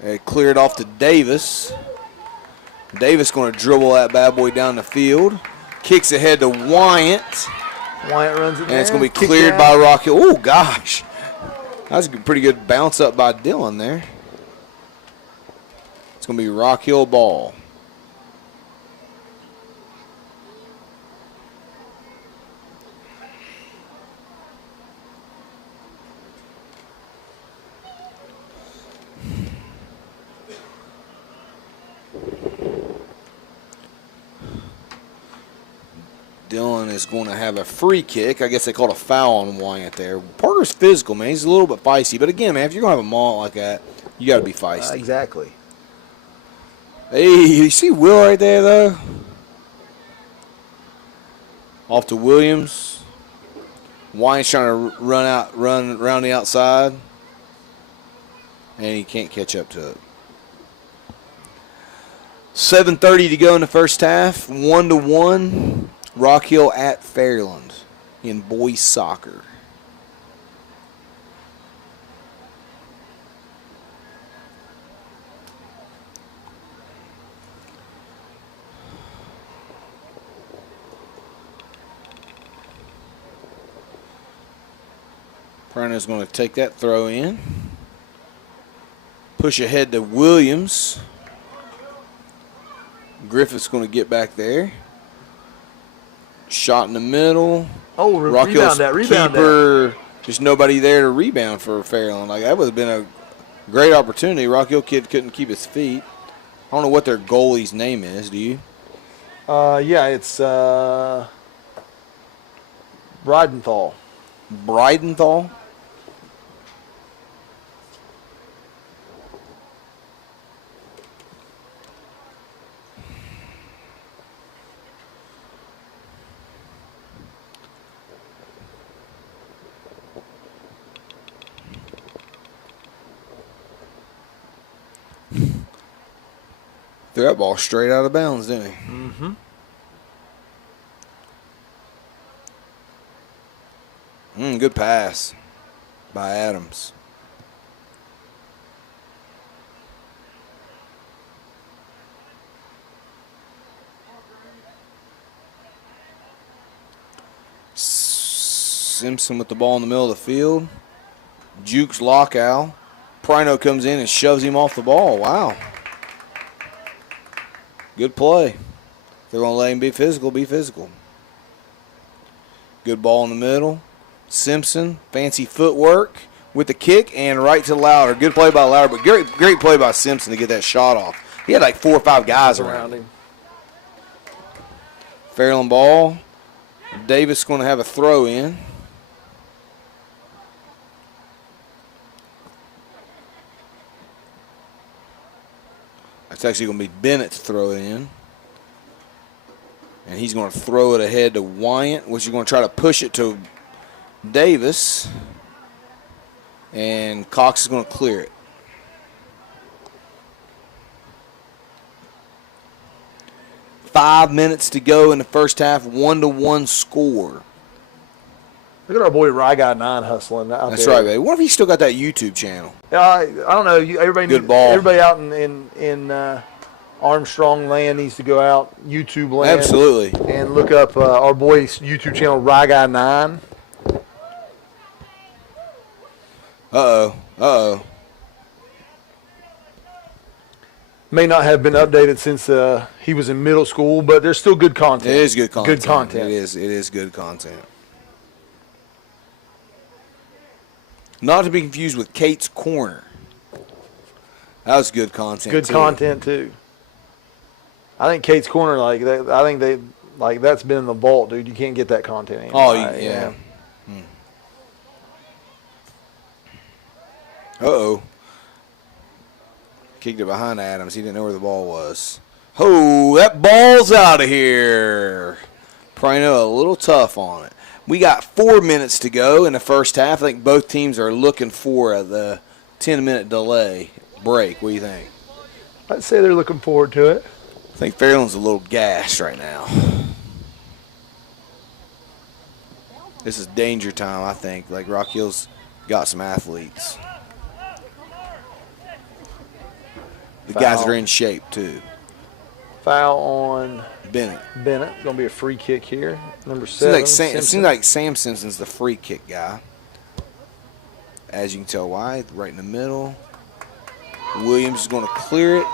it. Cleared off to Davis. Davis going to dribble that bad boy down the field. Kicks ahead to Wyatt. Wyatt runs it And it's going to be Kicks cleared out. by Rock Hill. Oh, gosh. That was a pretty good bounce up by Dylan there. It's going to be Rock Hill ball. Dylan is going to have a free kick. I guess they called a foul on Wyatt there. Parker's physical, man. He's a little bit feisty. But again, man, if you're going to have a maunt like that, you got to be feisty. Exactly. Hey, you see Will right there, though? Off to Williams. Wyatt's trying to run around the outside. And he can't catch up to it. 7:30 to go in the first half. 1-1. Rock Hill at Fairland in boys soccer. Prino's going to take that throw in. Push ahead to Williams. Griffith's going to get back there. Shot in the middle. Oh, Rock rebound Hill's that. Rebound that. keeper. Just nobody there to rebound for Fairland. Like, that would have been a great opportunity. Rock Hill kid couldn't keep his feet. I don't know what their goalie's name is. Do you? Yeah, it's Bridenthal. Bridenthal? Threw that ball straight out of bounds, didn't he? Mm-hmm. Good pass by Adams. Simpson with the ball in the middle of the field. Jukes lockout. Prino comes in and shoves him off the ball. Wow. Good play. If they're going to let him be physical, be physical. Good ball in the middle. Simpson, fancy footwork with the kick and right to Louder. Good play by Louder, but great play by Simpson to get that shot off. He had like 4 or 5 guys around him. Fairland ball. Davis going to have a throw in. That's actually going to be Bennett to throw it in. And he's going to throw it ahead to Wyant, which is going to try to push it to Davis. And Cox is going to clear it. Five minutes to go in the first half, 1-1 score. Look at our boy Rye Guy 9 hustling out That's there. right, baby. What if he's still got that YouTube channel? Yeah, I don't know. Good ball. Everybody out in Armstrong land needs to go out, YouTube land. Absolutely. And look up our boy's YouTube channel, Rye Guy 9. Uh-oh. May not have been updated since he was in middle school, but there's still good content. It is good content. Good content. It is good content. Not to be confused with Kate's Corner. That was good content. Good content too. I think Kate's Corner, like that, I think they like that's been in the vault, dude. You can't get that content anymore. Oh yeah. Uh-oh. Kicked it behind Adams. He didn't know where the ball was. Oh, that ball's out of here. Prino a little tough on it. We got 4 minutes to go in the first half. I think both teams are looking for the 10-minute delay break. What do you think? I'd say they're looking forward to it. I think Fairland's a little gassed right now. This is danger time, I think. Like, Rock Hill's got some athletes. The guys that are in shape, too. Foul on Bennett. Going to be a free kick here. Number 7. It seems like Sam Simpson's the free kick guy. As you can tell why. Right in the middle. Williams is going to clear it.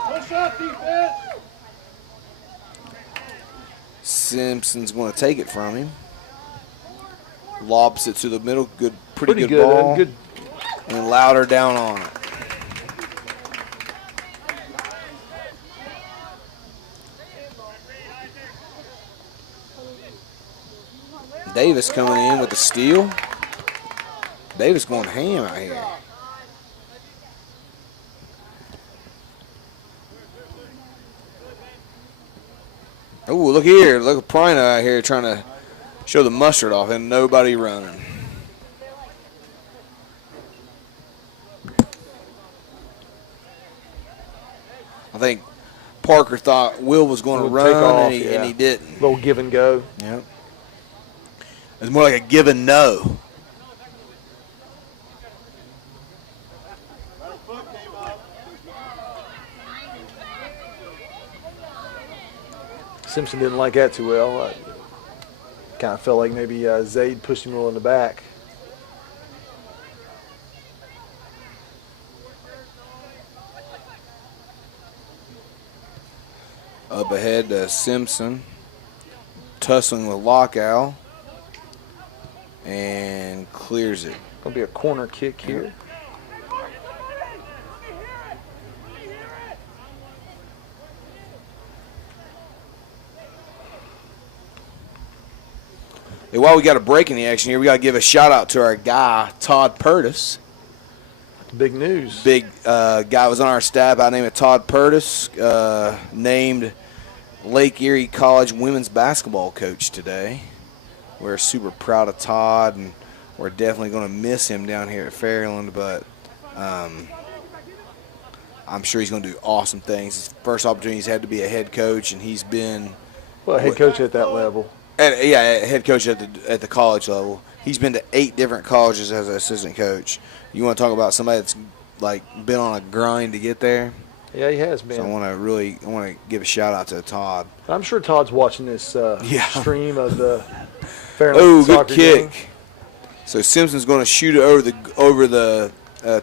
Simpson's going to take it from him. Lobs it to the middle. Pretty good ball. Good. And Louder down on it. Davis coming in with the steal. Davis going ham out here. Oh, look here. Look at Prino out here trying to show the mustard off and nobody running. I think Parker thought Will was going to run off, and he didn't. Little give and go. Yep. It's more like a give and no. Simpson didn't like that too well. Kind of felt like maybe Zaid pushed him a little in the back. Up ahead to Simpson. tussling with Lockout and clears it. Gonna be a corner kick here. Hey, while we got a break in the action here, we got to give a shout out to our guy Todd Purtis. Big news. Big guy was on our staff by the name of Todd Purtis, named Lake Erie College women's basketball coach today. We're super proud of Todd, and we're definitely going to miss him down here at Fairland, but I'm sure he's going to do awesome things. His first opportunity he's had to be a head coach, and he's been head coach at that level. Head coach at the college level. He's been to 8 different colleges as an assistant coach. You want to talk about somebody that's like been on a grind to get there? Yeah, he has been. So I want to give a shout out to Todd. I'm sure Todd's watching this stream of the Fairland good soccer kick. game. So Simpson's going to shoot it over the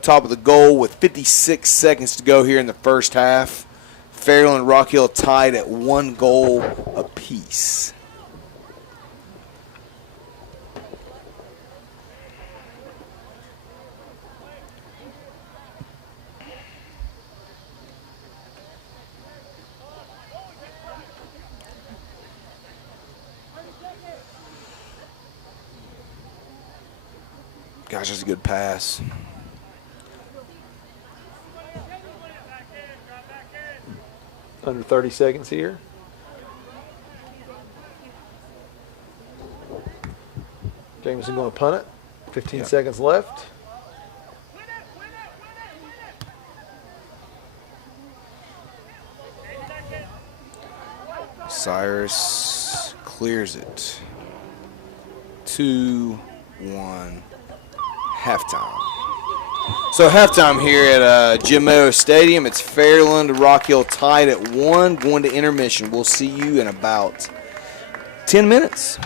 top of the goal with 56 seconds to go here in the first half. Fairland and Rock Hill tied at 1 goal apiece. Gosh, that's a good pass. Under 30 seconds here. Jameson going to punt it. 15 seconds left. Cyrus clears it. 2-1. Halftime. So halftime here at Jim Mayo Stadium. It's Fairland, Rock Hill tied at 1, going to intermission. We'll see you in about 10 minutes.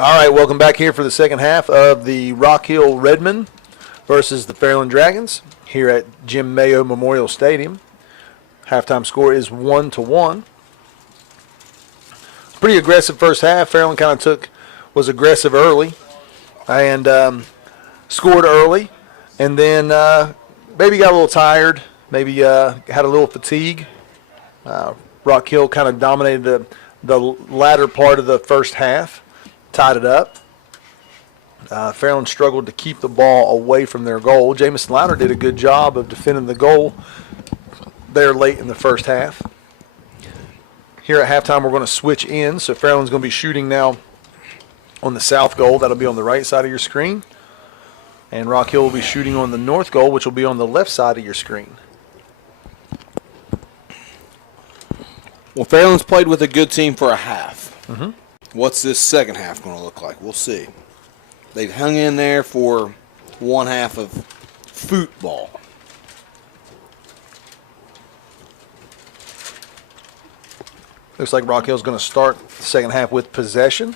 All right, welcome back here for the second half of the Rock Hill Redmen versus the Fairland Dragons here at Jim Mayo Memorial Stadium. Halftime score is 1-1. Pretty aggressive first half. Fairland kind of was aggressive early and scored early, and then maybe got a little tired, maybe had a little fatigue. Rock Hill kind of dominated the latter part of the first half, tied it up. Fairland struggled to keep the ball away from their goal. Jamison Louder did a good job of defending the goal there late in the first half. Here at halftime, we're going to switch in. So Fairland's going to be shooting now on the south goal. That'll be on the right side of your screen. And Rock Hill will be shooting on the north goal, which will be on the left side of your screen. Well, Fairland's played with a good team for a half. Mm-hmm. What's this second half going to look like? We'll see. They've hung in there for one half of football. Looks like Rock Hill's going to start the second half with possession.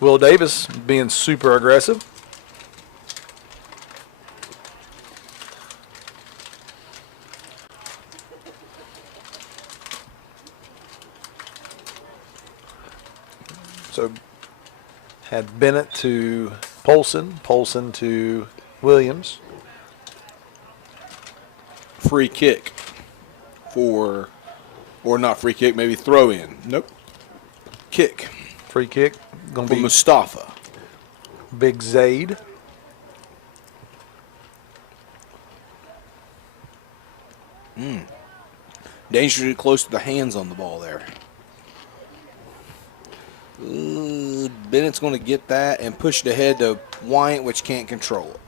Will Davis being super aggressive. So had Bennett to Polson, Polson to Williams. Free kick or not free kick, maybe throw in. Nope. Kick. Free kick. Going to For be Mustafa. Big Zaid. Dangerously close to the hands on the ball there. Bennett's going to get that and push it ahead to Wyatt, which can't control it.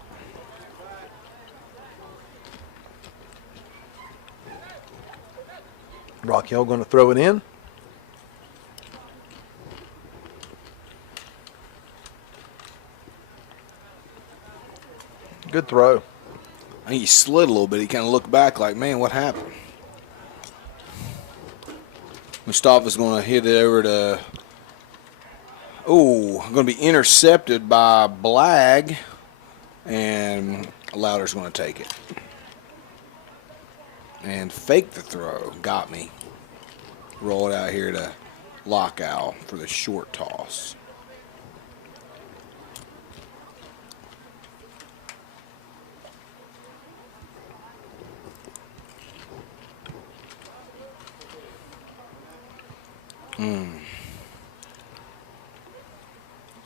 Rock Hill going to throw it in. Good throw. I think he slid a little bit. He kind of looked back like, man, what happened? Mustafa's going to hit it over to... Oh, going to be intercepted by Blag, and Louder's going to take it. And fake the throw. Got me. Roll it out here to Lockout for the short toss.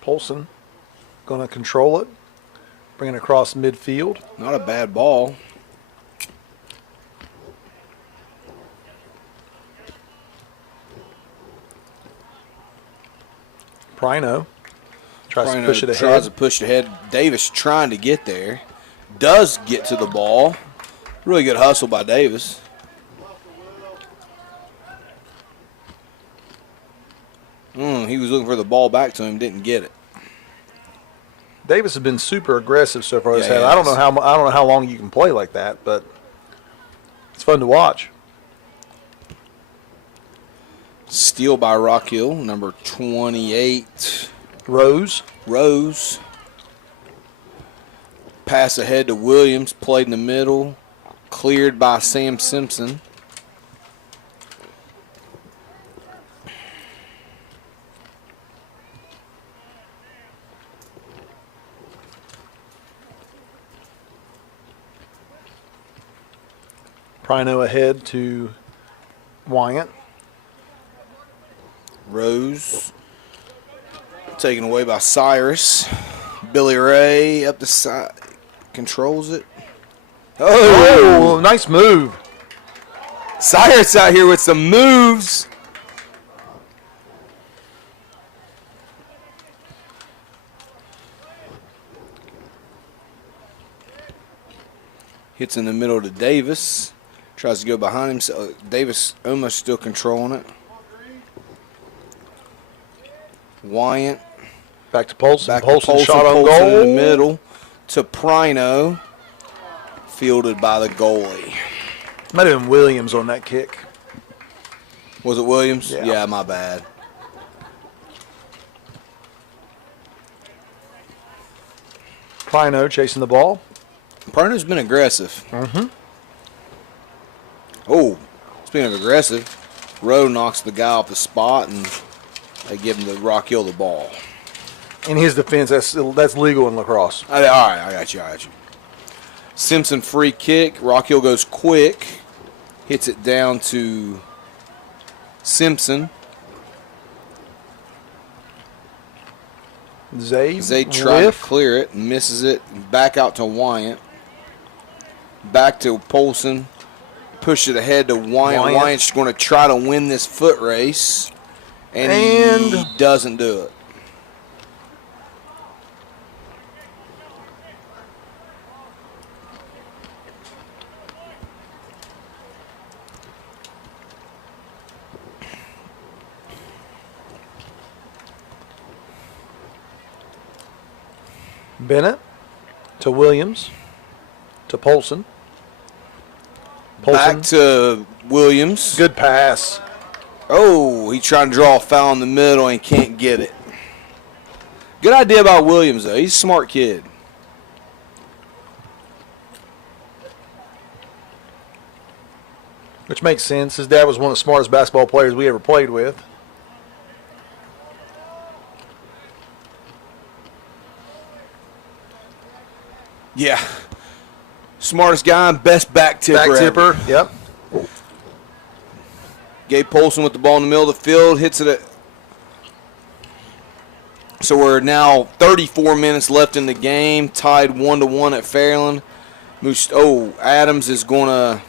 Polson going to control it, bring it across midfield. Not a bad ball. Prino tries to push it ahead. Tries to push it ahead. Davis trying to get there. Does get to the ball. Really good hustle by Davis. He was looking for the ball back to him, didn't get it. Davis has been super aggressive so far this Yeah, half. he I don't has. know how long you can play like that, but it's fun to watch. Steal by Rock Hill, number 28. Rose. Pass ahead to Williams, played in the middle. Cleared by Sam Simpson. Prino ahead to Wyatt. Rose. Taken away by Cyrus. Billy Ray up the side. Controls it. Oh, nice move. Cyrus out here with some moves. Hits in the middle to Davis. Tries to go behind him. So Davis almost still controlling it. Wyatt. Back to Polson. Back Polson to Polson. shot on Polson goal. in the middle to Prino. Fielded by the goalie. Might have been Williams on that kick. Was it Williams? Yeah. Yeah, my bad. Prino chasing the ball. Parner's been aggressive. Mm-hmm. Oh, speaking of aggressive, Rowe knocks the guy off the spot, and they give him the Rock Hill the ball. In his defense, that's legal in lacrosse. All right, I got you. Simpson free kick. Rock Hill goes quick. Hits it down to Simpson. Zayd trying to clear it, misses it. Back out to Wyant. Back to Polson. Push it ahead to Wyant. Wyant's going to try to win this foot race, and he doesn't do it. Bennett to Williams to Polson. Back to Williams. Good pass. Oh, he's trying to draw a foul in the middle and can't get it. Good idea about Williams, though. He's a smart kid. Which makes sense. His dad was one of the smartest basketball players we ever played with. Yeah. Smartest guy and best back tipper. Back tipper, ever. yep. Gabe Polson with the ball in the middle of the field, hits it at. So we're now 34 minutes left in the game, tied 1-1 at Fairland. Adams is going to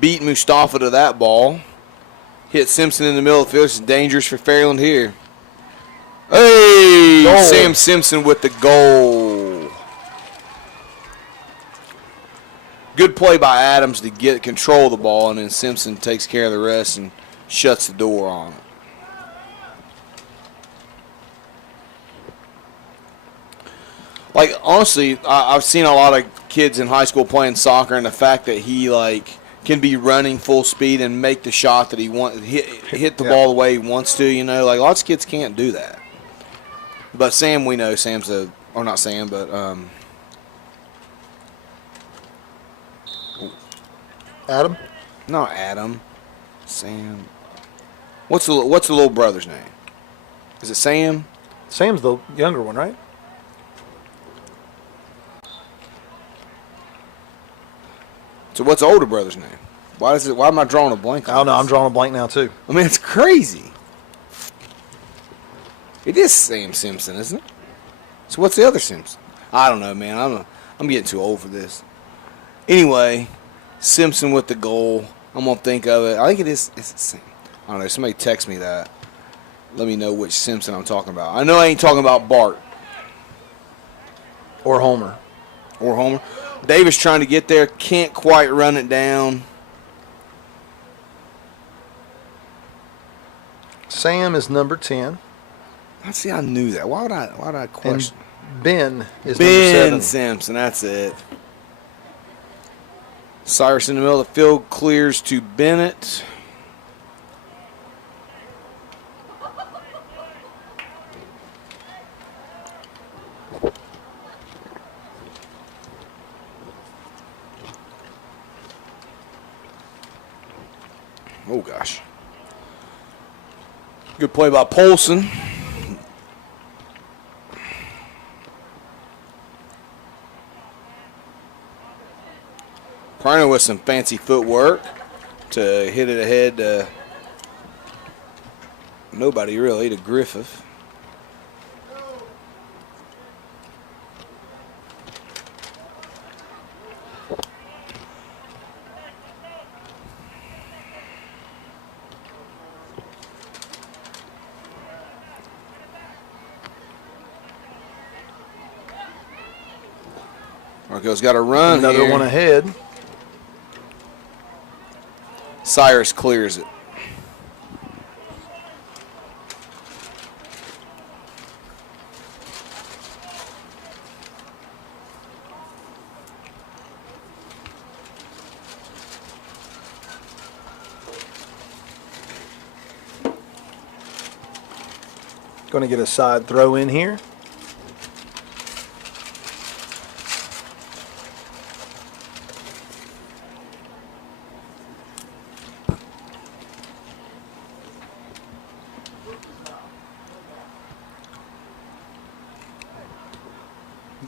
beat Mustafa to that ball. Hit Simpson in the middle of the field. It's dangerous for Fairland here. Hey! Goal. Sam Simpson with the goal. Good play by Adams to get control of the ball, and then Simpson takes care of the rest and shuts the door on it. Like, honestly, I've seen a lot of kids in high school playing soccer, and the fact that he, can be running full speed and make the shot that he wants, hit the ball the way he wants to, lots of kids can't do that. But Sam, we know Sam's not Sam, but Adam? Not Adam. Sam. What's the little brother's name? Is it Sam? Sam's the younger one, right? So what's the older brother's name? Why am I drawing a blank on I don't know. this? I'm drawing a blank now, too. I mean, it's crazy. It is Sam Simpson, isn't it? So what's the other Simpson? I don't know, man. I'm getting too old for this. Anyway, Simpson with the goal. I'm going to think of it. I think it is. It's the same. I don't know. Somebody text me that. Let me know which Simpson I'm talking about. I know I ain't talking about Bart. Or Homer. Davis trying to get there. Can't quite run it down. Sam is number 10. See, I knew that. Why would I question? And Ben is Ben number 7. Simpson. That's it. Cyrus in the middle of the field clears to Bennett. Oh, gosh. Good play by Polson. Prino with some fancy footwork to hit it ahead to nobody really, to Griffith. Marco's got a run. Another here. one ahead. Cyrus clears it. Going to get a side throw in here.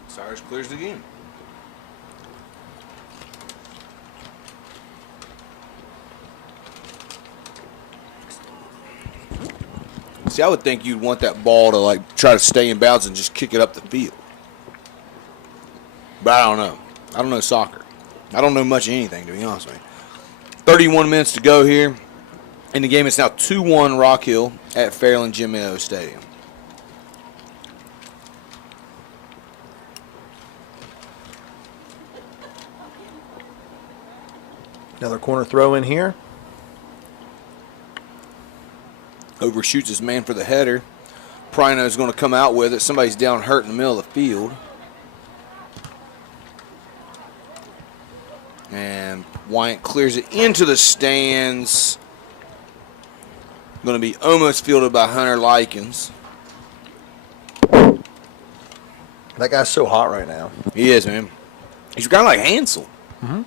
Cyrus clears the game. See, I would think you'd want that ball to like try to stay in bounds and just kick it up the field. But I don't know. I don't know soccer. I don't know much of anything, to be honest with you. 31 minutes to go here in the game. It's now 2-1 Rock Hill at Fairland Jim Mayo Stadium. Another corner throw in here. Overshoots his man for the header. Prino is going to come out with it. Somebody's down hurt in the middle of the field. And Wyatt clears it into the stands. Going to be almost fielded by Hunter Likens. That guy's so hot right now. He is, man. He's kind of like Hansel. Mm-hmm.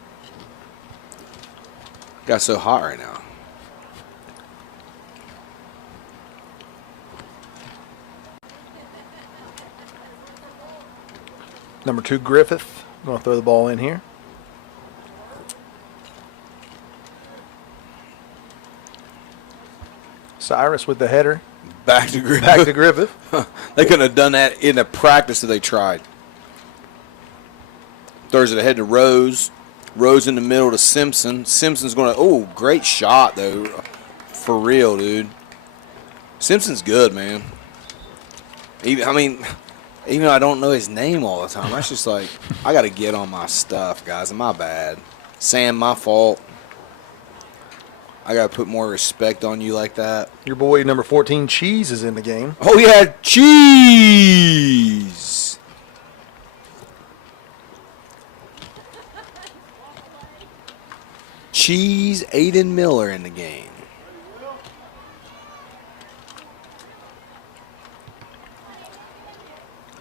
Guy's so hot right now. Number 2, Griffith. Going to throw the ball in here. Cyrus with the header. Back to Griffith. Back to Griffith. They couldn't have done that in the practice if they tried. Throws it ahead to Rose. Rose in the middle to Simpson. Simpson's going to... Oh, great shot, though. For real, dude. Simpson's good, man. Even though I don't know his name all the time, that's just like, I got to get on my stuff, guys. My bad. Sam, my fault. I got to put more respect on you like that. Your boy, number 14, Cheese, is in the game. Oh, yeah, Cheese. Cheese, Aiden Miller in the game.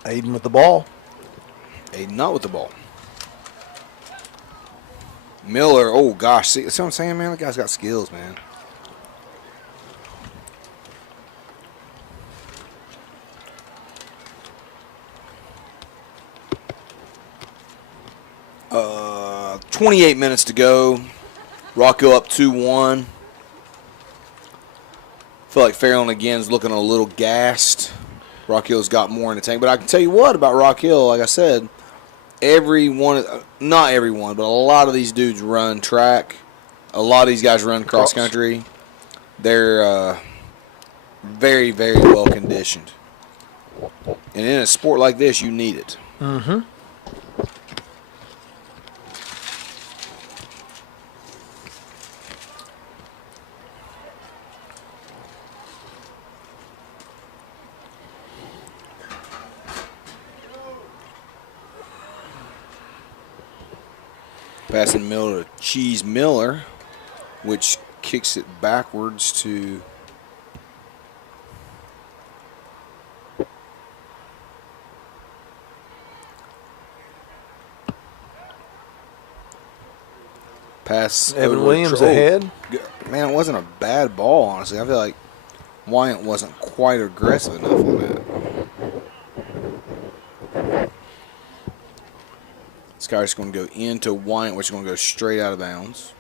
Aiden with the ball. Aiden not with the ball. Miller, oh gosh, see what I'm saying, man? That guy's got skills, man. Uh, 28 minutes to go. Rocco up 2-1. Feel like Fairland again is looking a little gassed. Rock Hill's got more in the tank. But I can tell you what about Rock Hill, like I said, not everyone, but a lot of these dudes run track. A lot of these guys run cross country. They're very, very well conditioned. And in a sport like this, you need it. Mm-hmm. Passing Miller to Cheese Miller, which kicks it backwards to pass. Evan Williams ahead. Man, it wasn't a bad ball, honestly. I feel like Wyatt wasn't quite aggressive enough on that. This guy's going to go into Wyatt, which is going to go straight out of bounds.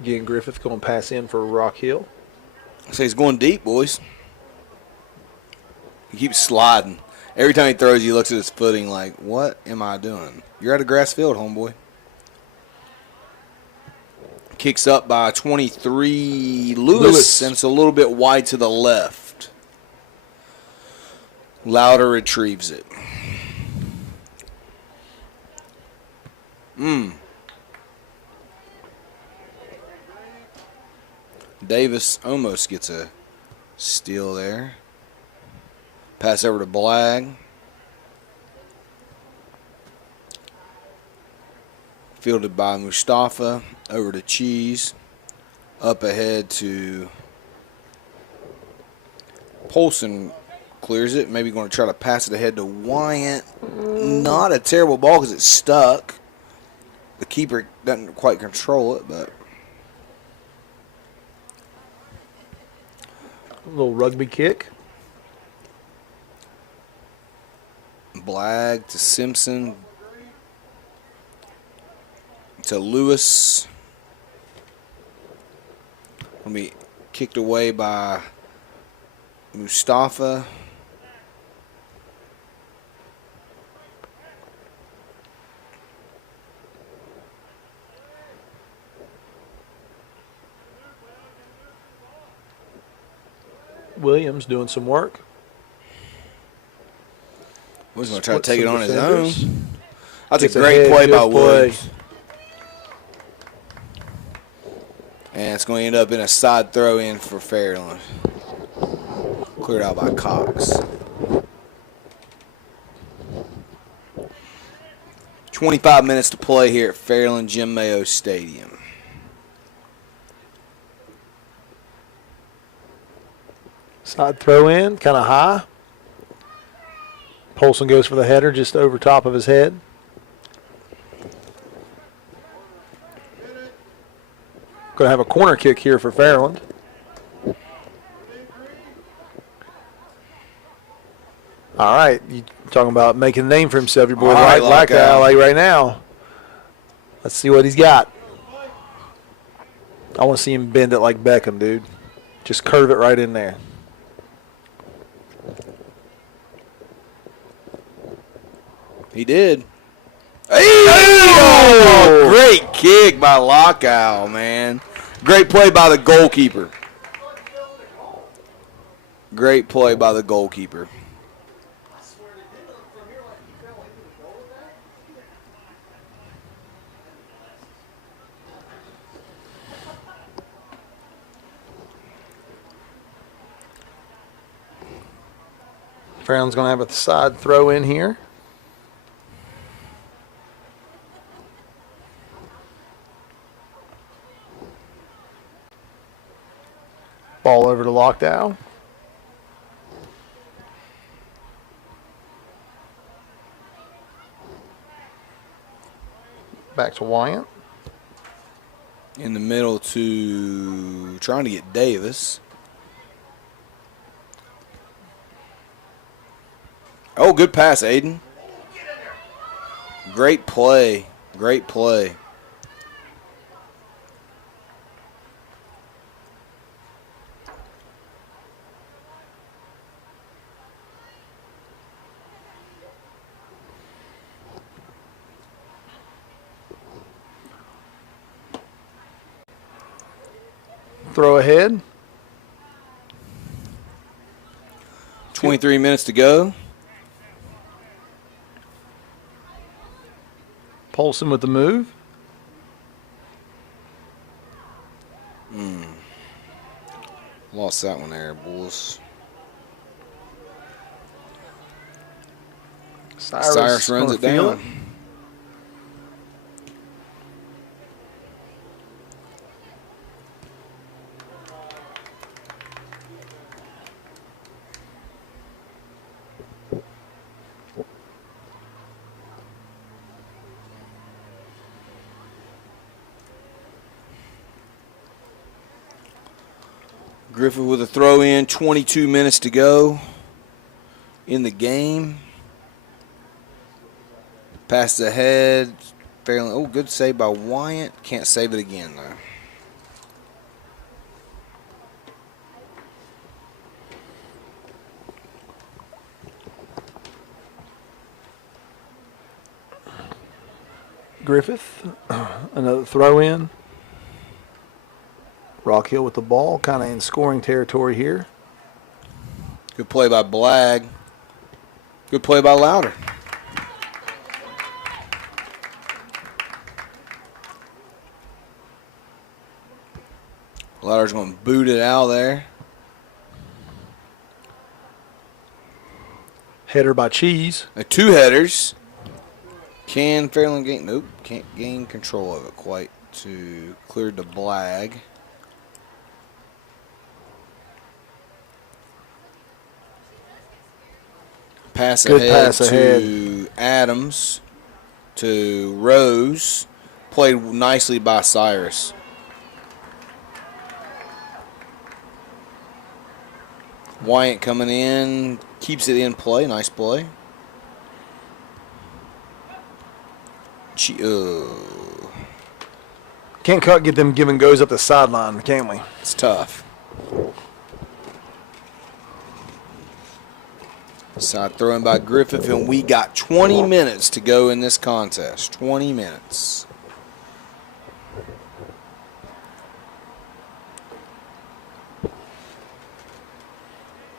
Again, Griffith going to pass in for Rock Hill. I say he's going deep, boys. He keeps sliding. Every time he throws, he looks at his footing like, what am I doing? You're at a grass field, homeboy. Kicks up by 23, Lewis, and it's a little bit wide to the left. Lauder retrieves it. Davis almost gets a Steal there. Pass over to Blag. Fielded by Mustafa. Over to Cheese. Up ahead to Polson. Clears it. Maybe going to try to pass it ahead to Wyatt. Not a terrible ball because it's stuck. The keeper doesn't quite control it, but A little rugby kick. Blag to Simpson to Lewis. Will be kicked away by Mustafa. Williams doing some work. He's going to try to Split take it some on his defenders. own. That's Gets a great ahead, play by good play. Woods. And it's going to end up in a side throw in for Fairland. Cleared out by Cox. 25 minutes to play here at Fairland Jim Mayo Stadium. Side throw in, kind of high. Polson goes for the header just over top of his head. Going to have a corner kick here for Fairland. All right, you talking about making a name for himself, your boy All right, Lackow, like right now. Let's see what he's got. I want to see him bend it like Beckham, dude. Just curve it right in there. He did. Oh, great kick by Lockout, man. Great play by the goalkeeper. Great play by the goalkeeper. Fairland's going to have a side throw in here. Ball over to Lockdown. Back to Wyatt. In the middle to trying to get Davis. Oh, good pass, Aiden. Great play. Great play. Throw ahead. 23 minutes to go. Polson with the move. Lost that one there, Bulls. Cyrus runs it down. Griffith with a throw in, 22 minutes to go in the game. Pass ahead. Fairland. Oh, good save by Wyatt. Can't save it again, though. Griffith. Another throw in. Rock Hill with the ball, kind of in scoring territory here. Good play by Blag. Good play by Louder. Louder's going to boot it out there. Header by Cheese. 2 headers. Can Fairland gain? Nope, can't gain control of it quite to clear the Blag. Pass Good ahead pass to ahead. Adams, to Rose. Played nicely by Cyrus. Wyatt coming in, keeps it in play. Nice play. Can't get them give and goes up the sideline, can we? It's tough. Side throwing by Griffith, and we got 20 minutes to go in this contest. 20 minutes.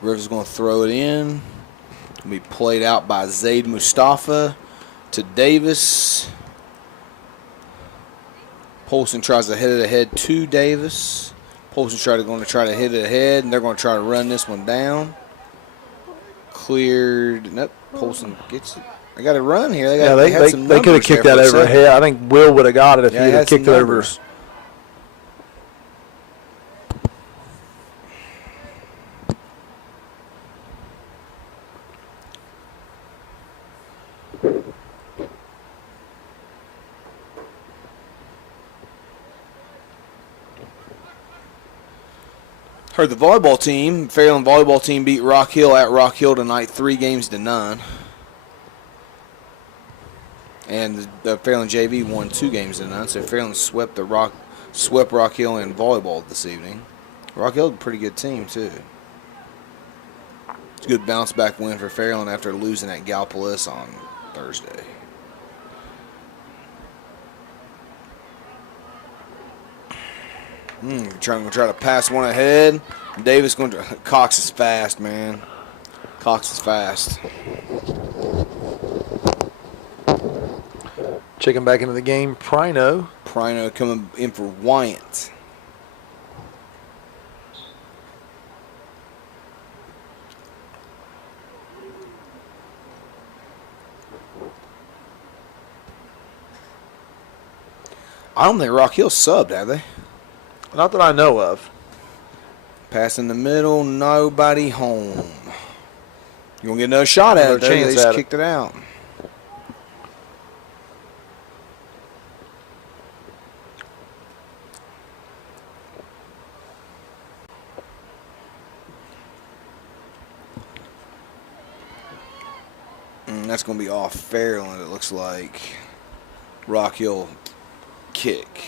Griffith's going to throw it in. It'll be played out by Zaid Mustafa to Davis. Polson tries to hit it ahead to Davis. Polson's going to try to hit it ahead, and they're going to try to run this one down. Cleared. Nope. Polson gets it. They got to run here. They could have kicked that over ahead. I think Will would have got it if he had kicked it over. Heard the volleyball team, Fairland volleyball team beat Rock Hill at Rock Hill tonight, 3-9. And the Fairland JV won 2-9. So Fairland swept Rock Hill in volleyball this evening. Rock Hill is a pretty good team too. It's a good bounce back win for Fairland after losing at Gallipolis on Thursday. Trying to pass one ahead. Davis going to. Cox is fast, man. Cox is fast. Checking back into the game, Prino. Prino coming in for Wyatt. I don't think Rock Hill subbed, have they? Not that I know of. Pass in the middle, nobody home. You gonna get another shot at it? They just kicked it out. That's gonna be off Fairland. It looks like. Rock Hill kick.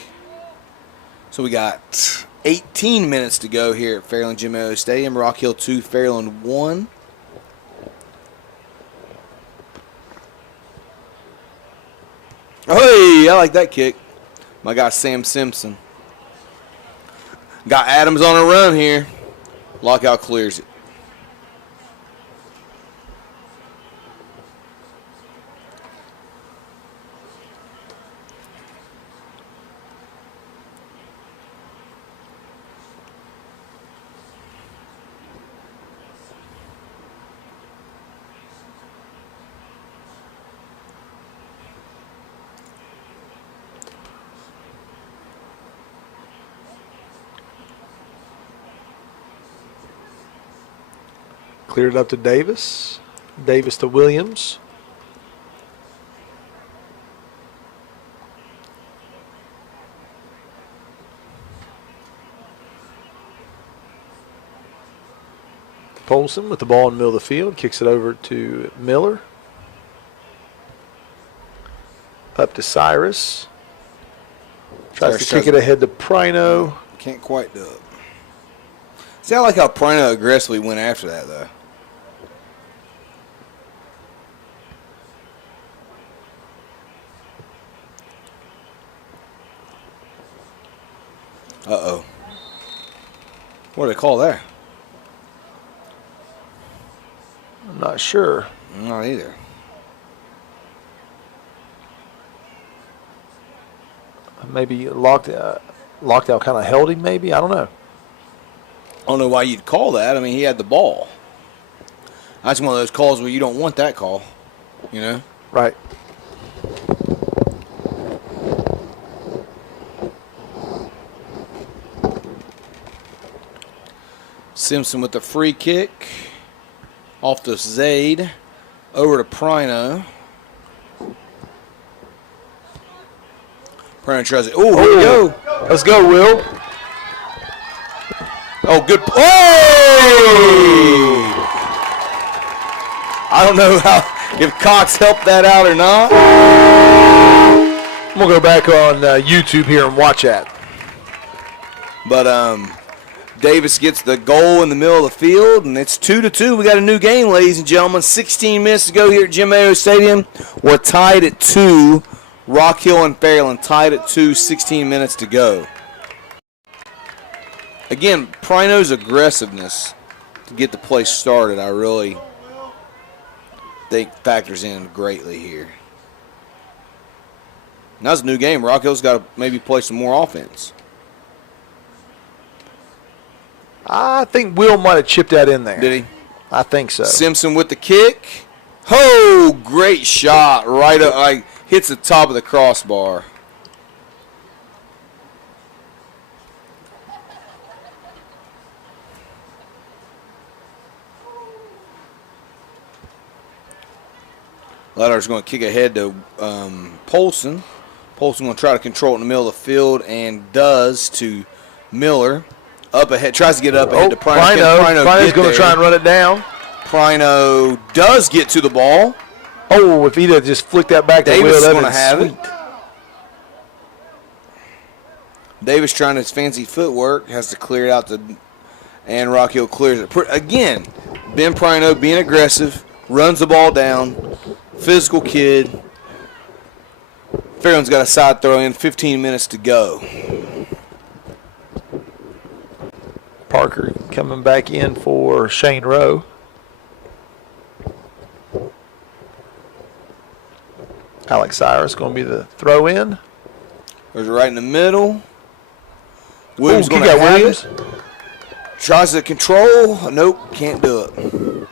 So we got 18 minutes to go here at Fairland Jim Mayo Stadium. Rock Hill 2, Fairland 1. Hey, I like that kick. My guy Sam Simpson. Got Adams on a run here. Lockout clears it. Cleared it up to Davis. Davis to Williams. Polson with the ball in the middle of the field. Kicks it over to Miller. Up to Cyrus. Tries to kick it ahead to Prino. Can't quite do it. See, I like how Prino aggressively went after that, though. Uh-oh. What do they call there? I'm not sure. Not either. Maybe Lockdown kind of held him, maybe. I don't know. I don't know why you'd call that. I mean, he had the ball. That's one of those calls where you don't want that call, you know? Right. Simpson with the free kick. Off to Zaid. Over to Prino. Prino tries it. Oh, here we go. Let's go, Will. Oh, good. Oh! I don't know if Cox helped that out or not. I'm going to go back on YouTube here and watch that. But Davis gets the goal in the middle of the field, and it's 2-2. We got a new game, ladies and gentlemen. 16 minutes to go here at Jim Mayo Stadium. We're tied at 2. Rock Hill and Fairland tied at 2, 16 minutes to go. Again, Prino's aggressiveness to get the play started, I really think factors in greatly here. Now it's a new game. Rock Hill's got to maybe play some more offense. I think Will might have chipped that in there. Did he? I think so. Simpson with the kick. Oh, great shot. Right up, like, hits the top of the crossbar. Letter's going to kick ahead to Polson. Polson going to try to control it in the middle of the field and does to Miller. Up ahead, tries to get up ahead to Prino. Prino's going to try and run it down. Prino does get to the ball. Oh, if he'd have just flicked that back to Will, Davis is that going to would have sweet. it. Davis trying his fancy footwork, has to clear it out to, and Rock Hill clears it. Again, Ben Prino being aggressive, runs the ball down, physical kid. Fairland's got a side throw in, 15 minutes to go. Parker coming back in for Shane Rowe. Alex Cyrus going to be the throw in. There's right in the middle. Williams going to to have Williams. it. Tries to control. Nope, can't do it.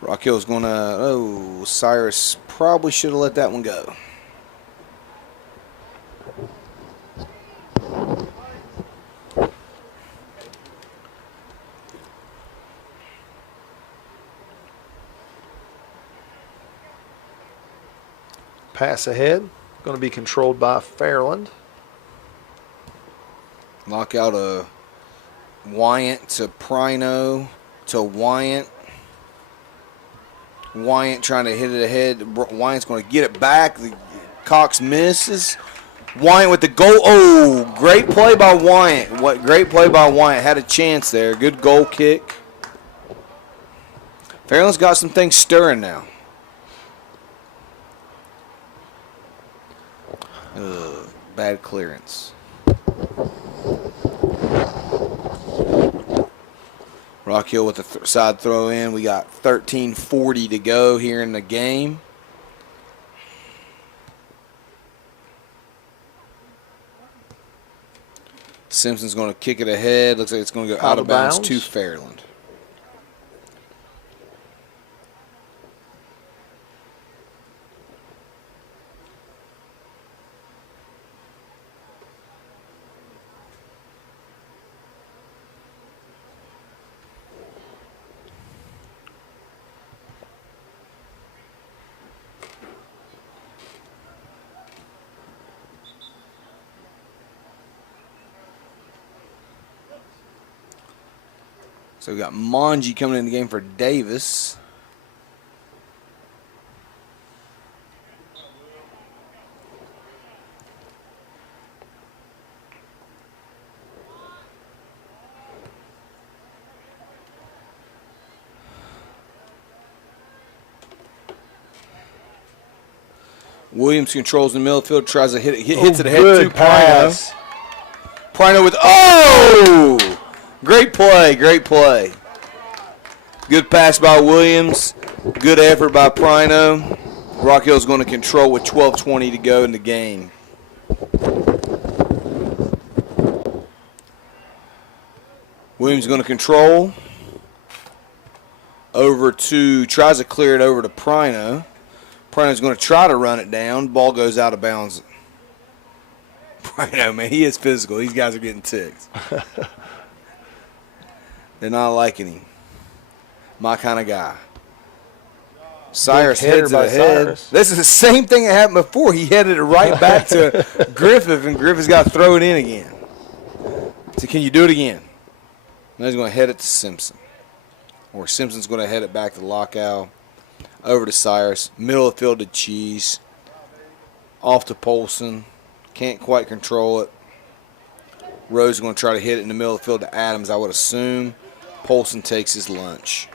Rock Hill's going to, oh, Cyrus probably should have let that one go. Pass ahead. Going to be controlled by Fairland. Lock out a Wyant to Prino to Wyant. Wyant trying to hit it ahead. Wyant's going to get it back. Cox misses. Wyant with the goal. Oh, great play by Wyant. What great play by Wyant. Had a chance there. Good goal kick. Fairland's got some things stirring now. Bad clearance. Rock Hill with the side throw in. We got 13:40 to go here in the game. Simpson's going to kick it ahead. Looks like it's going to go out of bounds to Fairland. So we got Monji coming in the game for Davis. Williams controls the middle of the field, tries to hit it, hits it ahead to Prino. Prino with, oh! Great play, great play. Good pass by Williams. Good effort by Prino. Rock Hill's going to control with 12:20 to go in the game. Williams going to control. Tries to clear it over to Prino. Prino's going to try to run it down. Ball goes out of bounds. Prino, man, he is physical. These guys are getting ticked. They're not liking him. My kind of guy. Cyrus heads it ahead. Cyrus. This is the same thing that happened before. He headed it right back to Griffith, and Griffith's got to throw it in again. So can you do it again? Now he's going to head it to Simpson. Or Simpson's going to head it back to Lockout. Over to Cyrus. Middle of the field to Cheese. Off to Polson. Can't quite control it. Rose is going to try to hit it in the middle of the field to Adams, I would assume. Polson takes his lunch.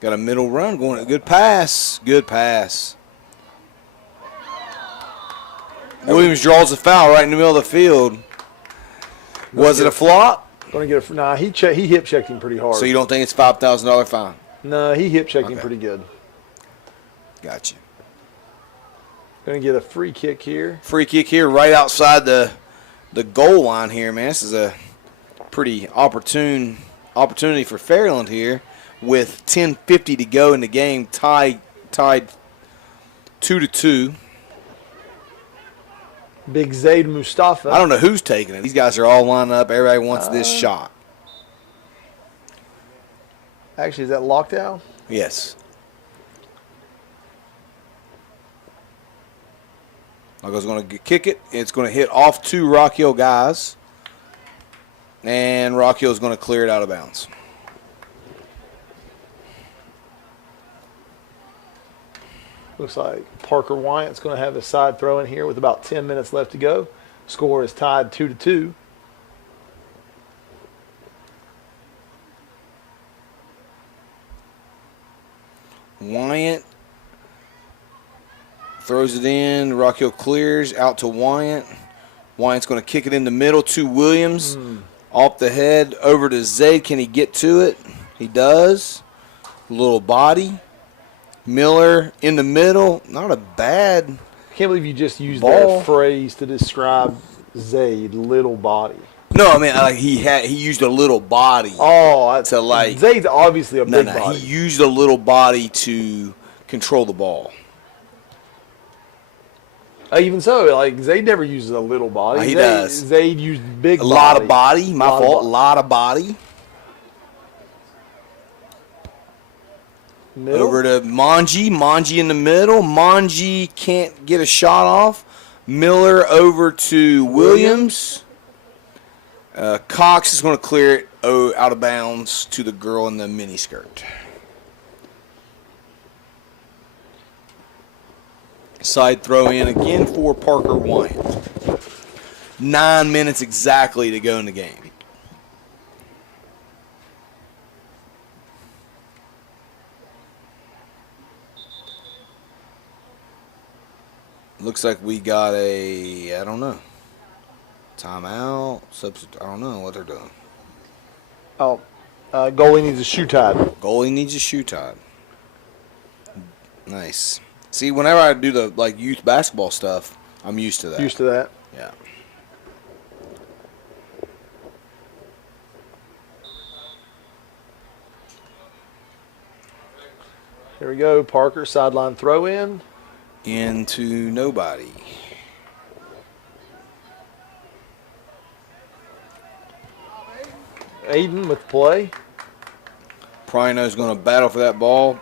Got a middle run going. Good pass. Good pass. Williams draws a foul right in the middle of the field. Was it a flop? Going to get a nah. He hip checked him pretty hard. So you don't think it's $5,000 fine? No, he hip checked him pretty good. Gotcha. Going to get a free kick here. Free kick here, right outside the goal line here, man. This is a pretty opportunity for Fairland here, with 10:50 to go in the game, tied 2-2. Big Zaid Mustafa. I don't know who's taking it. These guys are all lining up. Everybody wants this shot. Actually, is that lockdown? Yes. Locko's going to kick it. It's going to hit off two Rock Hill guys. And Rock Hill is going to clear it out of bounds. Looks like Parker Wyatt's going to have a side throw in here with about 10 minutes left to go. Score is tied 2-2. Wyatt throws it in. Rock Hill clears out to Wyatt. Wyatt's going to kick it in the middle to Williams. Off the head over to Zaid. Can he get to it? He does. Little body. Miller in the middle. Not a bad I can't believe you just used ball. that phrase to describe Zaid, little body. No, I mean he used a little body. To like Zaid's obviously a big body. He used a little body to control the ball. Even so, like Zaid never uses a little body. He does. Zaid used big body. A lot of body. My fault. A lot of body. Middle. Over to Manji. Manji in the middle. Manji can't get a shot off. Miller over to Williams. Cox is going to clear it out of bounds to the girl in the miniskirt. Side throw in again for Parker Wyatt. 9 minutes exactly to go in the game. Looks like we got I don't know, timeout, substitute. I don't know what they're doing. Goalie needs a shoe tied. Goalie needs a shoe tied. Nice. See, whenever I do the youth basketball stuff, I'm used to that. Used to that. Yeah. Here we go. Parker sideline throw in. Into nobody. Aiden with play. Prino's going to battle for that ball.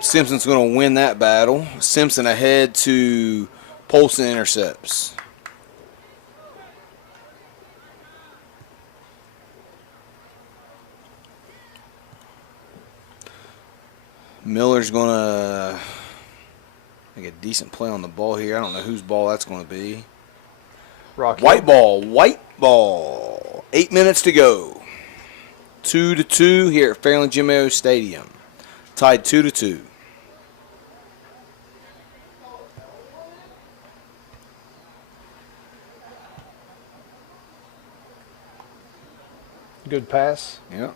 Simpson's going to win that battle. Simpson ahead to Polson intercepts. Miller's going to make a decent play on the ball here. I don't know whose ball that's going to be. White ball. 8 minutes to go. 2-2 here at Fairland Jim Mayo Stadium. Tied 2-2. Good pass. Yep.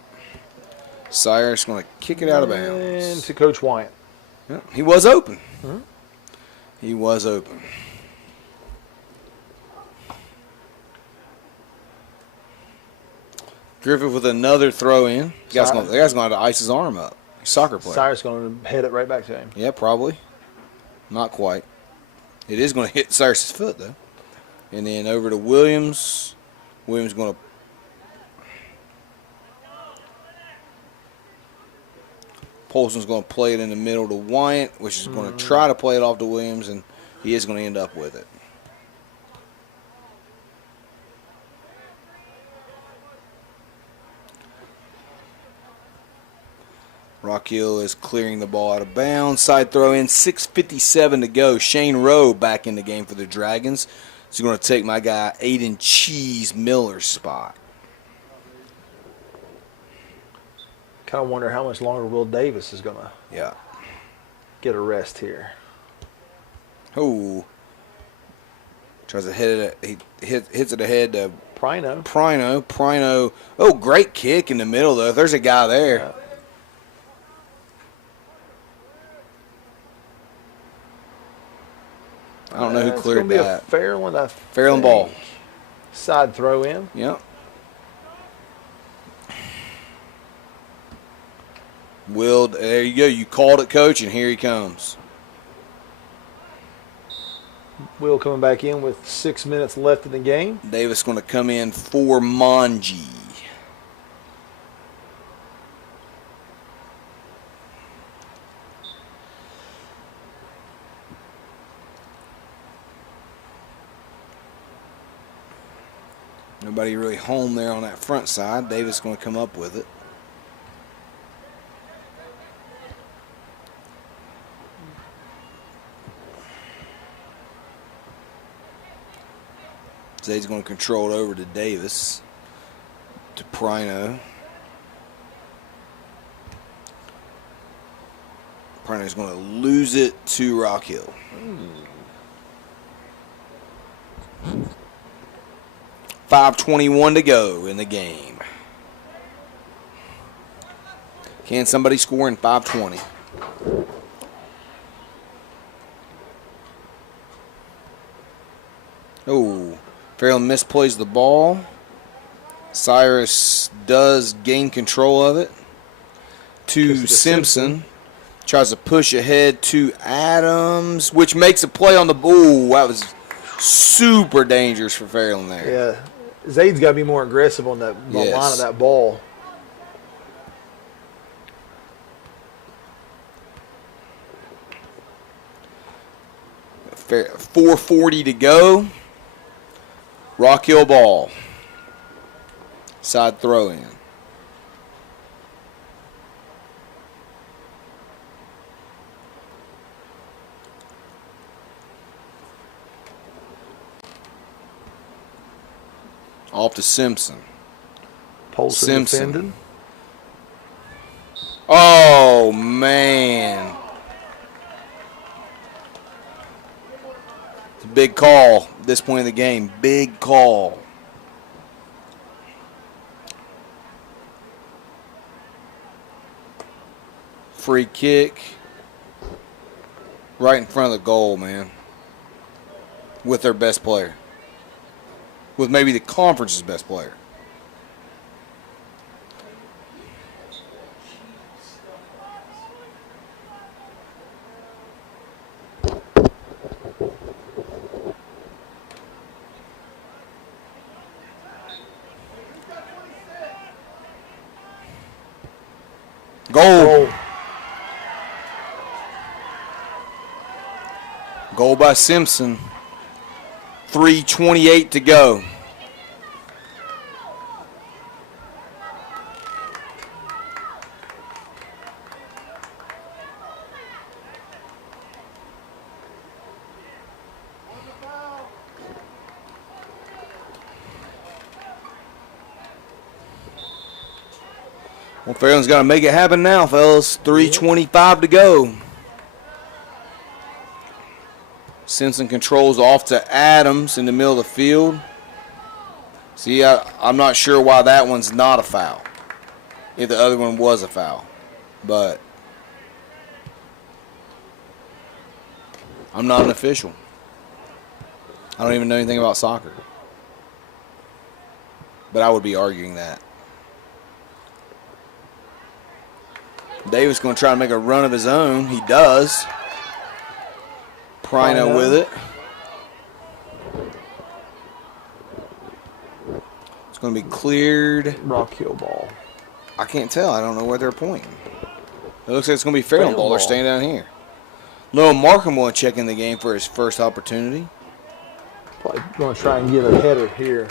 Cyrus going to kick it out of bounds. And to Coach Wyatt. Yep. He was open. He was open. Griffith with another throw in. The guy's going to have to ice his arm up. He's a soccer player. Cyrus going to head it right back to him. Yeah, probably. Not quite. It is going to hit Cyrus's foot, though. And then over to Williams. Williams going to. Polson's going to play it in the middle to Wyatt, which is going to try to play it off to Williams, and he is going to end up with it. Rock Hill is clearing the ball out of bounds. Side throw in, 6:57 to go. Shane Rowe back in the game for the Dragons. He's going to take my guy Aiden Cheese Miller's spot. Kind of wonder how much longer Will Davis is going to get a rest here. Oh. Tries to hit it. He hits it ahead to Prino. Prino. Oh, great kick in the middle, though. There's a guy there. Yeah. I don't know who cleared that. that. It's going to be a Fairland, Fairland ball. Side throw in. Yep. Will, there you go. You called it, Coach, and here he comes. Will coming back in with 6 minutes left in the game. Davis going to come in for Manji. Nobody really home there on that front side. Davis going to come up with it. Zade's going to control it over to Davis. To Prino. Prino's going to lose it to Rock Hill. 5:21 to go in the game. Can somebody score in 5:20? Oh, Fairland misplays the ball. Cyrus does gain control of it. To Simpson. Tries to push ahead to Adams, which makes a play on the ball. That was super dangerous for Fairland there. Yeah. Zade's got to be more aggressive on the line of that ball. Fair, 4:40 to go. Rock Hill ball. Side throw in. Off to Simpson. Polson Simpson. defending. Oh, man. It's a big call at this point in the game. Big call. Free kick. Right in front of the goal, man. With their best player. With maybe the conference's best player. Goal. Goal by Simpson. 3:28 to go. Well, Fairland's got to make it happen now, fellas. 3:25 to go. Simpson controls off to Adams in the middle of the field. See, I'm not sure why that one's not a foul. If the other one was a foul. But I'm not an official. I don't even know anything about soccer. But I would be arguing that. Davis going to try to make a run of his own. He does. Prino with it. It's going to be cleared. Rock Hill ball. I can't tell. I don't know where they're pointing. It looks like it's going to be Fairland ball. They're staying down here. Lil Markham will check in the game for his first opportunity. Probably going to try and get a header here.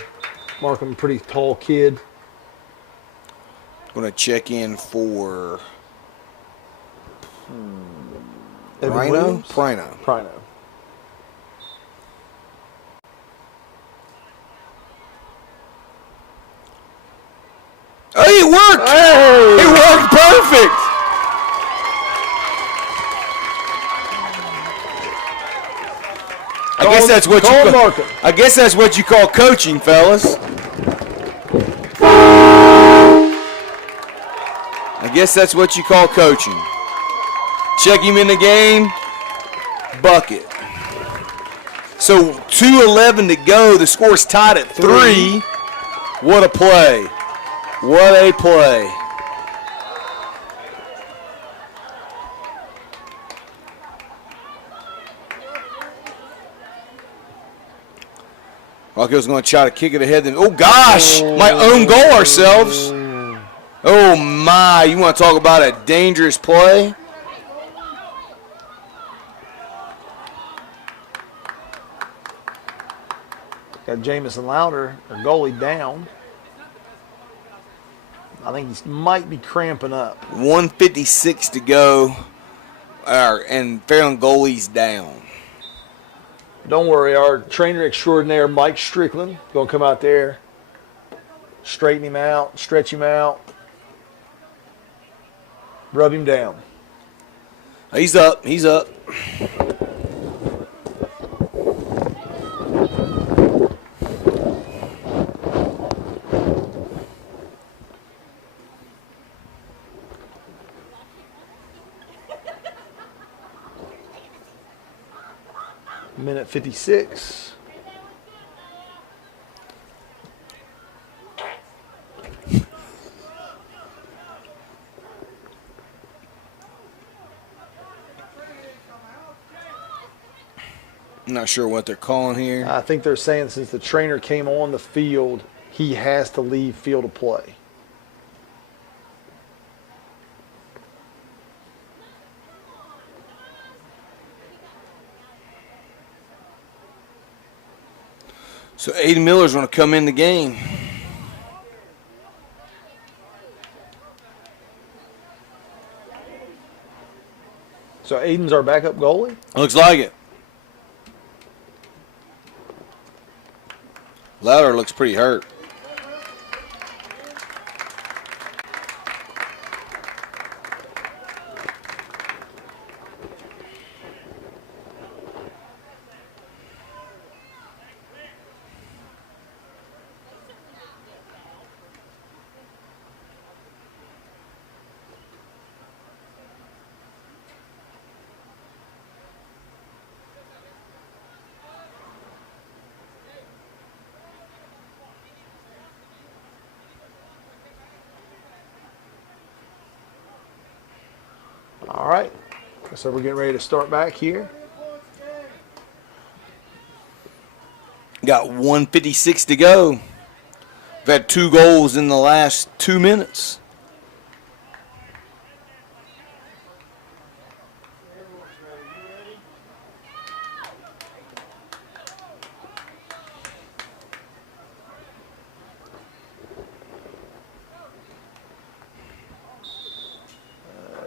Markham, pretty tall kid. Going to check in for Prino. Prino. Oh, it worked! Hey! It worked perfect! I guess that's what you call coaching, fellas. I guess that's what you call coaching. Check him in the game, bucket. So 2:11 to go. The score's tied at 3. What a play. What a play. Rock Hill's going to try to kick it ahead. Oh, gosh. My own goal ourselves. Oh, my. You want to talk about a dangerous play? Got Jamison Louder, our goalie, down. I think he might be cramping up. 1:56 to go. And Fairland goalie's down. Don't worry, our trainer extraordinaire, Mike Strickland, going to come out there, straighten him out, stretch him out, rub him down. He's up. He's up. Minute 56. I'm not sure what they're calling here. I think they're saying since the trainer came on the field, he has to leave field of play. So Aiden Miller's going to come in the game. So Aiden's our backup goalie? Looks like it. Louder looks pretty hurt. All right. So we're getting ready to start back here. Got 1:56 to go. We've had 2 goals in the last 2 minutes.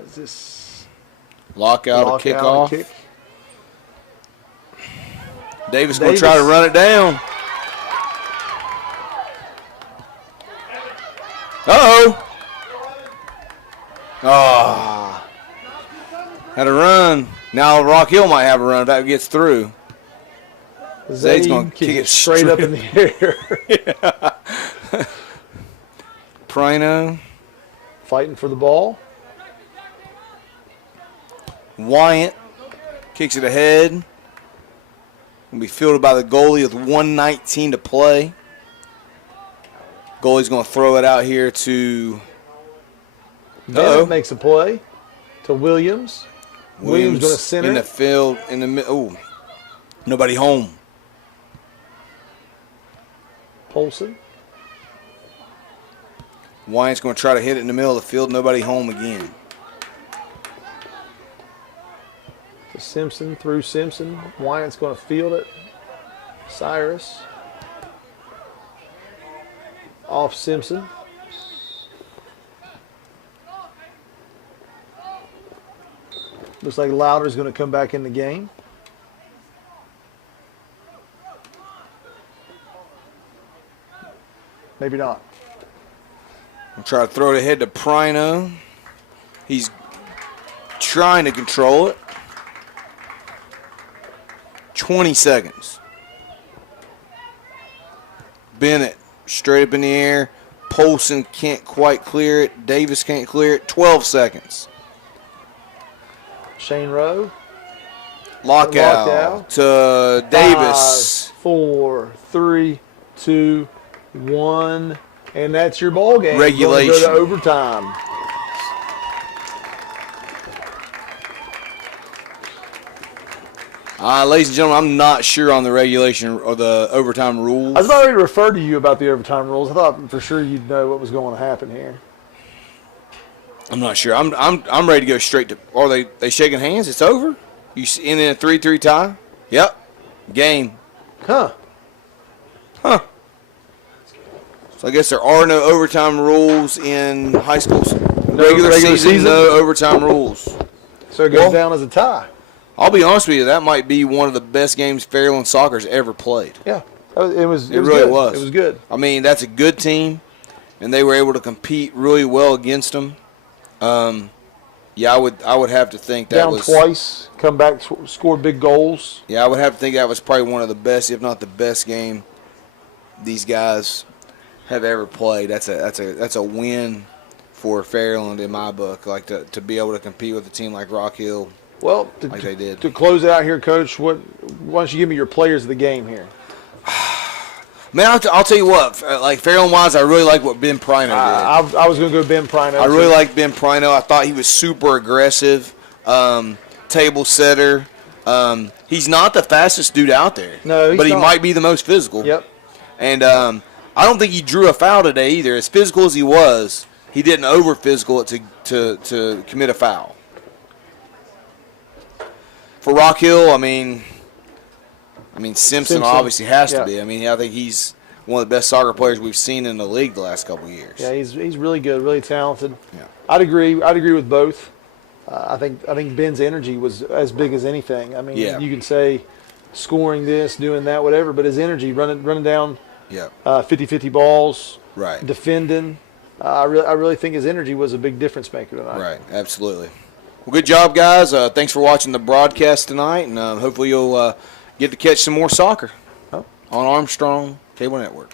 Is this Lockout or kickoff. kick? Davis going to try to run it down. Uh-oh. Oh. Had a run. Now Rock Hill might have a run if that gets through. Zade's going to kick it straight up in the air. Yeah. Prino. Fighting for the ball. Wyatt kicks it ahead. Going to be fielded by the goalie with 1:19 to play. Goalie's going to throw it out here to. Bennett makes a play. to Williams. Williams going to center in the field in the middle. Oh, nobody home. Polson. Wyatt's going to try to hit it in the middle of the field. Nobody home again. To Simpson, through Simpson. Wyatt's going to field it. Cyrus. Off Simpson. Looks like Louder's going to come back in the game. Maybe not. I'll try to throw it ahead to Prino. He's trying to control it. 20 seconds. Bennett straight up in the air. Polson can't quite clear it. Davis can't clear it. 12 seconds. Shane Rowe. Lockout to Davis. 5, 4, 3, 2, 1, and that's your ball game. Regulation. Go to overtime. Ladies and gentlemen, I'm not sure on the regulation or the overtime rules. I was about ready to refer to you about the overtime rules. I thought for sure you'd know what was going to happen here. I'm not sure. I'm ready to go straight to. Are they shaking hands? It's over. You in a 3-3 tie? Yep. Game. Huh. So I guess there are no overtime rules in high school. Regular season? No overtime rules. So it goes down as a tie. I'll be honest with you. That might be one of the best games Fairland soccer's ever played. Yeah. It was really good. was. It was good. I mean, that's a good team, and they were able to compete really well against them. Yeah, I would have to think that down was twice, come back, scored big goals. Yeah, I would have to think that was probably one of the best, if not the best game these guys have ever played. That's a win for Fairland in my book. Like to be able to compete with a team like Rock Hill. Well, like they did. To close it out here, Coach, why don't you give me your players of the game here? Man, I'll tell you what. Like Fairland-wise, I really like what Ben Prino did. I was going to go Ben Prino. I really like Ben Prino. I thought he was super aggressive, table setter. He's not the fastest dude out there. No, he's but he not. might be the most physical. Yep. And I don't think he drew a foul today either. As physical as he was, he didn't over physical it to commit a foul. For Rock Hill, I mean, Simpson obviously has to be. I mean, I think he's one of the best soccer players we've seen in the league the last couple of years. Yeah, he's really good, really talented. Yeah. I'd agree with both. I think Ben's energy was as big as anything. I mean, you can say scoring this, doing that, whatever, but his energy running down 50-50 balls, right, defending. I really think his energy was a big difference maker tonight. Right, absolutely. Well, good job, guys. Thanks for watching the broadcast tonight, and hopefully you'll get to catch some more soccer on Armstrong Cable Network.